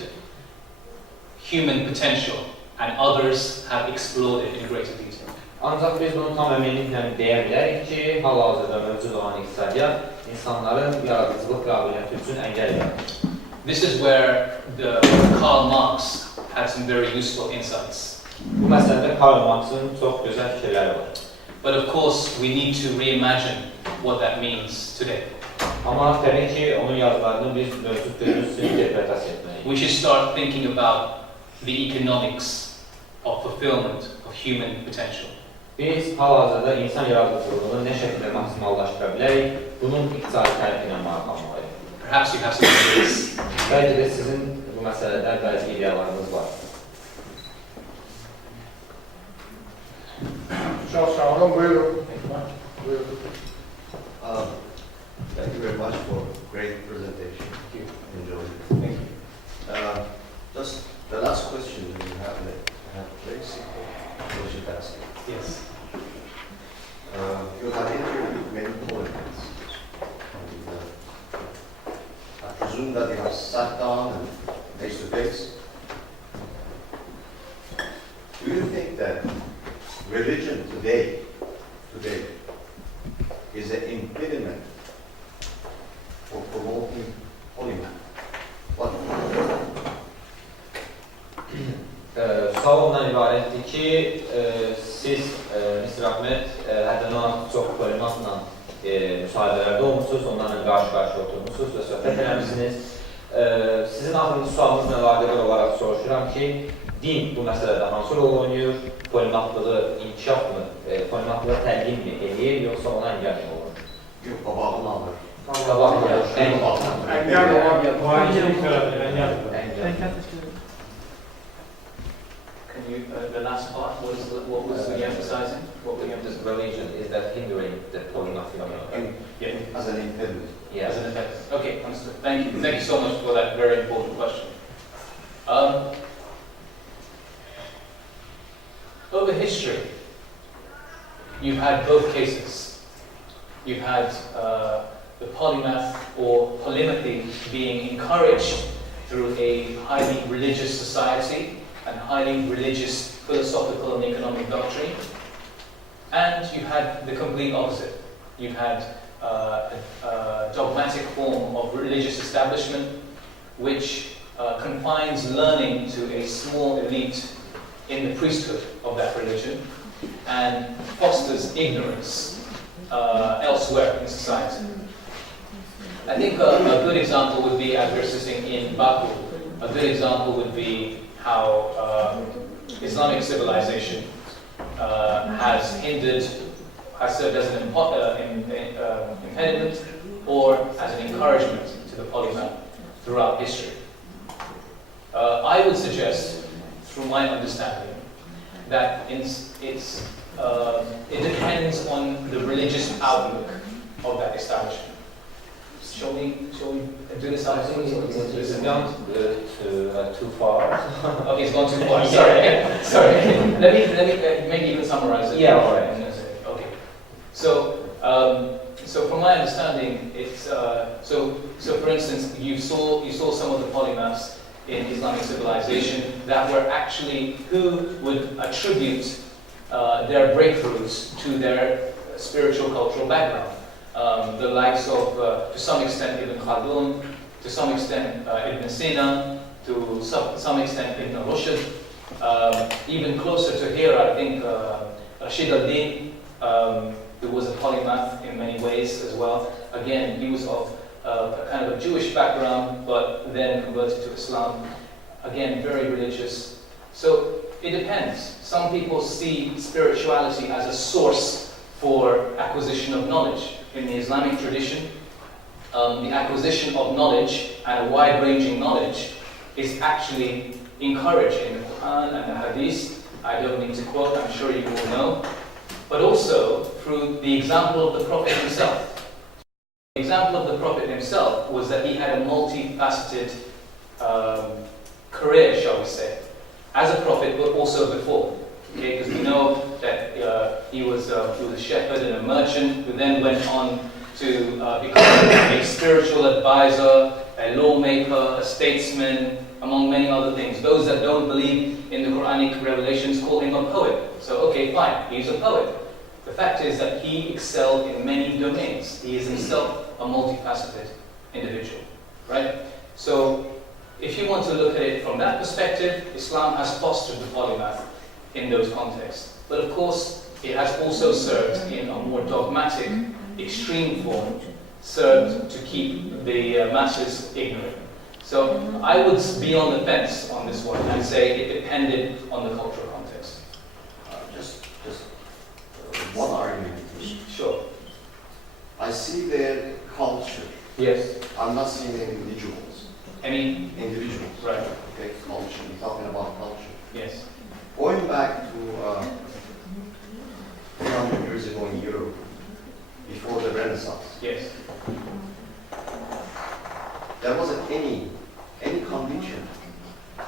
human potential, and others have exploded in greater detail. Ancaq biz bunu tam əminliklə deyə bilərik ki, hal-hazırda mövcud olan iqtisadiyyat insanların yaradıcılıq qabiliyyəti üçün əngəl yaradır. This is where Karl Marx had some very useful insights. Bu məsələdə Karl Marx'ın çox gözəl fikirləri var. But of course, we need to reimagine what that means today. Amma təbii ki, onun yazılarını biz mövcud dövrümüz üçün interpretasiya etməliyik. We should start thinking about the economics of fulfillment of human potential. Biz hal-hazırda insan yaradıcılığını nə şəkildə maksimallaşdıra bilərik, bunun iqtisadi tərifi ilə maraqlanmalıyıq. Perhaps you have some ideas. Bəlkə də sizin bu məsələdə bəzi ideyalarınız var. Çox sağ olun, buyurun. Buyurun. Thank you very much for a great presentation. Thank you. Enjoyed it. Thank you. Just the last question that you have, I have a very simple question to ask you. Yes. You have interviewed many politicians. I presume that you have sat down and face to face. Do you think that religion today is an impediment for promoting polymath? What? Sual ondan ibarətdir ki, siz, Mr. Ahmet, həddindən çox polimatla müsahibələrdə olmuşsunuz, onlarla qarşı-qarşı oturmuşsunuz və söhbət eləmişsiniz. Sizin axırıncı sualınızla əlaqədar olaraq soruşuram ki, din bu məsələdə hansı rol oynayır, polimatlığı inkişaf mı, polimatlığı təlqin mi eləyir, yoxsa ona əngəl mi olur? Yox, qabağını alır. Qabağını alır. Can you, the last part, what was the emphasizing? What were you This emphasizing? religion, is that hindering the polymath phenomenon? Yeah. As an impediment. As an effect. Okay, understood. Thank you. Thank you so much for that very important question. Over history, you've had both cases. You've had the polymath or polymathy being encouraged through a highly religious society and highly religious philosophical and economic doctrine. And you had the complete opposite. You've had a dogmatic form of religious establishment which confines learning to a small elite in the priesthood of that religion and fosters ignorance elsewhere in society. I think a good example would be, as we're sitting in Baku, a good example would be how Islamic civilization has hindered, has served as an impediment or as an encouragement to the polymath throughout history. I would suggest, through my understanding, that it depends on the religious outlook of that establishment. Shall we do this out? It's gone too far. Okay, it's gone too far. Sorry. Let me maybe you can summarize it. Yeah, all right. Okay. So from my understanding, it's so for instance, you saw some of the polymaths in Islamic civilization that were actually who would attribute their breakthroughs to their spiritual cultural background. The likes of, to some extent, Ibn Khaldun, to some extent, Ibn Sina, to some extent, Ibn Rushd. Even closer to here, I think, Rashid al-Din, who was a polymath in many ways as well. Again, he was of a kind of a Jewish background, but then converted to Islam. Again, very religious. So it depends. Some people see spirituality as a source for acquisition of knowledge. In the Islamic tradition, the acquisition of knowledge and a wide-ranging knowledge is actually encouraged in the Quran and the Hadith. I don't need to quote, I'm sure you all know. But also through the example of the Prophet himself. The example of the Prophet himself was that he had a multifaceted career, shall we say, as a prophet, but also before. Okay, because we know that he was a shepherd and a merchant, who then went on to become a spiritual advisor, a lawmaker, a statesman, among many other things. Those that don't believe in the Quranic revelations call him a poet. So, okay, fine, he's a poet. The fact is that he excelled in many domains. He is himself a multifaceted individual, right? So, if you want to look at it from that perspective, Islam has fostered the polymath in those contexts. But of course, it has also served in a more dogmatic, extreme form, served to keep the masses ignorant. So I would be on the fence on this one and say it depended on the cultural context. Just one argument. Sure. I see their culture. Yes. I'm not seeing individuals. Any? Individuals. Right. Okay, culture. We're talking about culture. Yes. Going back to 300 years ago in Europe, before the Renaissance, Yes. there wasn't any conviction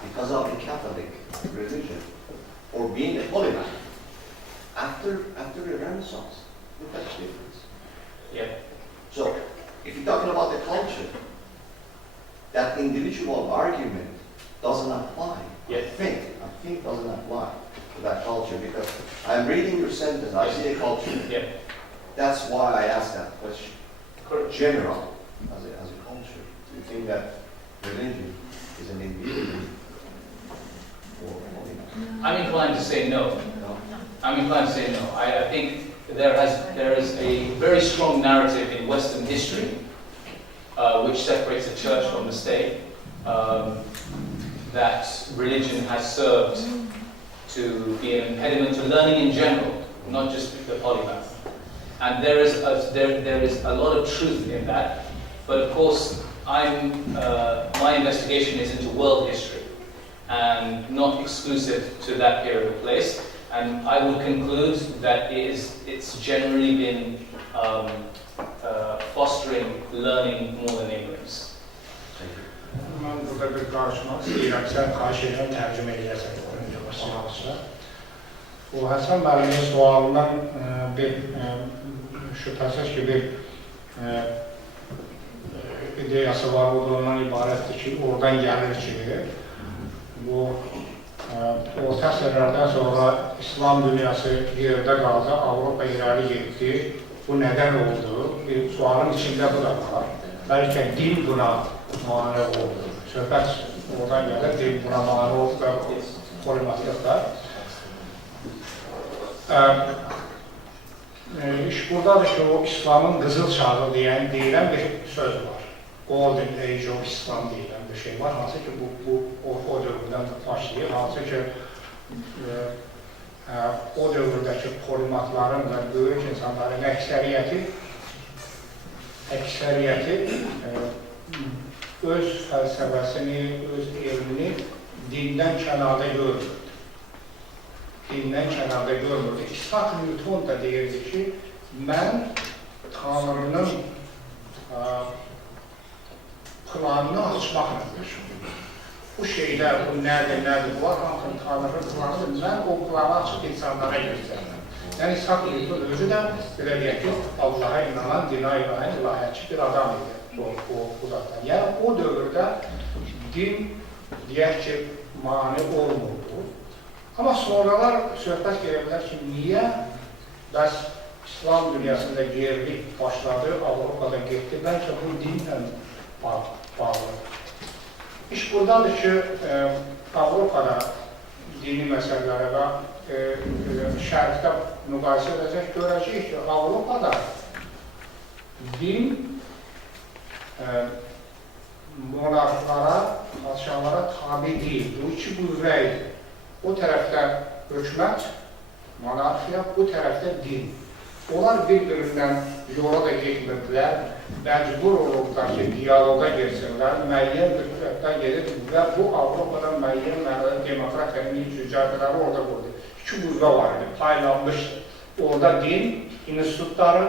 because of the Catholic religion or being a polymath. After the Renaissance, look at the difference. Yeah. So, if you're talking about the culture, that individual argument doesn't apply. Yes. I think doesn't apply to that culture because I'm reading your sentence, I see a culture. Yeah. That's why I asked that question. Correct. General, as a culture, do you think that religion is an individual or polymath? I'm inclined to say no. No? I'm inclined to say no. I think there is a very strong narrative in Western history which separates the church from the state. That religion has served to be an impediment to learning in general, not just the polymath. And there is a lot of truth in that. But of course, my investigation is into world history and not exclusive to that period of place. And I would conclude that it's generally been fostering learning more than ignorance. Ben burada bir karşımak istəyirəm, sən xahiş edirəm, tərcümə edəsən öncə başlayarsa. O Həsən müəllimin sualından bir şübhəsiz ki, bir ideyası var, o da ondan ibarətdir ki, oradan gəlir ki, bu orta əsrlərdən sonra İslam dünyası yerdə qaldı, Avropa irəli getdi. Bu nədən oldu? Bir sualın içində bu da var. Bəlkə din buna mane oldu. Söhbət oradan gəlir, din buna mane oldu da polymatlıqda. İş buradadır ki, o İslamın qızıl çağı deyilən bir söz var. Golden Age of Islam deyilən bir şey var. Hansı ki, o dövrdən başlayır. Hansı ki, o dövrdəki polymatların da böyük insanların əksəriyyəti öz fəlsəfəsini, öz elmini dindən kənarda görmürdü. Dindən kənarda görmürdü. İshak Newton da deyirdi ki, mən Tanrının planını açmaqla məşğuldur. Bu şeylər, bu nədir, bunlar hamısının Tanrının planıdır. Mən o planı açıb insanlara göstərirəm. Yəni, İshak Newton özü də, belə deyək ki, Allaha inanan, dina inanan, ilahiyatçı bir adam idi bu zaten. Yəni, o dövrdə din, deyək ki, mani olmurdu. Amma sonralar söhbət gəlirlər ki, niyə bəs İslam dünyasında gerilik başladı, Avropada getdi, bəlkə bu dinlə bağlı. İş buradadır ki, Avropada dini məsələlərə və şərqdə müqayisə edəcək, görəcəyik ki, Avropada din monarxlara, padişahlara tabi deyil. Bu iki qüvvə idi. O tərəfdə hökumət, monarxiya, bu tərəfdə din. Onlar bir-birindən yola da getmirdilər, məcbur olurdular ki, diyaloga girsinlər, müəyyən bir müddətdən gedir və bu Avropada müəyyən mənada demokratiyanın ilk mücadilələri orada qurdu. İki qüvvə var idi, paylanmışdı. Orada din institutları,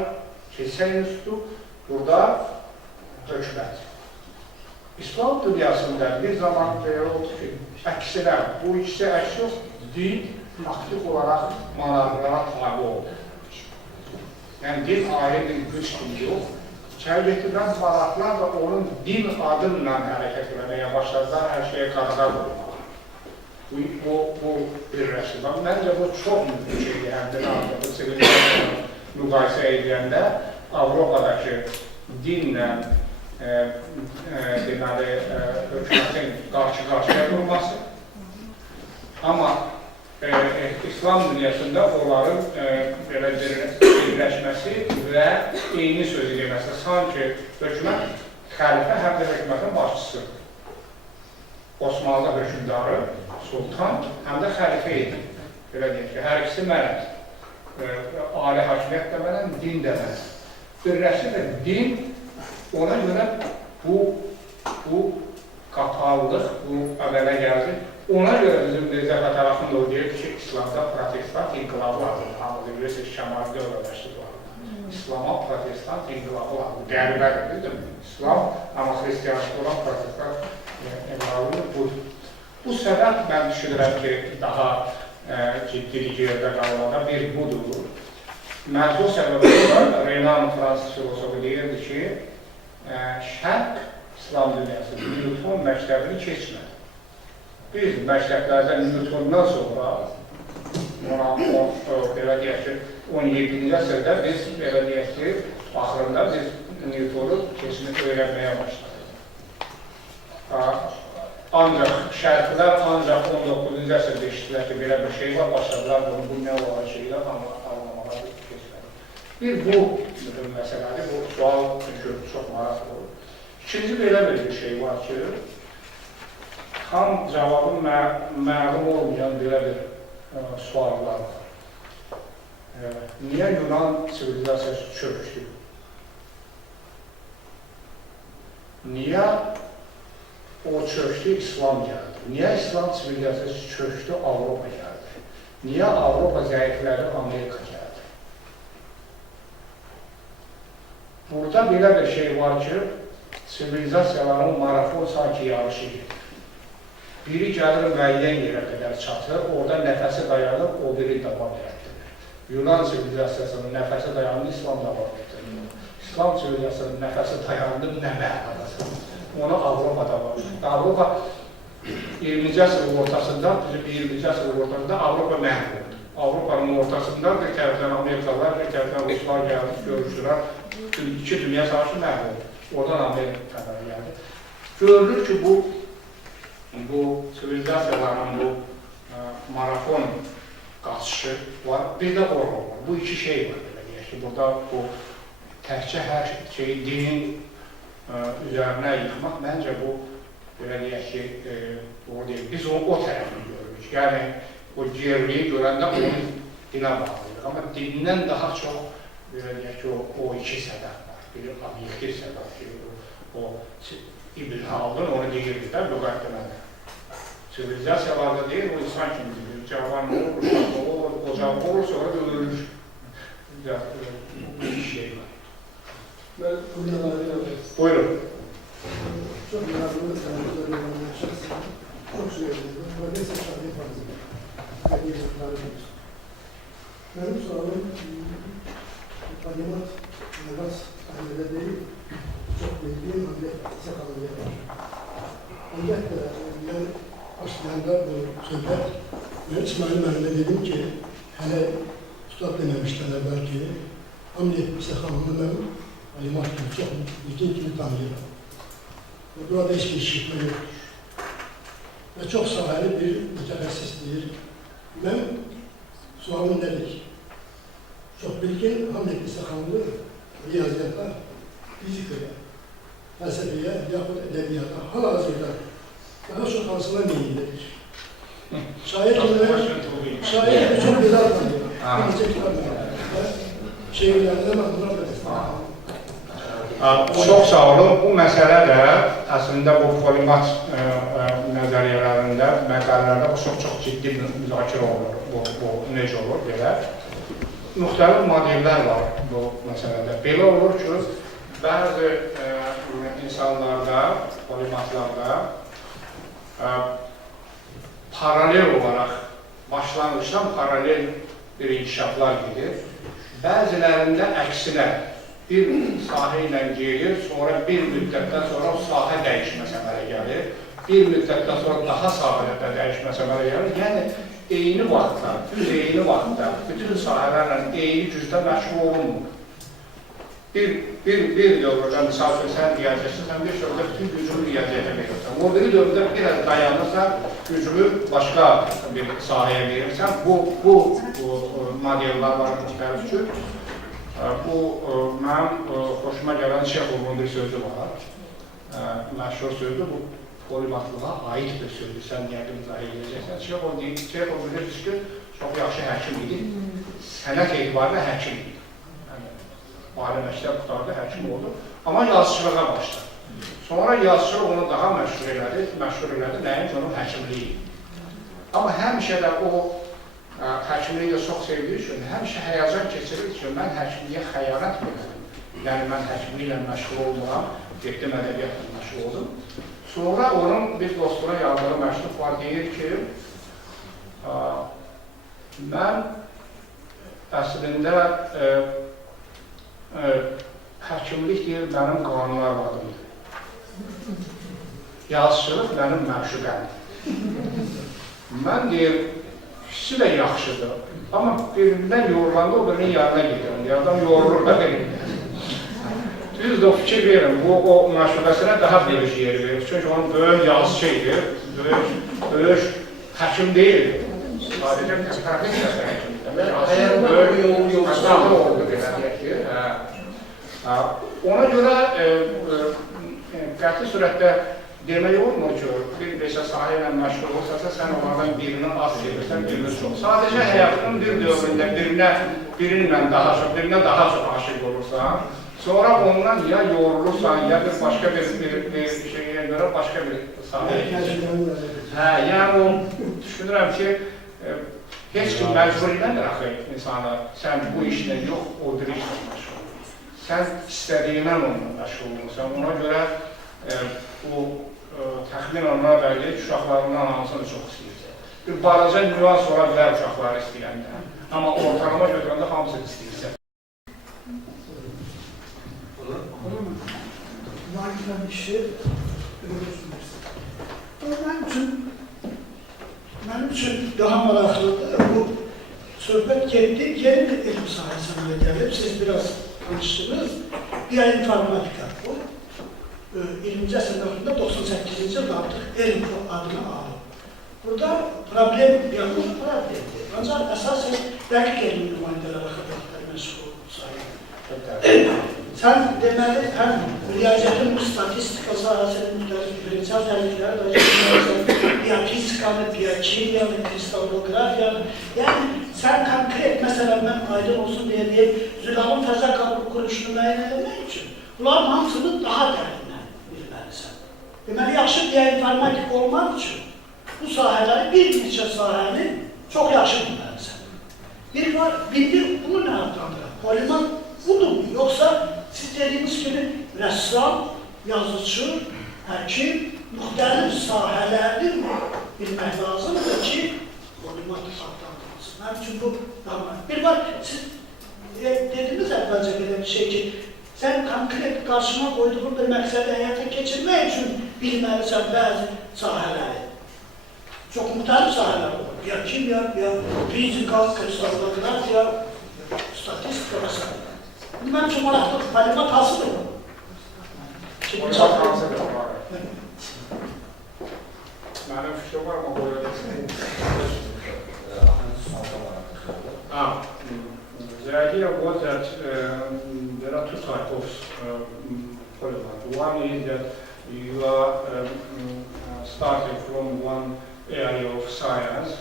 kilsə institutu, burada hökumət. İslam dünyasında bir zaman oldu ki, əksinə, bu ikisi əks yox, din aktif olaraq monarxlara tabi oldu. Yəni, din ayrı bir güc kimi yox. İçəri getirən monarxlar da onun din adıyla hərəkət etməyə başladılar, hər şeyə qadağan olmalı. Bu bir rəsm. Məncə bu çox mümkün şeydir, həmdir artıq bu sivilizasiyanı müqayisə edəndə Avropadakı dinlə deməli, hökumətin qarşı-qarşıya durması. Amma İslam dünyasında onların birləşməsi və eyni sözü deməsi. Sanki hökumət xəlifə həm də hökumətin başçısıdır. Osmanlı hökümdarı, sultan, həm də xəlifə idi. Belə deyək ki, hər ikisi mələk. Ali hakimiyyət də mənəm, din də mənəm. Birləşir din, ona görə bu qapalılıq, bu əmələ gəldi. Ona görə bizim Zəfət Əlaxund o deyir ki, İslamda protestant inqilabı lazımdır. Hamıda bilirsiniz, Şəmal dövləşdir var. İslama protestant inqilabı lazımdır. Qəribədir, değil mi? İslam, amma xristiyanlıqda olan protestant inqilabı budur. Bu səbəb mən düşünürəm ki, daha ciddilik yerdə qalmada bir budur. Məhsul səbəbində Renan Fransız filosofu deyirdi ki, şərq İslam dünyası Newton məktəbini keçmədi. Biz məktəblərdən Newtondan sonra, belə deyək ki, 17-ci əsrdə biz, belə deyək ki, axırında biz Newtonu keçini öyrənməyə başladıq. Ancaq şərqlər ancaq 19-cu əsrdə işitdilər ki, belə bir şey var, başladılar bu nə olan şeylər anlamağa keçmədi. Bir bu məsələdir, bu sual çünki çox maraqlı olur. İkinci belə bir şey var ki, tam cavabı məlum olmayan belə bir suallar var. Niyə Yunan sivilizasiyası çökdü? Niyə o çökdü, İslam gəldi? Niyə İslam sivilizasiyası çökdü, Avropa gəldi? Niyə Avropa zəifləri, Amerika gəldi? Burada belə bir şey var ki, sivilizasiyaların marafon sanki yarışı gedir. Biri gəlir müəyyən yerə qədər çatır, orada nəfəsi dayanır, o biri davam etdirir. Yunan sivilizasiyasının nəfəsi dayanır, İslam davam etdirir. İslam sivilizasiyasının nəfəsi dayanır, nə mənadasın? Onu Avropa davam etdirir. Avropa 20-ci əsrin ortasında, bizim 20-ci əsrin ortasında Avropa məhv oldu. Avropanın ortasında bir tərəfdən Amerikalılar, bir tərəfdən Ruslar gəldi, görüşdülər. İki dünya savaşı məhv oldu. Oradan Amerikalılar gəldi. Görülür ki, bu sivilizasiyaların bu marafon qaçışı var, bir də horror var. Bu iki şey var, belə deyək ki, burada bu təkcə hər şeyi dinin üzərinə yıxmaq, məncə bu, belə deyək ki, biz o tərəfini görürük. Yəni, o geriliyi görəndə onun dinə bağlıyıq. Amma dindən daha çox, belə deyək ki, o iki səbəb var. Bir obyektiv səbəb ki, o İbn Haldun onu deyirdi də, müqəddimədə. Sivilizasiyalarda deyil, o insan kimidir. Cavan olur, uşaq olur, qocağı olur, sonra da ölür. Bir şey var. Ben Kulya'dan Buyurun. çok yararlı öğrenciler şahsen çok söylüyorum. Ve neyse şahane fazla. Benim sorunum Alimat, Nevas, Ali'de değil, çok bildiğim halde sakalıya var. Ancak ben başlayanda bu söhbət, ben İsmail müəllimə dedim ki, hələ tutab deməmişdən belki Hamlet Sakalını ben Alimat gibi çok bildiğim kimi tanıyırım. Ve burada hiçbir şifre yoktur. Ve çok sahili bir mütefessistir. Ben sualım nedir? Çok bilgin Hamlet Sakalını riyaziyata, fizikaya, felsefeye yahut edebiyata hal-hazırda daha çok hansına meyillidir. Şayet çok güzel tanıyor. Bilecek tanıyor. Şehirlerde bakımlar Çox sağ olun. Bu məsələ də əslində bu polimat nəzəriyyələrində, məqalələrdə bu çox ciddi müzakirə olunur. Bu necə olur belə. Müxtəlif modellər var bu məsələdə. Belə olur ki, bəzi insanlarda, polimatlarda paralel olaraq başlanğıçdan paralel bir inkişaflar gedir. Bəzilərində əksinə bir sahə ilə gelir, sonra bir müddətdən sonra o sahə dəyişməsə əmələ gəlir, bir müddətdən sonra daha sahələrdə dəyişməsə əmələ gəlir. Yəni, eyni vaxtda, düz eyni vaxtda bütün sahələrlə eyni gücdə məşğul olunmur. Bir dövrdə, misal üçün, sən riyaziyyəçisən, sən bir dövrdə bütün gücünü riyaziyyətə verirsən. O bir dövrdə biraz dayanırsan, gücünü başqa bir sahəyə verirsən. Bu modellər var müxtəlif ki, bu mənim xoşuma gələn Çexovun bir sözü var. Məşhur sözdür, bu polimatlığa aid bir sözdür. Sən yəqin izah edəcəksən. Çexov bilirsiniz ki, çox yaxşı həkim idi. Sənət etibarıyla həkim idi. Ali məktəb qutardı, həkim oldu. Amma yazıçılığa başladı. Sonra yazıçılıq onu daha məşhur elədi. Nəyin ki, onun həkimliyi. Amma həmişə də o həkimliyi də çox sevdiyi üçün, həmişə həyəcan keçirir ki, mən həkimliyə xəyanət verdim. Yəni, mən həkimliklə məşğul olmaram, getdim ədəbiyyatla məşğul oldum. Sonra onun bir dostuna yazdığı məktub var, deyir ki, mən əslində həkimlik deyir, mənim qanunlar adımdır. Yazıçılıq mənim məşuqəmdir. Mən deyir, ikisi də yaxşıdır. Amma birindən yorulanda o birinin yanına gedirəm. Adam yorulur da birindən. Düzdür, o fikir verin, bu o məşuqəsinə daha böyük yer verir. Çünki onun böyük yazıcı idi, böyük həkim deyildi. Sadəcə professiyası həkimdir. Böyük məşuqə oldu belə deyək ki. Ona görə qəti surətdə demək olmur ki, bir beşə sahə ilə məşğul olsasa, sən onlardan birini az sevirsən, birini çox. Sadəcə həyatının bir dövründə birinlə daha çox aşıq olursan, sonra ondan ya yorulursan, ya bir başqa bir şeyə görə başqa bir sahəyə geçir. Yəni o, düşünürəm ki, heç kim məcbur eləmir axı insana, sən bu işlə yox, o bir işlə məşğul olursan. Sən istədiyindən onunla məşğul olursan, ona görə bu təxmin olunana bəlli uşaqlarından hansını çox istəyirsə. Bir balaca nüans ola bilər uşaqları istəyəndə. Amma ortalama götürəndə hamısını istəyirsə. Marifən işi görürsünüz. Mənim üçün daha maraqlıdır. Bu söhbət getdi, yeni bir elm sahəsində gəlib. Siz biraz tanışdınız. Bir informatika bu. 20-ci əsrdə 98-ci ildə artıq elm adını alıb. Burada problem yalnız problemdir. Ancaq əsasən dəqiq elmi nümayəndələrə xəbərlər məşğul sayılır. Sən deməli, həm riyaziyyatın statistika sahəsinin müxtəlif diferensial dəlikləri da biyofizikanı, biyokimiyanı, kristallografiyanı, yəni sən konkret məsələdən aydın olsun deyə deyib, zülalın fəza qabı quruluşunu müəyyən etmək üçün bunların hamısını daha dərindən bilməlisən. Deməli, yaxşı bioinformatik olmaq üçün bu sahələri, bir neçə sahəni çox yaxşı bilməlisən. Bir var, bildir, bunu nə adlandırır? Polimat budur mu? Yoxsa Siz dediyiniz kimi rəssam, yazıcı, həkim, müxtəlif sahələrdir bilmək lazımdır ki, polimat adlandırılsın. Mənim üçün bu normal. Bir var, siz dediniz əvvəlcə belə bir şey ki, sən konkret qarşına qoyduğun bir məqsədə həyata keçirmək üçün bilməlisən bəzi sahələri. Çox müxtəlif sahələr olur. Ya kimya, ya fizika, kristallografiya, statistika və s. Mənim üçün maraqlı polimat hansıdır bu? Polimat hansıdır? Mənim fikrim var mı? The idea was that there are two types of polymath. One is that you are starting from one area of science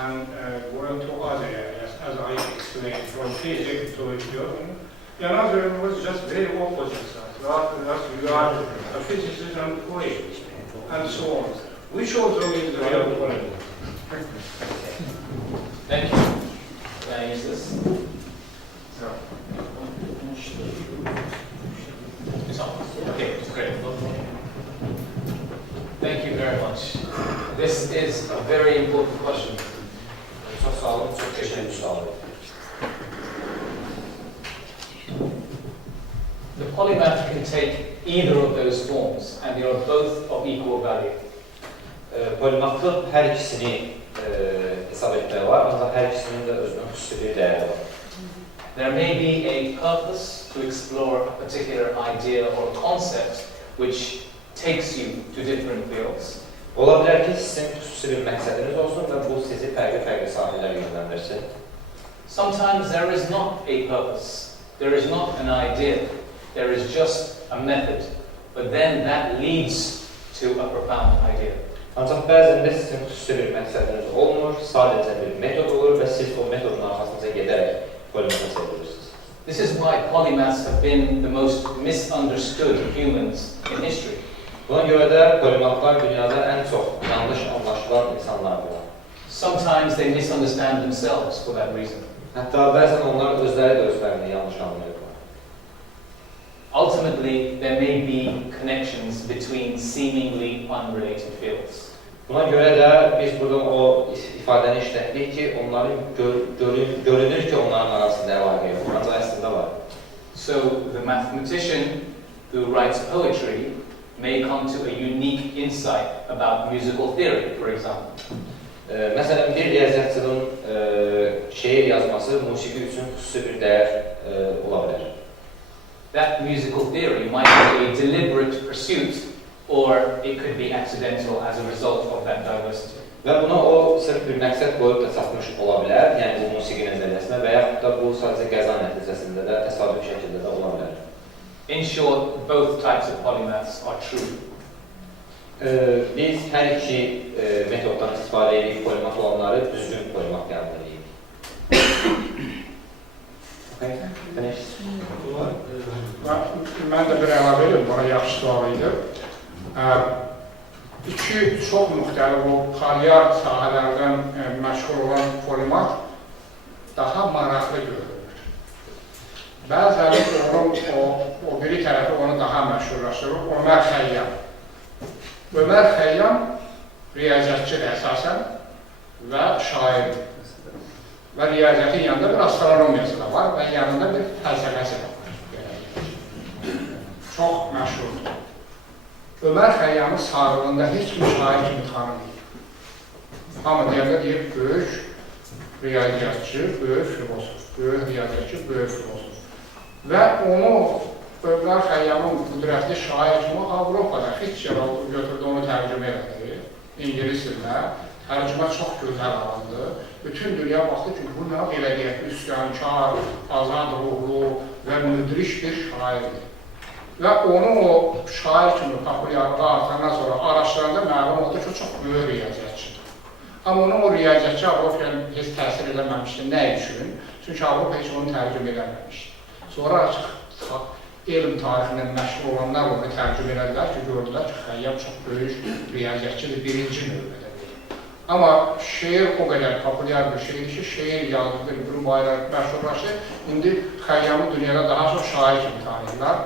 and going to other areas, as I explained, from physics to geology. Another was just very opposite side. You are a physicist and poet, and so on. Which of them is the real polymath? Thank you. Can I use this? No. It's on. Okay, great. Thank you very much. This is a very important question. Çox sağ olun, çox teşekkür sağ olun. The polymath can take either of those forms, and they are both of equal value. Polimatlıq hər ikisini hesab etmək var, ancaq hər ikisinin də özünün xüsusi bir dəyəri var. There may be a purpose to explore a particular idea or concept which takes you to different fields. Ola bilər ki, sizin xüsusi bir məqsədiniz olsun və bu sizi fərqli sahələrə yönləndirsin. Sometimes there is not a purpose, there is not an idea, there is just a method, but then that leads to a profound idea. Ancaq bəzən də sizin xüsusi bir məqsədiniz olmur, sadəcə bir metod olur və siz o metodun arxasınca gedərək polimata çevirirsiniz. This is why polymaths have been the most misunderstood humans in history. Buna görə də polimatlar dünyada ən çox yanlış anlaşılan insanlardır. Sometimes they misunderstand themselves for that reason. Hətta bəzən onlar özləri də özlərini yanlış anlayırlar. Ultimately, there may be connections between seemingly unrelated fields. Buna görə də biz burada o ifadəni işlətdik ki, onların görünür ki, onların arasında əlaqə yox, ancaq əslində var. So the mathematician who writes poetry may come to a unique insight about musical theory, for example. Məsələn, bir riyaziyyatçının şeir yazması musiqi üçün xüsusi bir dəyər ola bilər. That musical theory might be a deliberate pursuit, or it could be accidental as a result of that diversity. Və buna o sırf bir məqsəd qoyub da çatmış ola bilər, yəni bu musiqi nəzəriyyəsinə və yaxud da bu sadəcə qəza nəticəsində də, təsadüf şəkildə də ola bilər. In short, both types of polymaths are true. Biz hər iki metoddan istifadə edib polimat olanları düzgün polimat qəbul edirik. Mən də bir əlavə edim, buna yaxşı sual idi. İki çox müxtəlif o polyar sahələrdən məşğul olan polimat daha maraqlı görünür. Bəzən o biri tərəfi onu daha məşhurlaşdırır. Ömər Xəyyam. Ömər Xəyyam riyaziyyatçıdır əsasən və şairdir. Və riyaziyyatın yanında bir astronomiyası da var və yanında bir fəlsəfəsi də var. Çox məşhurdur. Ömər Xəyyamın sağlığında heç bir şair kimi tanımıyır. Hamı deyəndə deyir, böyük riyaziyyatçı, böyük filosof, böyük riyaziyyatçı, böyük filosof. Və onu Ömər Xəyyamın qüdrətli şair kimi Avropada heç yerə götürdü, onu tərcümə elədi. İngilis dilinə. Tərcümə çox gözəl alındı. Bütün dünya baxdı ki, bu nə belə deyək, üsyankar, azad ruhlu və müdriş bir şairdir. Və onu o şair kimi populyarlığa artandan sonra araşdıranda məlum oldu ki, çox böyük riyaziyyatçıdır. Amma onun o riyaziyyatçı Avropaya heç təsir eləməmişdi. Nə üçün? Çünki Avropa heç onu tərcümə eləməmişdi. Sonra elm tarixindən məşğul olanlar onu tərcümə elədilər ki, gördülər ki, Xəyyam çox böyük riyaziyyatçıdır, birinci növbədə. Amma şeir o qədər populyar bir şeydir ki, şeir yazılır, bir bayrağı məşhurlaşır. İndi Xəyyamı dünyada daha çox şair kimi tanıyırlar.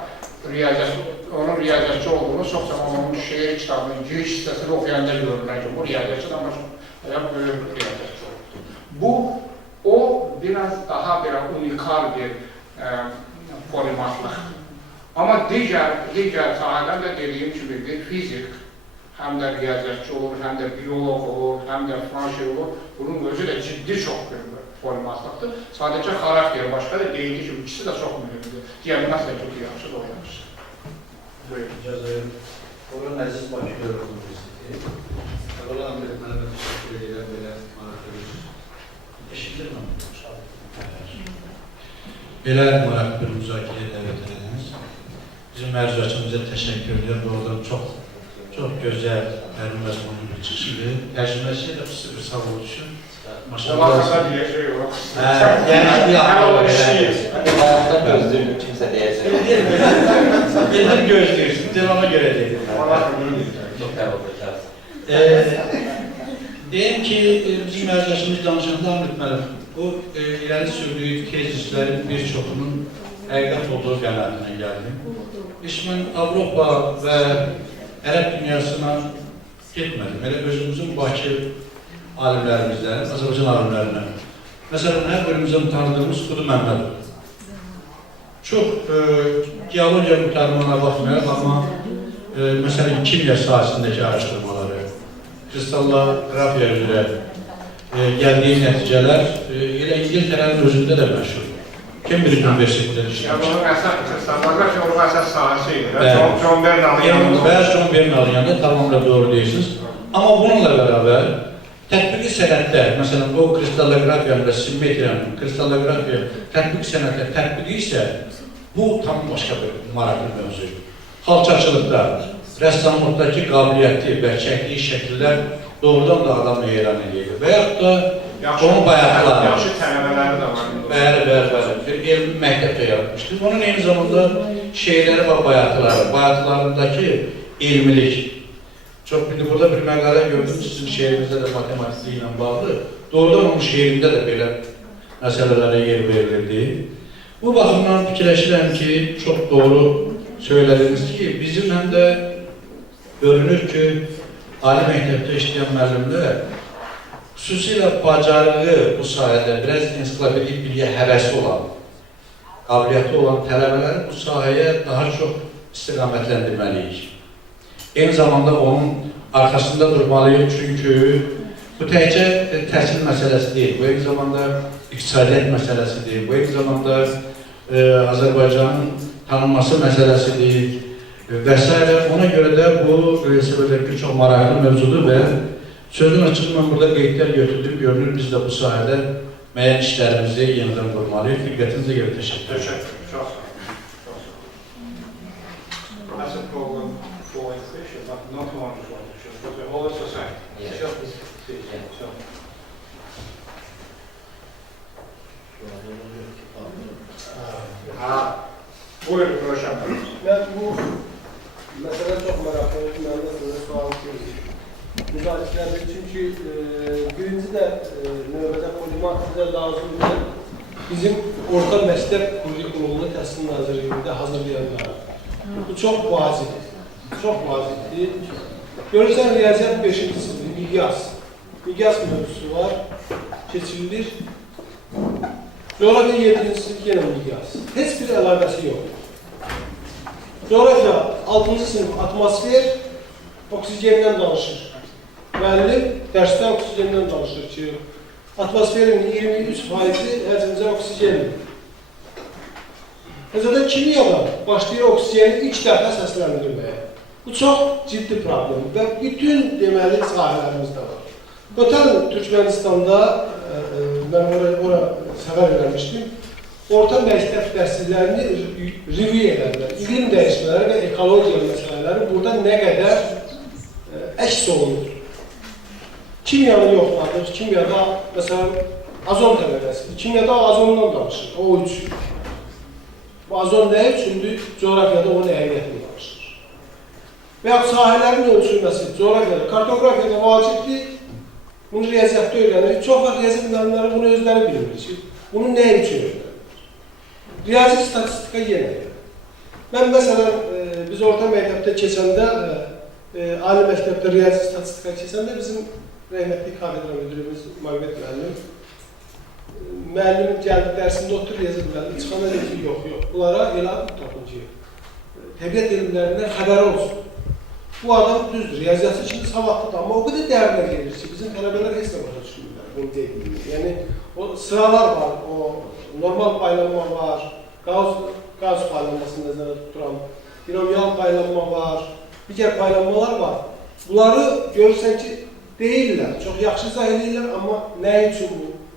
Onun riyazətçi olduğunu çox zaman onun şeir kitabının giriş hissəsini oxuyanda görürlər ki, bu riyazətçi amma böyük bir riyazətçi oldu. Bu, o biraz daha unikal bir polimatlıq. Amma digər sahədən də dediyim kimi bir fizik, həm də riyazətçi olur, həm də biolog olur, həm də franşir olur. Bunun özü də ciddi çox bir polimatlıqdır. Sadəcə xarakteri başqa da deyildi ki, ikisi də çox mühümdür. Deyəməzsə ki, yaxşı da o yaxşı. Buyurun. Cəzayir. Oğlan Əziz Bakılı Universiteti. Əvvəla mənə təşəkkür edirəm, belə maraqlı. Eşidirəm. Belə maraqlı bir müzakirəyə dəvət ediniz. Bizim məruzatçımıza təşəkkür edirəm. Doğrudan çox gözəl, mənim məzmunlu bir çıxışıdır. Tərcüməsi də xüsusi bir sağ olun üçün. Maşallah deyəcək yox. Yəni bir anlamda belə. Hayatda gözlüyüm, kimsə deyəcək. Gedir gözləyirsin, cevaba görə deyil. Çox təvəkküllər. Deyim ki, bizim məruzatçımız danışanda anlatmalım. O, ileri sürdüyü tezislərin bir çoxunun həqiqət olduğu qənaətinə gəldim. İşmən Avropa və Ərəb dünyasına getmədim. Elə özümüzün Bakı alimlərimizdən, Azərbaycan alimlərindən. Məsələn, hər birimizin tanıdığımız Xudu Məmmədov. Çox geologiya mütəlimına baxmayaraq, amma məsələn, kimya sahəsindəki araşdırmaları, kristallografiya üzrə gəldiyi nəticələr elə İngiltərənin özündə də məşhur. Cambridge Universitetində işləmiş. Bunun kristallografiya onun əsas sahəsi idi. John Bernal'ın yanında. Və John Bernal'ın yanında tamamıyla doğru deyirsiniz. Amma bununla bərabər tətbiqi sənətlər, məsələn, o kristallografiyanın və simmetriyanın, kristallografiya tətbiqi sənətlər tətbiqi isə bu tam başqa bir maraqlı mövzudur. Xalçaçılıqda, rəssamlıqdakı qabiliyyəti və çəkdiyi şəkillər doğrudan da adamı heyran edir. Və yaxud da onun bayatları. Yaxşı tələbələri də var. Bəli. Bir elmi məktəbdə yaratmışdır. Onun eyni zamanda şeirləri və bayatları, bayatlarındakı elmilik. Çox burada bir məqalə gördüm, sizin şeirinizdə də matematikliyi ilə bağlı. Doğrudan onun şeirində də belə məsələlərə yer verilirdi. Bu baxımdan fikirləşirəm ki, çox doğru söylədiniz ki, bizim həm də görünür ki, ali məktəbdə işləyən müəllimlər xüsusilə bacarığı bu sayədə biraz ensiklopedik bilgiyə həvəsi olan, qabiliyyəti olan tələbələri bu sahəyə daha çox istiqamətləndirməliyik. Eyni zamanda onun arxasında durmalıyıq, çünki bu təkcə təhsil məsələsi deyil, bu eyni zamanda iqtisadiyyat məsələsidir, bu eyni zamanda Azərbaycanın tanınması məsələsidir və s. Ona görə də bu bir çox maraqlı mövzudur və sözün açıq mən burada qeydlər götürdüm, görünür biz də bu sahədə müəyyən işlərimizi yenidən qurmalıyıq. Diqqətinizə görə təşəkkür ederim. Çox sağ olun. That's a problem for education, but not only for education, but the whole society. Buyurun, Röşen. Ben bu mesele çok merak ediyorum. Ben de böyle sual görüyorum. Müzakirədə çünki birinci də növbədə polimat bizə lazımdır. Bizim orta məktəb kurikulumunu Təhsil Nazirliyində hazırlayanlar. Bu çox vacibdir. Çox vacibdir. Görürsən, riyaziyyat 5-ci sinifdir, miqyas. Miqyas mövzusu var, keçirilir. Coğrafya 7-ci sinif yenə miqyas. Heç bir əlaqəsi yoxdur. Coğrafya 6-cı sinif atmosfer, oksigendən danışır. Müəllim dərsdə oksigendən danışır ki, atmosferin 23%-i həcmcə oksigendir. Məsələn, kimiyada başlayır oksigeni ilk dəfə səsləndirməyə. Bu çox ciddi problemdir və bütün deməli sahələrimizdə var. Ötən Türkmenistanda, mən ora səfər eləmişdim, orta məktəb dərsliklərini review edərlər. İqlim dəyişmələri və ekologiya məsələləri burada nə qədər əks olunur. Kimyanı yoxladır, kimyada, məsələn, azon təbəqəsidir. Kimyada azondan danışır, o üçün. Bu azon nə üçündür? Coğrafiyada onun əhiyyətini danışır. Və yaxud sahələrin ölçülməsi coğrafiyada, kartografiyada vacibdir, Bunu riyaziyyatda öyrənirik. Çox vaxt riyaziyyat müəllimləri bunu özləri bilmir ki, bunu nə üçün öyrənir? Riyazi statistika yenə. Mən məsələn, biz orta məktəbdə keçəndə, ali məktəbdə riyazi statistika keçəndə bizim rəhmətli kafedra müdürümüz Məhəmməd müəllim gəldi dərsində otur riyaziyyat müəllim, çıxanda dedi ki, yox, bunlara elə tapın ki, təbiət elmlərindən xəbəri olsun. Bu adam düzdür, riyaziyyatçı kimi savadlıdır, amma o qədər dəyərlər gedir ki, bizim tələbələr heç nə başa düşmürlər, bunu deyil. Yəni, o sıralar var, o normal paylanma var, qaz paylanmasını nəzərdə tuturam, binomial paylanma var, digər paylanmalar var. Bunları görürsən ki, deyirlər, çox yaxşı izah edirlər, amma nə üçün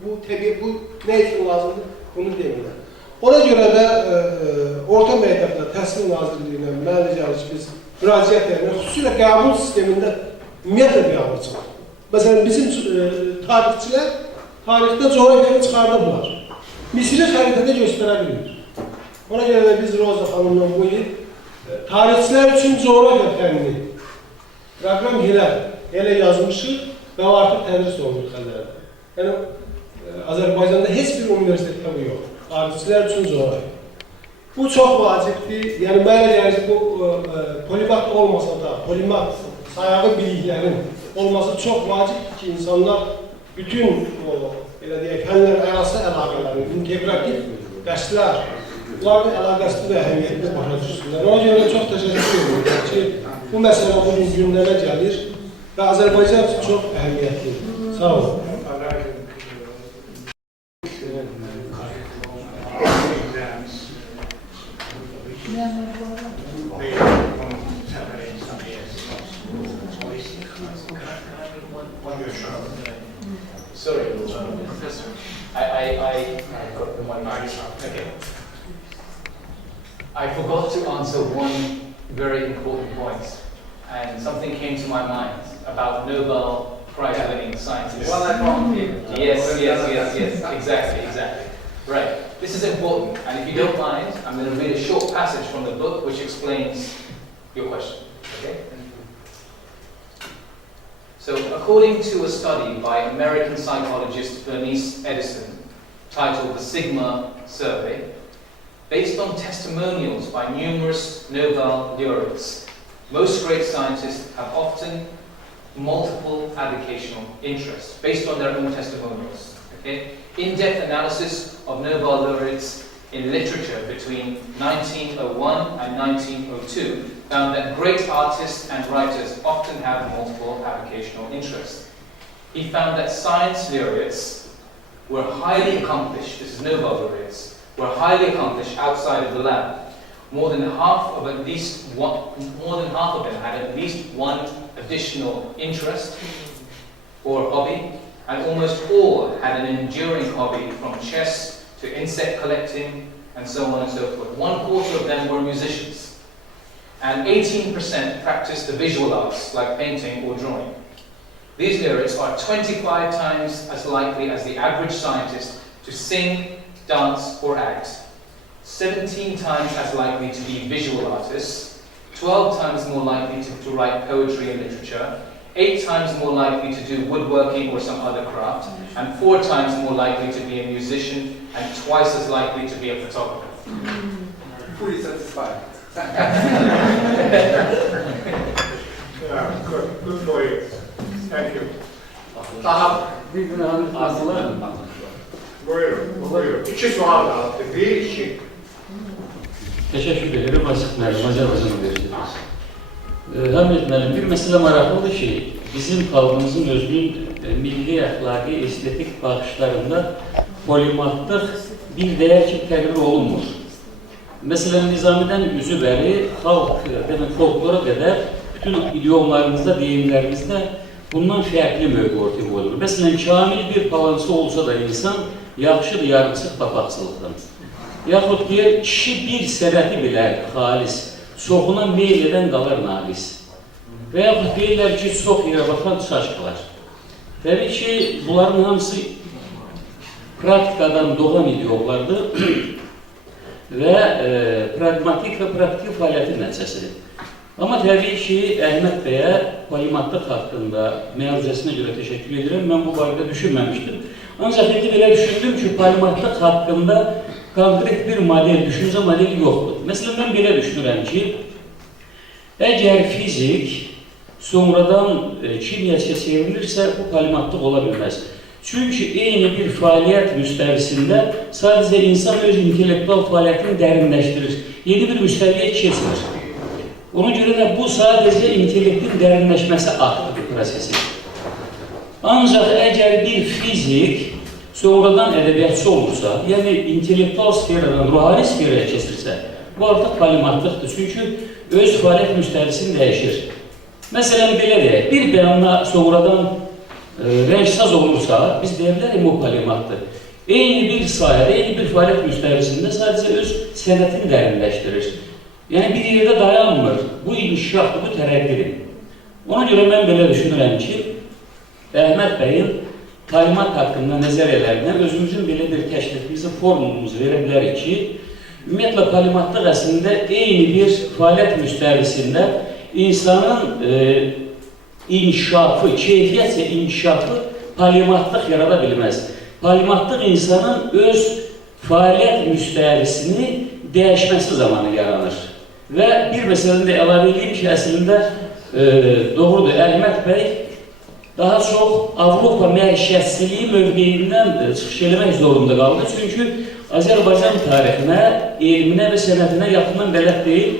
bu nə üçün lazımdır, bunu demirlər. Ona görə də orta məktəbdə Təhsil Nazirliyinə mənə gəlir ki, biz müraciət edirlər, xüsusilə qəbul sistemində ümumiyyətlə qəbul çıxır. Məsələn, bizim tarixçilər tarixdə coğrafiyanı çıxardıblar. Misri xəritədə göstərə bilmir. Ona görə də biz Roza xanımla bu il tarixçilər üçün coğrafiya fənni proqram elə yazmışıq və artıq tədris olunur xəllərdə. Yəni, Azərbaycanda heç bir universitetdə bu yox. Tarixçilər üçün coğrafiya. Bu çox vacibdir. Yəni, mənə gəlir ki, bu polimat olmasa da, polimat sayağı biliklərin olması çox vacibdir ki, insanlar bütün o, elə deyək, fənlər arası əlaqələrin, integrativ dərslər, bunların əlaqəsini və əhəmiyyətini başa düşsünlər. Ona görə çox təşəkkür edirəm ki, bu məsələ bugün gündəmə gəlir və Azərbaycan üçün çox əhəmiyyətlidir. Sağ olun. Sorry, Professor. I got the one mic. Okay. I forgot to answer one very important point, and something came to my mind about Nobel Prize-winning scientists. Well, I found here. Yes, exactly. Right. This is important, and if you don't mind, I'm going to read a short passage from the book which explains your question. Okay? So, according to a study by American psychologist Bernice Edison, titled The Sigma Survey, based on testimonials by numerous Nobel laureates, most great scientists have often multiple avocational interests based on their own testimonials. Okay? In-depth analysis of Nobel laureates in literature between 1901 and 1902 found that great artists and writers often have multiple avocational interests. He found that science laureates were highly accomplished, this is Nobel laureates, were highly accomplished outside of the lab. More than half of them had at least one additional interest or hobby, and almost all had an enduring hobby, from chess to insect collecting and so on and so forth. 1/4 of them were musicians, and 18% practiced the visual arts like painting or drawing. These laureates are 25 times as likely as the average scientist to sing, dance or act, 17 times as likely to be visual artists, 12 times more likely to write poetry and literature, 8 times more likely to do woodworking or some other craft, and 4 times more likely to be a musician, and twice as likely to be a photographer. Fully satisfied. Good for you. Thank you. Buyurun. İki sual aldı. Bir, iki. Teşekkür ederim. Açık müəllim, Azərbaycan verirsiniz. Həmid müəllim, bir məsələ maraqlıdır ki, bizim xalqımızın özünün milli, əxlaqi, estetik baxışlarında polimatlıq bir dəyər kimi təqrir olunmur. Məsələn, Nizamidən üzü bəri xalq, folklora qədər bütün idiomlarımızda, deyimlərimizdə bundan fərqli mövqe ortaya qoyulur. Məsələn, kamil bir balansı olsa da insan yaxşıdır yarımsıq papaqçılıqdan. Yaxud deyir, kişi bir sənəti bilər xalis, çoxuna meyl edən qalar naqis. Və yaxud deyirlər ki, çox yerə baxan çaşqılar. Təbii ki, bunların hamısı praktikadan doğan idiomlardır və pragmatik və praktik fəaliyyətin nəticəsidir. Amma təbii ki, Əhməd bəyə polimatlıq haqqında məruzəsinə görə təşəkkür edirəm. Mən bu barədə düşünməmişdim. Ancaq indi belə düşündüm ki, polimatlıq haqqında konkret bir model, düşüncə modeli yoxdur. Məsələn, mən belə düşünürəm ki, əgər fizik sonradan kimyasıya çevrilirsə, bu polimatlıq ola bilməz. Çünki eyni bir fəaliyyət müstəvisində sadəcə insan öz intellektual fəaliyyətini dərinləşdirir, yeni bir müstəviyə keçmir. Ona görə də bu sadəcə intellektin dərinləşməsi aktıdır bir prosesi. Ancaq əgər bir fizik sonradan ədəbiyyatçı olursa, yəni intellektual sferadan ruhani sferaya keçirsə, bu artıq polimatlıqdır. Çünki öz fəaliyyət müstəvisini dəyişir. Məsələn, belə deyək, bir bəyanla sonradan rəngsaz olursa, biz deyə bilərik o polimatdır. Eyni bir sahədə, eyni bir fəaliyyət müstəvisində sadəcə öz sənətini dərinləşdirir. Yəni, bir yerdə dayanmır, bu inkişafdır, bu tərəqqidir. Ona görə mən belə düşünürəm ki, Əhməd bəyin polimat haqqında nəzəriyyələrinə özümüzün belə bir təşrifimizi, formumuzu verə bilərik ki, ümumiyyətlə, polimatlıq əslində eyni bir fəaliyyət müstəvisində insanın inkişafı, keyfiyyətcə inkişafı polimatlıq yarada bilməz. Polimatlıq insanın öz fəaliyyət müstəvisini dəyişməsi zamanı yaranır. Və bir məsələni də əlavə edeyim ki, əslində doğrudur, Əhməd bəy daha çox Avropa məişətçiliyi mövqeyindən çıxış eləmək zorunda qaldı. Çünki Azərbaycan tarixinə, elminə və sənətinə yaxından bələd deyil.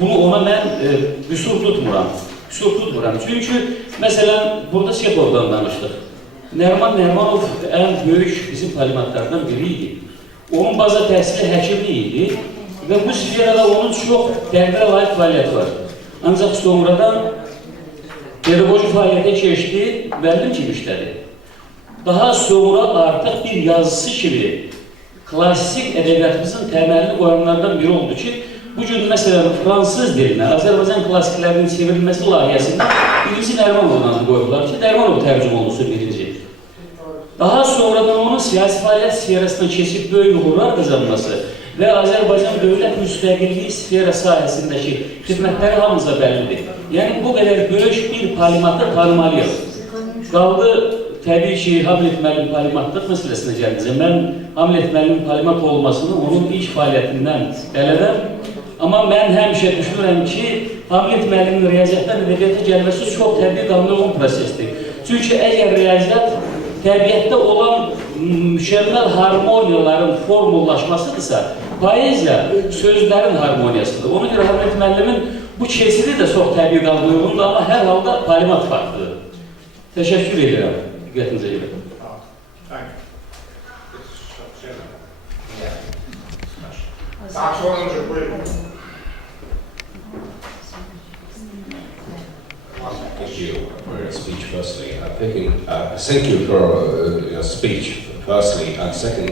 Bunu ona mən qüsur tutmuram. Çünki, məsələn, burada Çexovdan danışdıq. Nərman Nərmanov ən böyük bizim polimatlardan biri idi. Onun baza təhsili həkimlik idi və bu sferada onun çox təqdirə layiq fəaliyyəti var. Ancaq sonradan pedaqoji fəaliyyətə keçdi, müəllim kimi işlədi. Daha sonra artıq bir yazısı kimi klassik ədəbiyyatımızın təməlini qoyanlardan biri oldu ki, bugün məsələn fransız dilinə, Azərbaycan klassiklərinin çevrilməsi layihəsində birinci Nərmanovdan qoyurlar ki, Nərmanov tərcüm olunsun birinci. Daha sonradan onun siyasi fəaliyyət sferasına keçib böyük uğurlar qazanması və Azərbaycan dövlət müstəqilliyi sfera sahəsindəki xidmətləri hamımıza bəllidir. Yəni, bu qədər böyük bir polimatı tanımalıyıq. Qaldı, təbii ki, Hamlet müəllim polimatlıq məsələsinə gəldicə. Mən Hamlet müəllim polimat olmasını onun ilk fəaliyyətindən bələdəm. Amma mən həmişə düşünürəm ki, Hamlet müəllimin riyaziyyatdan ədəbiyyata gəlməsi çox təbii qanlı olan prosesdir. Çünki əgər riyaziyyat təbiətdə olan mükəmməl harmoniyaların formullaşmasıdırsa, poeziya sözlərin harmoniyasıdır. Ona görə Hamlet müəllimin bu keçidi də çox təbii qanlı uyğundur, amma hər halda polimat farklıdır. Təşəkkür edirəm. Diqqətinizə görə. Daha sonuncu, buyurun. Thank you for your speech, firstly. Thank you for your speech, firstly, and second,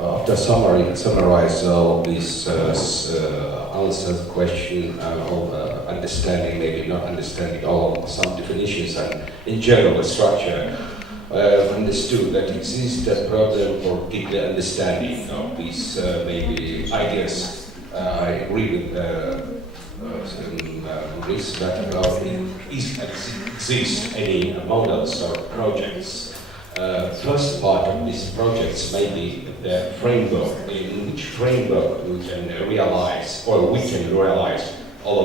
after summarize all these answers, question, or understanding, maybe not understanding all some definitions and in general structure, I have understood that exists a problem for deeper understanding of these maybe ideas. I agree with Maurice that exist any models or projects. First part of these projects may be the framework, in which framework we can realize all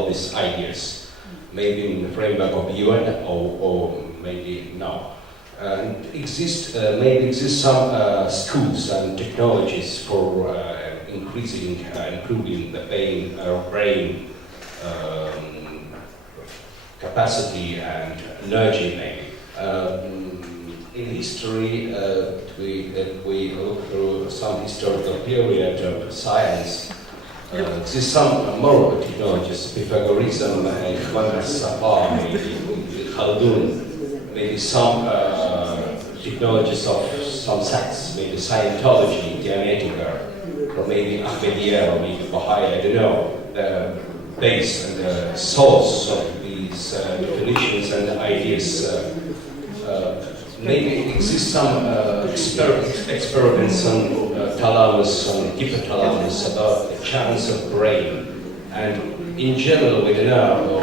of these ideas. Maybe in the framework of UN or maybe no. And maybe exist some schools and technologies for improving the brain capacity and energy maybe. In history, we look through some historical period of science. Exists some moral technologies, Pythagoreanism, Safar, maybe Khaldun, maybe some technologies of some sects, maybe Scientology, Dianetica, or maybe Ahmadiyya, or maybe Baha'i, I don't know, the base and the source of these definitions and ideas. Maybe exist some experiments on thalamus, on hypothalamus about the chance of brain And in general, we know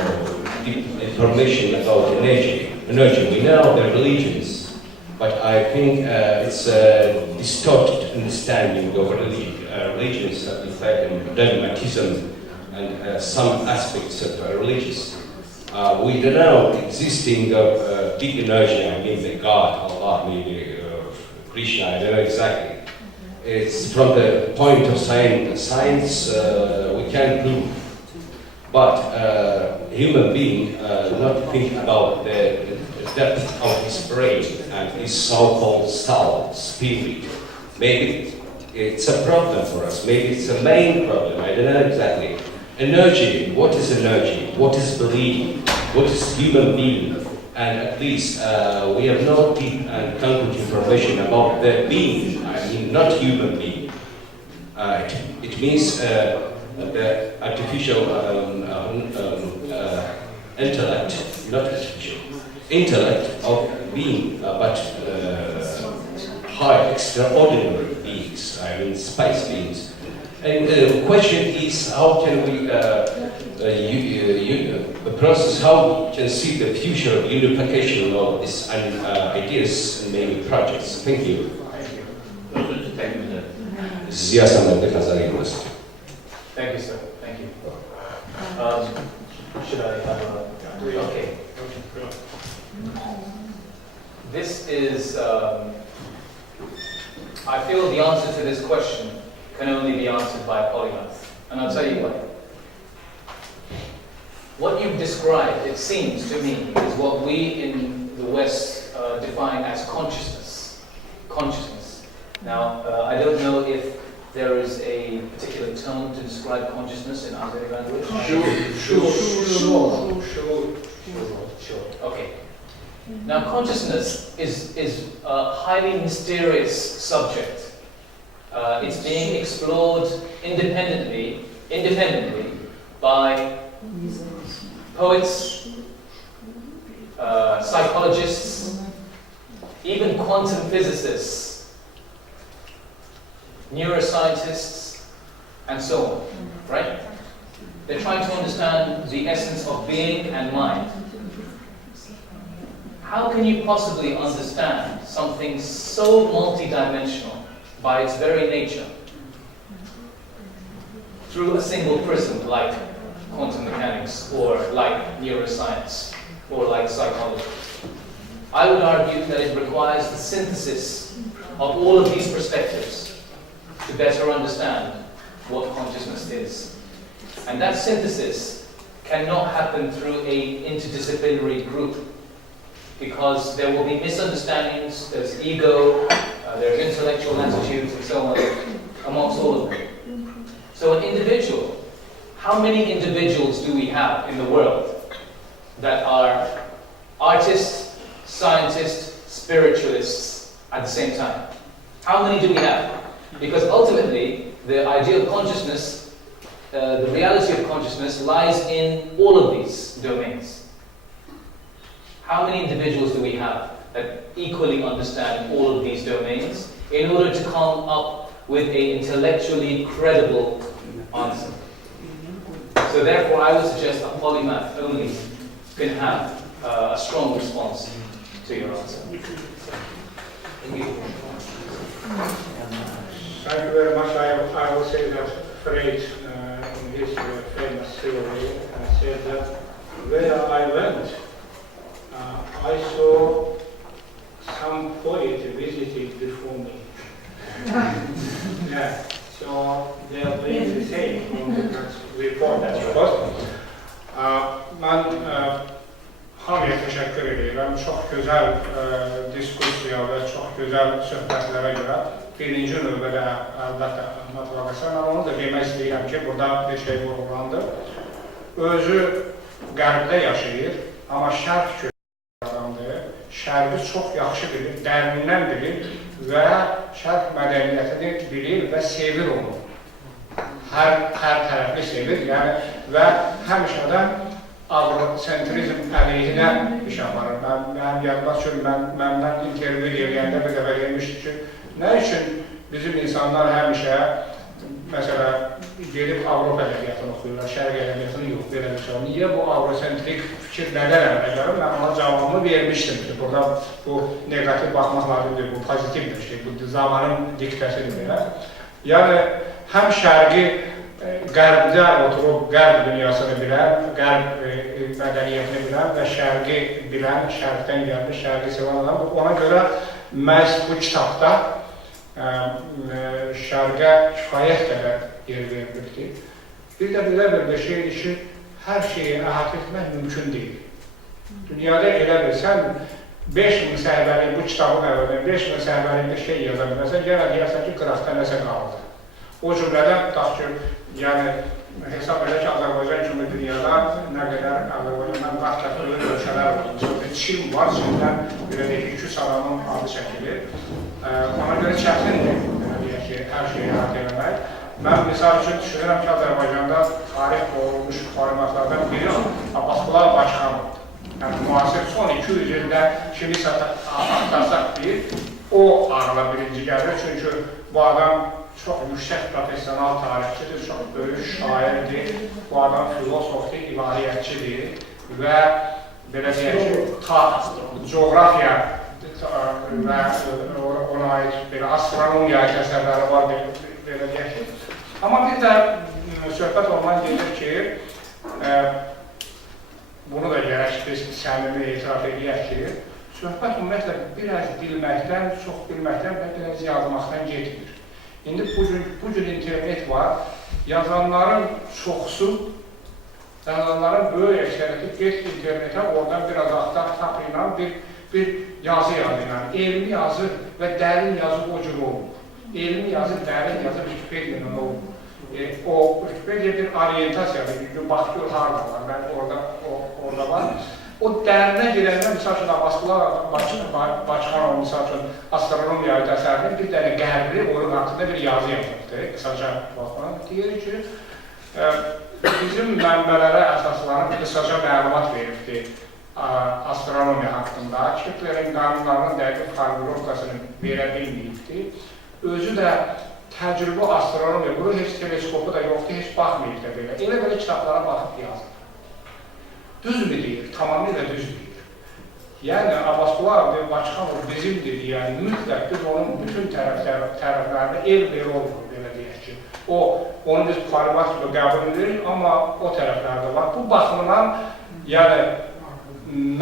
information about energy. We know the religions, but I think it's a distorted understanding of religions that reflect dogmatism and some aspects of religious. We don't know existing of big energy, I mean the God, Allah, maybe Krishna, I don't know exactly. It's from the point of science we can prove. But human being not think about the depth of his brain and his so-called soul, spirit. Maybe it's a problem for us. Maybe it's a main problem. I don't know exactly. Energy. What is energy? What is belief? What is human being? And at least we have no deep and concrete information about the being. I mean, not human being. It means the artificial intellect, not artificial, intellect of being, but high, extraordinary beings, I mean space beings. And the question is, how can we, the process, how we can see the future of unification of these ideas and maybe projects. Thank you. Ziya Sənət Xəzər University. Thank you, sir. Thank you. Should I have a... Okay. This is... I feel the answer to this question can only be answered by a polymath. And I'll tell you why. What you've described, it seems to me, is what we in the West define as consciousness. Consciousness. Now, I don't know if there is a particular term to describe consciousness in Azeri language. Sure. Okay. Now, consciousness is a highly mysterious subject. It's being explored independently by poets, psychologists, even quantum physicists, neuroscientists, and so on, right? They're trying to understand the essence of being and mind. How can you possibly understand something so multidimensional by its very nature through a single prism like quantum mechanics or like neuroscience or like psychology? I would argue that it requires the synthesis of all of these perspectives to better understand what consciousness is. And that synthesis cannot happen through an interdisciplinary group, because there will be misunderstandings, there's ego, there's intellectual attitudes and so on, amongst all of them. So an individual, how many individuals do we have in the world that are artists, scientists, spiritualists at the same time? How many do we have? Because ultimately, the idea of consciousness, the reality of consciousness lies in all of these domains. How many individuals do we have that equally understand all of these domains in order to come up with an intellectually credible answer? So therefore, I would suggest a polymath only can have a strong response to your answer. Thank you. Thank you very much. I will say that Freud, in his famous theory, said that where I went, I saw some poet visiting before me. Yeah, so they are doing the same from the report that you got. Ben hamıya teşekkür edirəm. Çox gözəl diskusiya və çox gözəl söhbətlərə görə. Birinci növbədə əlbəttə Əhməd Vaqasan, onu da demək istəyirəm ki, burada bir şey vurğulandı. Özü qərbdə yaşayır, amma şərq adamdır. Şərbi çox yaxşı bilir, dərindən bilir və şərq mədəniyyətini bilir və sevir onu. Hər tərəfli sevir, yəni və həmişədən Avrosentrizm əleyhinə iş aparır. Mənim yadımda üçün məndən intervyu eləyəndə bir dəfə demişdi ki, nə üçün bizim insanlar həmişə məsələn, gedib Avropa ədəbiyyatını oxuyurlar, Şərq ədəbiyyatını yox, belə bir şey. Niyə bu avrosentrik fikir nədən əmələ gəlir? Mən ona cavabımı vermişdim ki, burada bu negativ baxmaq lazımdır, bu pozitiv bir şey, bu zamanın diktəsidir belə. Yəni, həm Şərqi Qərbdə oturub, Qərb dünyasını bilən, Qərb mədəniyyətini bilən və Şərqi bilən, Şərqdən gəlmiş, Şərqi sevən adam. Ona görə məhz bu kitabda Şərqə kifayət qədər yer verilmişdir. Bir də belə bir şeydir ki, hər şeyi əhatə etmək mümkün deyil. Dünyada elə bilsən, 5000 səhifəlik bu kitabın əvvəlində 5000 səhifəlikdə şey yaza bilməsən, yenə deyərsən ki, qıraqda nəsə qaldı. O cümlədən, tutaq ki, yəni, hesab edək ki, Azərbaycan kimi dünyada nə qədər Azərbaycandan qat-qatlı ölkələr var. Çin var, Çindən belə deyək, 2-3 adamın adı çəkilir. Ona görə çətindir, deyək ki, hər şeyi əhatə eləmək. Mən misal üçün düşünürəm ki, Azərbaycanda tarix olmuş formatlardan biri Abbasqulaq Başxanlıqdır. Yəni, müasir son 200 ildə kimisə axtarsaq deyil, o ağla birinci gəlir. Çünki bu adam çox yüksək profesional tarixçidir, çox böyük şairdir, bu adam filosofdur, ilahiyyətçidir və belə deyək ki, coğrafiya və ona aid belə astronomiya əsərləri var, belə deyək ki. Amma bir də söhbət ondan gedir ki, bunu da gərək biz səmimi etiraf edək ki, söhbət ümumiyyətlə biraz bilməkdən, çox bilməkdən və biraz yazmaqdan getmir. İndi bugün internet var, yazanların çoxsu, yazanların böyük əksəriyyəti get internetə, oradan biraz axtar tapıyla bir yazı yazıyla, elmi yazı və dərin yazı o cür olmur. Elmi yazı, dərin yazı Wikipedia-nın olmur. O Wikipedia bir orientasiyadır, bir bax gör harada var, mən orada var. O dərinə girəndə, misal üçün, Abbasqulaq Başxanov, misal üçün, astronomiya əsərinin bir dənə qərbli, onun haqqında bir yazı yazıbdır, qısaca baxmanın. Deyir ki, bizim mənbələrə əsaslanıb qısaca məlumat veribdir astronomiya haqqında. Keplerin qanunlarının dəqiq formulировkasını verə bilməyibdir. Özü də təcrübə astronomiya, bunun heç teleskopu da yoxdur, heç baxmayıb da belə. Elə kitablara baxıb yazır. Düz mü deyir? Tamamilə düz deyir. Yəni, Abbasqulaq Başxanov bizimdir deyən, mütləq biz onun bütün tərəflərini el-ver olmur, belə deyək ki. Onu biz format kimi qəbul edirik, amma o tərəflərdə var. Bu baxımdan, yəni,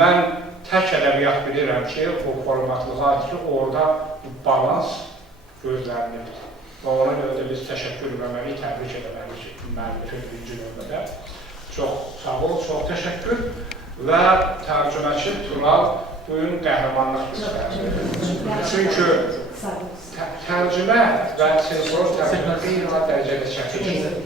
mən tək ədəbiyyat bilirəm ki, o formatlığa ki, orada balans gözlənilibdir. Və ona görə də biz təşəkkür etməliyik, təbrik etməliyik ki, müəllifin birinci növbədə. Çox sağ ol, çox təşəkkür və tərcüməçi Tural bugün qəhrəmanlıq göstərir. Çünki tərcümə və sensor tərcümə qeyri dərəcədə çəkilir.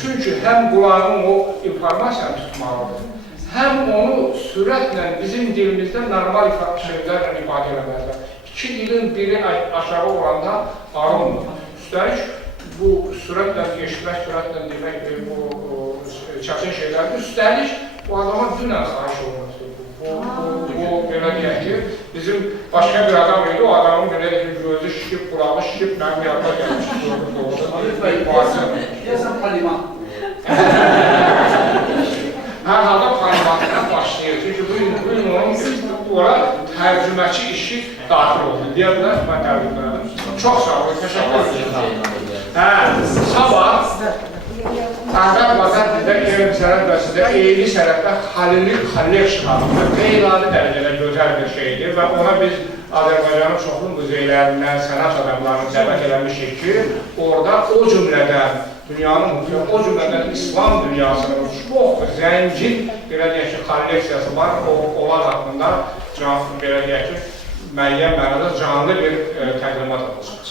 Çünki həm qulağın o informasiyanı tutmalıdır, həm onu sürətlə bizim dilimizdə normal sözlərlə ifadə eləməlidir. İki dilin biri aşağı olanda arınmır. Üstəlik, bu sürətlə geçmək, sürətlə demək, bu çətin şeylərdir. Üstəlik, bu adama dünən xahiş olunmuşdur. Bu, belə deyək ki, bizim başqa bir adam idi, o adamın belə gözü şişib, qulağı şişib, mənim yarıda gəlmişdir. Deyəsən, paliman. Hər halda palimandan başlayır. Çünki bu gün onun ora tərcüməçi işi daxil oldu. Deyə bilər, mən təbrik edirəm. Çox sağ olun, təşəkkür edirəm. Sabah Azərbaycan dildə Elm Sənət Vəsində eyni sənətdə Xalili Collection adında qeyri-adi dərəcədə gözəl bir şeydir və ona biz Azərbaycanın çoxlu muzeylərindən, sənət adamlarını dəvət eləmişik ki, orada o cümlədən dünyanın, o cümlədən İslam dünyasının çox zəngin, belə deyək ki, kolleksiyası var, onlar haqqında, belə deyək ki, müəyyən mənada canlı bir təqdimat olacaq.